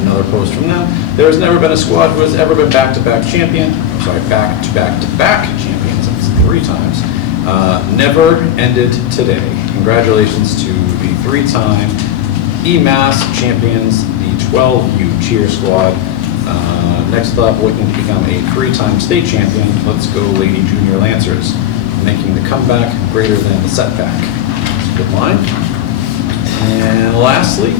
Another post from them. There has never been a squad who has ever been back-to-back champion. I'm sorry, back-to-back-to-back champions. That's 3 times. Never ended today. Congratulations to the 3-time EMAS champions, the 12U cheer squad. Next up, looking to become a 3-time state champion. Let's go, Lady Junior Lancers. Making the comeback greater than the setback. That's a good line. And lastly,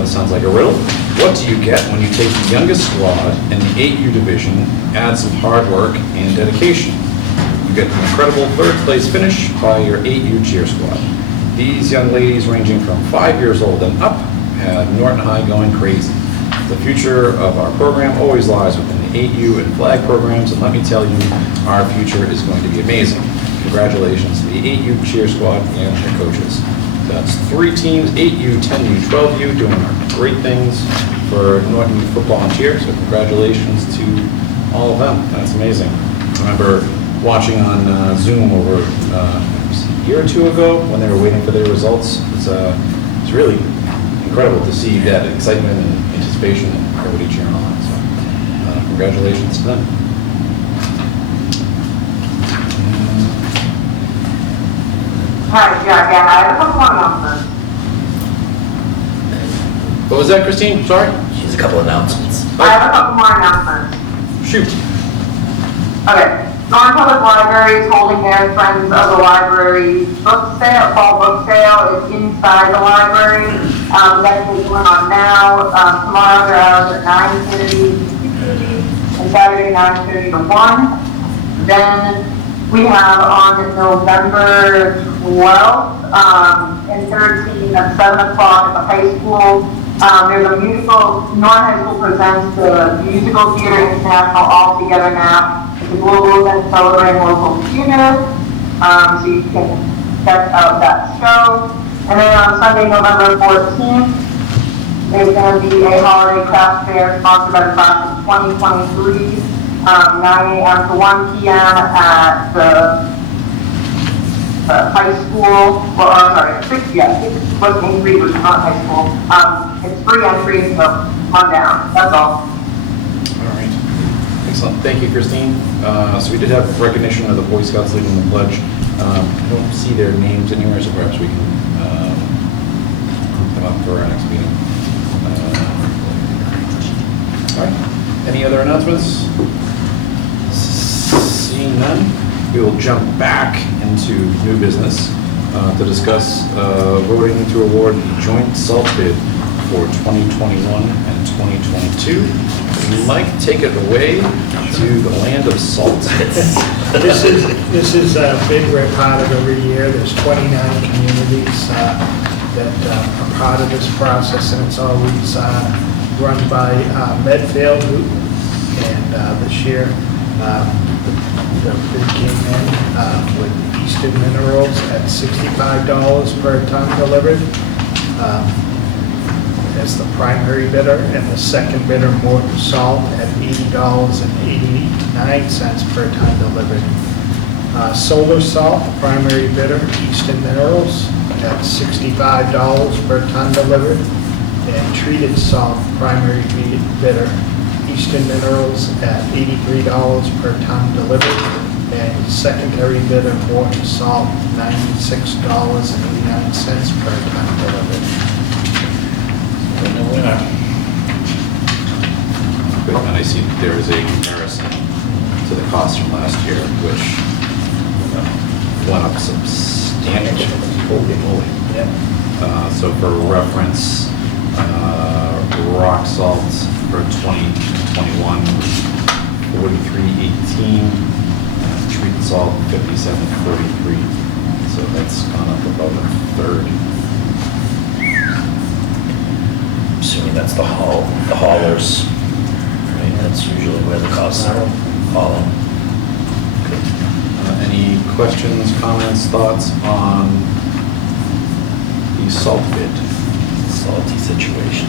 this sounds like a riddle. What do you get when you take the youngest squad in the 8U division, add some hard work and dedication? You get an incredible 3rd place finish by your 8U cheer squad. These young ladies, ranging from 5 years old and up, had Norton High going crazy. The future of our program always lies within the 8U and flag programs, and let me tell you, our future is going to be amazing. Congratulations to the 8U cheer squad and their coaches. That's 3 teams, 8U, 10U, 12U, doing great things for Norton Youth Football and Cheer, so congratulations to all of them. That's amazing. I remember watching on Zoom over a year or 2 ago when they were waiting for their results. It's really incredible to see that excitement and anticipation and everybody cheering on. So congratulations to them. Hi, yeah, I have a couple more announcements. What was that, Christine? Sorry? She's a couple announcements. I have a couple more announcements. Shoot. Okay, Norton Public Library is holding their Friends of the Library book sale, fall book sale. It's inside the library. That's going on now. Tomorrow their hours are 9:30 to 6:30, and Saturday 9:30 to 1. Then we have on November 12th and 13th at 7 o'clock at the high school. There's a musical, Norton High School presents the Musical Theater International All Together Now. It's a global event celebrating local theater. So you can check out that show. And then on Sunday, November 14th, there's going to be a holiday craft fair sponsored by the class of 2023. 9 a.m. to 1 p.m. at the high school, well, I'm sorry, 6, yeah, it's what's in Green, which is not high school. It's free entry, so come down, that's all. All right. Excellent. Thank you, Christine. So we did have recognition of the Boy Scouts leading the pledge. I don't see their names anywhere, so perhaps we can look them up for our next meeting. All right. Any other announcements? Seeing none, We will jump back into new business to discuss voting to award the joint salt bid for 2021 and 2022. Mike, take it away to the land of salt. This is a bid we're part of every year. There's 29 communities that are part of this process, and it's always run by Medfield. And this year, the bid came in with Eastern Minerals at $65 per ton delivered as the primary bidder, and the second bidder, Morton Salt, at $80.89 per ton delivered. Solar Salt, the primary bidder, Eastern Minerals, at $65 per ton delivered. And treated salt, primary bidder, Eastern Minerals, at $83 per ton delivered. And secondary bidder, Morton Salt, $96.89 per ton delivered. Winner. Good, and I see that there is a comparison to the cost from last year, which went up substantially. Holy moly. So for reference, rock salt for 2021, $43.18, treated salt $57.43. So that's gone up about a third. Assuming that's the haulers, right? That's usually where the costs are hauling. Any questions, comments, thoughts on the salt bid? Salty situation.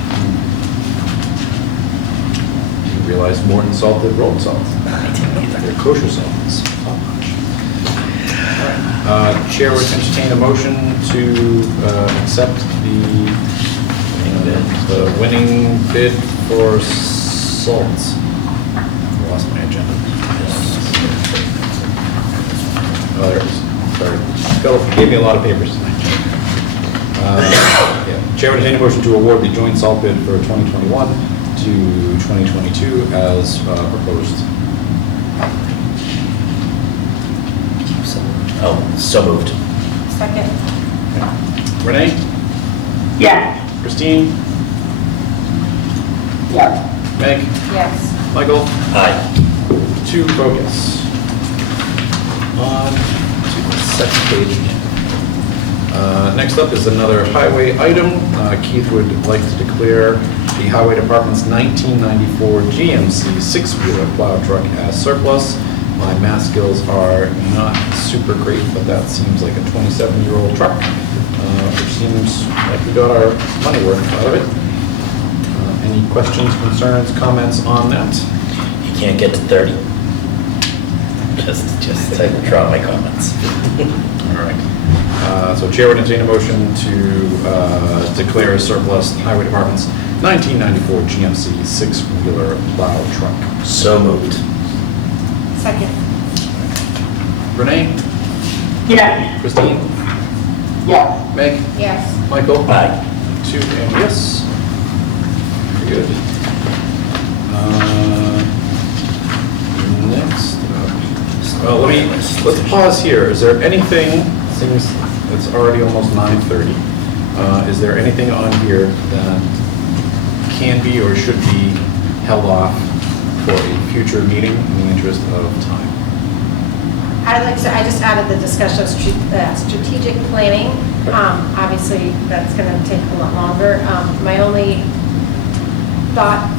You realize Morton Salt did road salt. I didn't either. Their kosher salt is top notch. Chair would entertain a motion to accept the winning bid for salt. Lost my agenda. Oh, there it is. Sorry. Philip gave me a lot of papers tonight. Chair would entertain a motion to award the joint salt bid for 2021 to 2022 as proposed. So moved. Second. Renee? Yes. Christine? Yes. Meg? Yes. Michael? Aye. 2 vote yes. On to the second page again. Next up is another highway item. Keith would like to declare the Highway Department's 1994 GMC 6-wheeler plow truck as surplus. My math skills are not super great, but that seems like a 27-year-old truck, which seems like we got our money worth out of it. Any questions, concerns, comments on that? You can't get to 30. Just I withdraw my comments. All right. So Chair would entertain a motion to declare as surplus the Highway Department's 1994 GMC 6-wheeler plow truck. So moved. Second. Renee? Yes. Christine? Yes. Meg? Yes. Michael? Aye. 2 and yes. Very good. Next up. Well, let's pause here. Is there anything, since it's already almost 9:30, is there anything on here that can be or should be held off for a future meeting in the interest of time? I just added the discussion of strategic planning. Obviously, that's going to take a lot longer. My only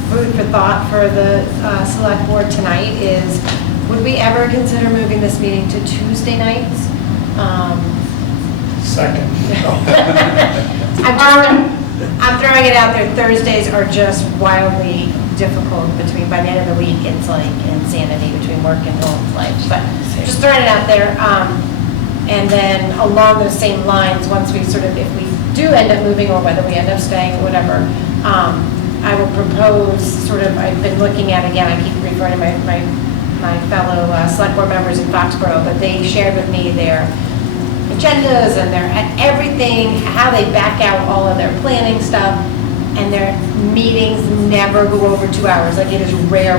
food for thought for the select board tonight is, would we ever consider moving this meeting to Tuesday nights? Second. I'm throwing it out there. Thursdays are just wildly difficult by the end of the week. It's like insanity between work and home life. But just throwing it out there. And then along those same lines, once we if we do end up moving, or whether we end up staying, or whatever, I will propose I've been looking at, again, I keep referring to my fellow select board members in Foxborough, but they shared with me their agendas and everything, how they back out all of their planning stuff, and their meetings never go over 2 hours. Like, it is rare.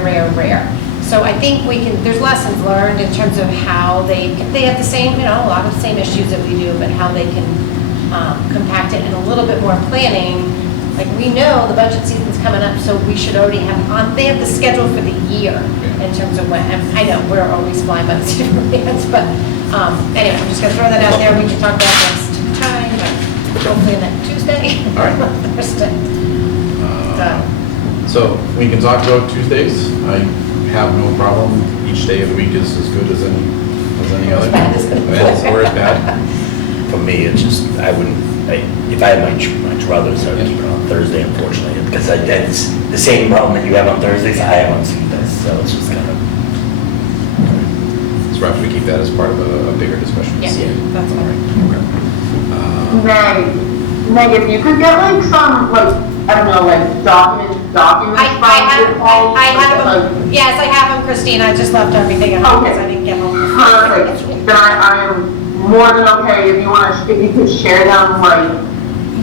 So I think we can, there's lessons learned in terms of how they have the same, you know, a lot of the same issues that we do, but how they can compact it and a little bit more planning. Like, we know the budget season's coming up, so we should already have they have the schedule for the year in terms of when, and I know we're always flying by the seat of our pants, but anyway, I'm just gonna throw that out there. We can talk about next time, but hopefully next Tuesday. All right. Thursday. So we can talk about Tuesdays. I have no problem. Each day of the week is as good as any other. Or as bad. For me, it's just, I wouldn't, if I had my druthers, I would keep it on Thursday, unfortunately, because it's the same problem that you have on Thursdays, I have on Tuesdays, so it's just kind of. So perhaps we keep that as part of a bigger discussion. Yeah, that's all right. Okay. Meg, if you could get like some, like, I don't know, like documents I have them, yes, I have them, Christine, I just left everything at home because I didn't get home. Perfect. Then I am more than okay if you could share them, like.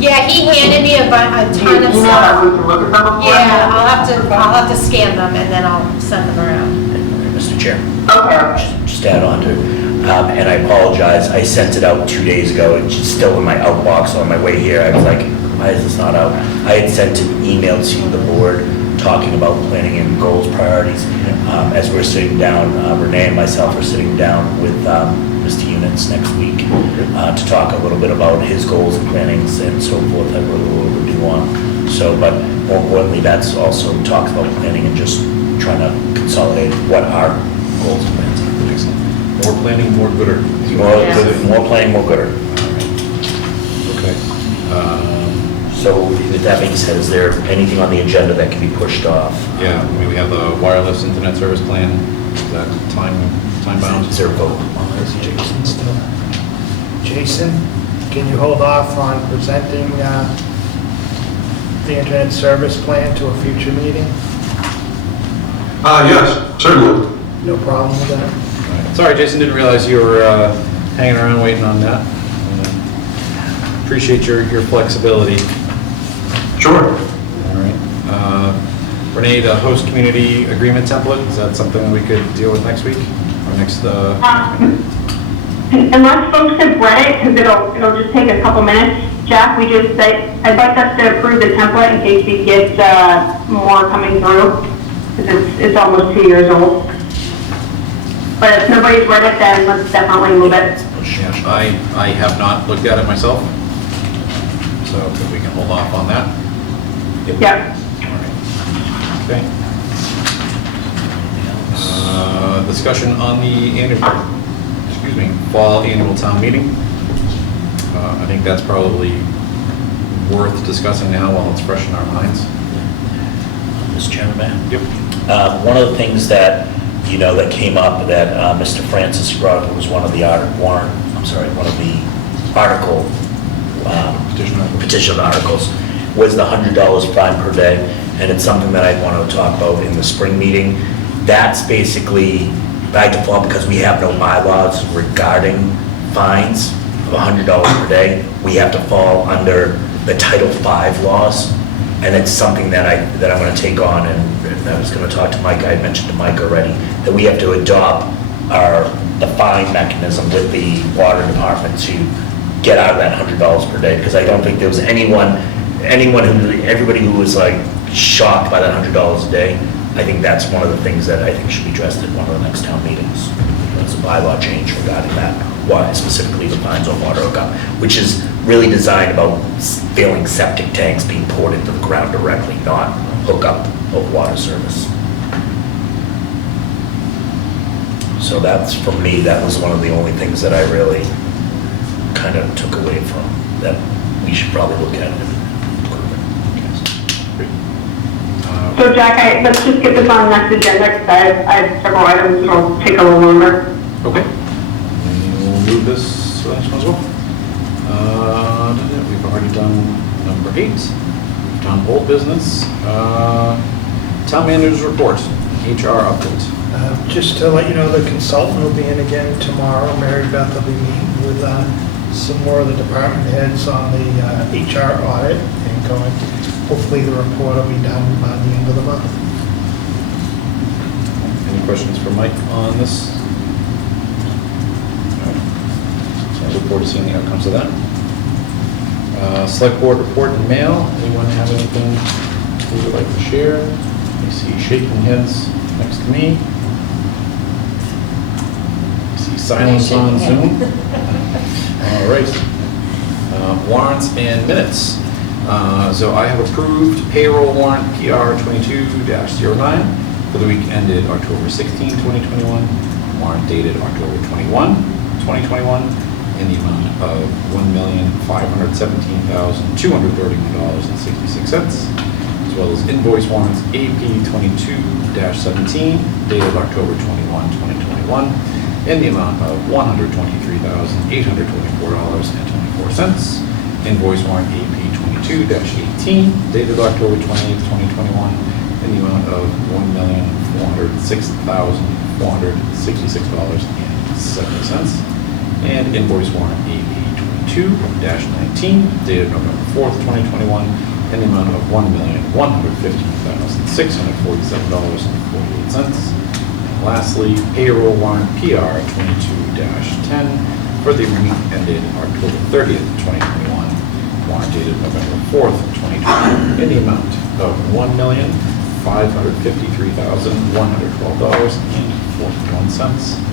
Yeah, he handed me a ton of That we stuff. can look at them before. Yeah, I'll have to scan them and then I'll send them around. Mr. Chair. Okay. Just add on to, and I apologize, I sent it out 2 days ago, it's just still in my outbox on my way here, I was like, why is this not out? I had sent an email to the board talking about planning and goals priorities. As we're sitting down, Renee and myself are sitting down with Mr. Units next week to talk a little bit about his goals and plannings and so forth that we're a little overdue on. So, but more importantly, that's also talks about planning and just trying to consolidate what our goals and plans are. Excellent. More planning, more gooder. More planning, more gooder. Okay. So with that being said, is there anything on the agenda that can be pushed off? Yeah, I mean, we have the wireless internet service plan. Is that time bound? Is there a vote on this? Jason still. Jason, can you hold off on presenting the internet service plan to a future meeting? Yes, certainly. No problem with that? Sorry, Jason, didn't realize you were hanging around waiting on that. Appreciate your flexibility. Sure. All right. Renee, the host community agreement template, is that something that we could deal with next week? Or next, Unless folks have read it, because it'll just take a couple minutes, Jack, I'd like us to approve the template in case we get more coming through, because it's almost 2 years old. But if nobody's read it, then let's definitely move it. I have not looked at it myself, so if we can hold off on that. Yep. All right. Okay. Discussion on the fall annual town meeting. I think that's probably worth discussing now while it's fresh in our minds. Mr. Chairman, ma'am? Yep. One of the things that, that came up that Mr. Francis brought up was one of the petition articles was the $100 fine per day, and it's something that I want to talk about in the spring meeting. That's basically by default because we have no bylaws regarding fines of $100 per day. We have to fall under the Title V laws, and it's something that I'm going to take on, and I was going to talk to Mike. I had mentioned to Mike already that we have to adopt the fine mechanism with the water department to get out of that $100 per day, because I don't think there was everybody who was like shocked by that $100 a day. I think that's one of the things that I think should be addressed at one of the next town meetings. There's a bylaw change regarding that, why specifically the fines on water hookup, which is really designed about failing septic tanks being poured into the ground directly, not hookup of water service. So that's, for me, that was one of the only things that I really kind of took away from, that we should probably look at it. So Jack, let's just get this on the next agenda, because I have several items that'll take a little longer. Okay. We'll move this to the next one as well. We've already done number 8. We've done old business. Town manager's report, HR update. Just to let you know, the consultant will be in again tomorrow. Mary Beth will be meeting with some more of the department heads on the HR audit and going. Hopefully the report will be done by the end of the month. Any questions for Mike on this? So I look forward to seeing the outcomes of that. Select board report and mail. Anyone have anything they would like to share? I see shaking heads next to me. I see silence on Zoom. All right. Warrants and minutes. So I have approved payroll warrant PR 22-09 for the week ended October 16, 2021. Warrant dated October 21, 2021 in the amount of $1,517,231.66, as well as invoice warrants AP 22-17 dated October 21, 2021 in the amount of $123,824.24. Invoice warrant AP 22-18 dated October 28, 2021 in the amount of $1,406,466.70. And invoice warrant AP 22-19 dated November 4th, 2021 in the amount of $1,115,647.48. And lastly, payroll warrant PR 22-10 for the week ended October 30th, 2021, warrant dated November 4th, 2020 in the amount of $1,553,112.41.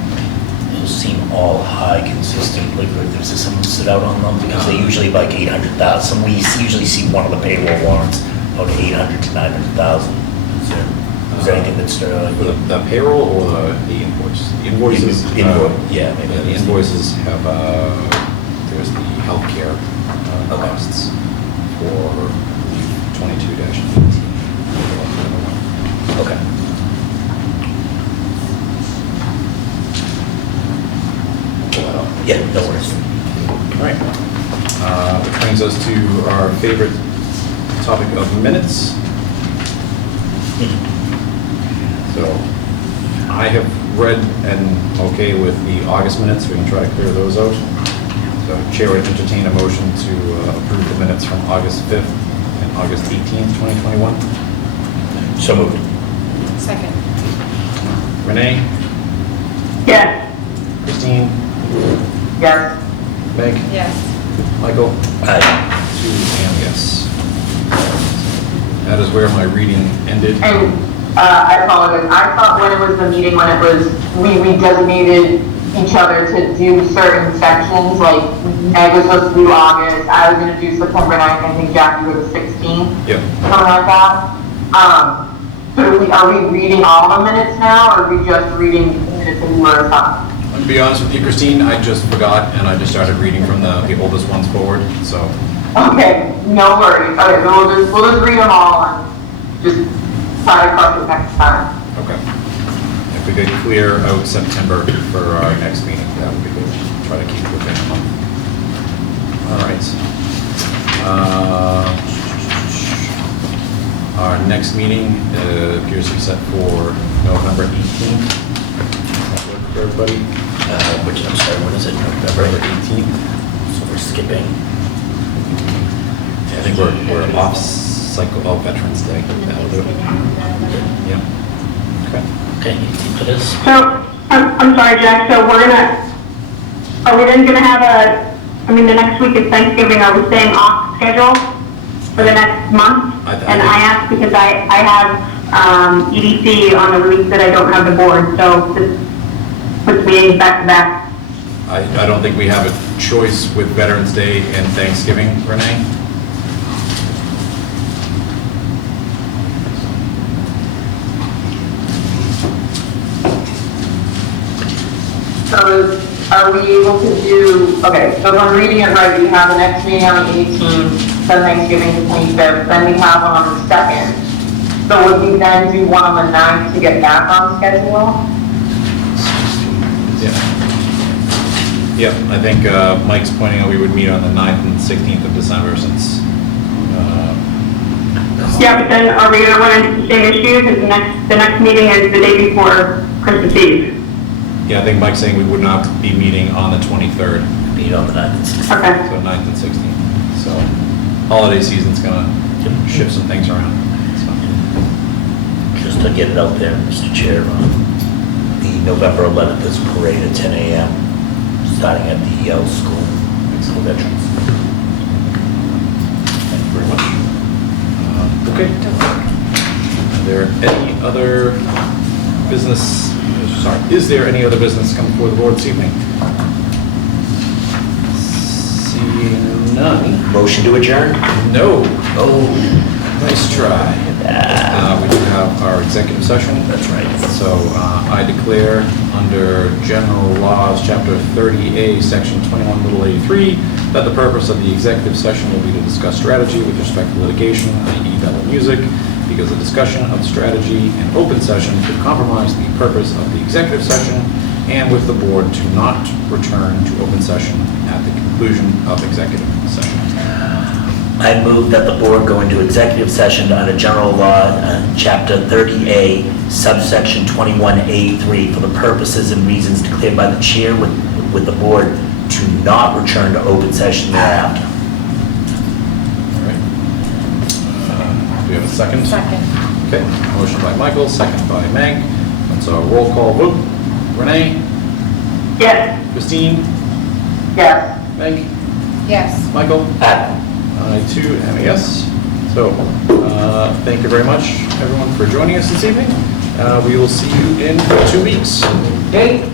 Those seem all high consistently. Does someone sit out on them? Because they're usually like 800,000. We usually see one of the payroll warrants about 800 to 900,000. Is there anything that's for the payroll or the invoice? The invoices. Yeah, maybe the invoices have there's the healthcare costs for 22-18. Okay. Yeah, no worries. All right. Which brings us to our favorite topic of minutes. So I have read and okay with the August minutes. We can try to clear those out. So Chair would entertain a motion to approve the minutes from August 5th and August 18th, 2021. So moved. Second. Renee? Yes. Christine? Yes. Meg? Yes. Michael? Aye. 2 and yes. That is where my reading ended. And I apologize. I thought when it was the meeting, when it was, we designated each other to do certain sections, like Meg was supposed to do August, I was gonna do September 9th, I think Jackie was the 16th. Yep. Something like that. So are we reading all the minutes now, or are we just reading the minutes that we were assigned? To be honest with you, Christine, I just forgot and I just started reading from the oldest ones forward, so. Okay, no worries. Okay, so we'll just read them all and just try to crush it next time. Okay. If we could clear out September for our next meeting, that would be good. Try to keep it within a month. All right. Our next meeting appears to be set for November 18th. That work for everybody? Which, I'm sorry, what is it? November 18th. So we're skipping. I think we're off cycle of Veterans Day. That'll do it. Yep. Okay. Okay, 18th it is. So, I'm sorry, Jack, so are we then gonna have the next week is Thanksgiving, are we staying off schedule for the next month? And I asked because I have, EDC on the week that I don't have the board, so this puts me back to back. I don't think we have a choice with Veterans Day and Thanksgiving, Renee. So are we able to do, okay, so if I'm reading it right, we have the next meeting on the 18th, then Thanksgiving the 25th, then we have one on the 2nd. So would we then do one on the 9th to get back on schedule? Yeah. Yep, I think Mike's pointing out we would meet on the 9th and 16th of December since... Yeah, but then are we gonna run into the same issues, because the next meeting is the day before Christmas Eve? Yeah, I think Mike's saying we would not be meeting on the 23rd. Meet on the 9th and 16th. Okay. So 9th and 16th. So holiday season's gonna shift some things around. So. Just to get it out there, Mr. Chair, November 11th is parade at 10 a.m., starting at the Yale School for veterans. Thank you very much. Okay. Are there any other business, sorry, is there any other business coming before the board this evening? Seeing none. Motion to adjourn? No. Oh. Nice try. We do have our executive session. That's right. So I declare under General Laws, Chapter 30A, Section 21(a)(3), that the purpose of the executive session will be to discuss strategy with respect to litigation, i.e. Bell Music, because the discussion of strategy in open session could compromise the purpose of the executive session, and with the board to not return to open session at the conclusion of executive session. I move that the board go into executive session under General Law, Chapter 30A, subsection 21A3, for the purposes and reasons declared by the chair with the board to not return to open session thereafter. All right. Do we have a second? Second. Okay, motion by Michael, second by Meg. That's our roll call vote. Renee? Yes. Christine? Yes. Meg? Yes. Michael? Aye. I too am a yes. So, thank you very much, everyone, for joining us this evening. We will see you in 2 weeks. Okay?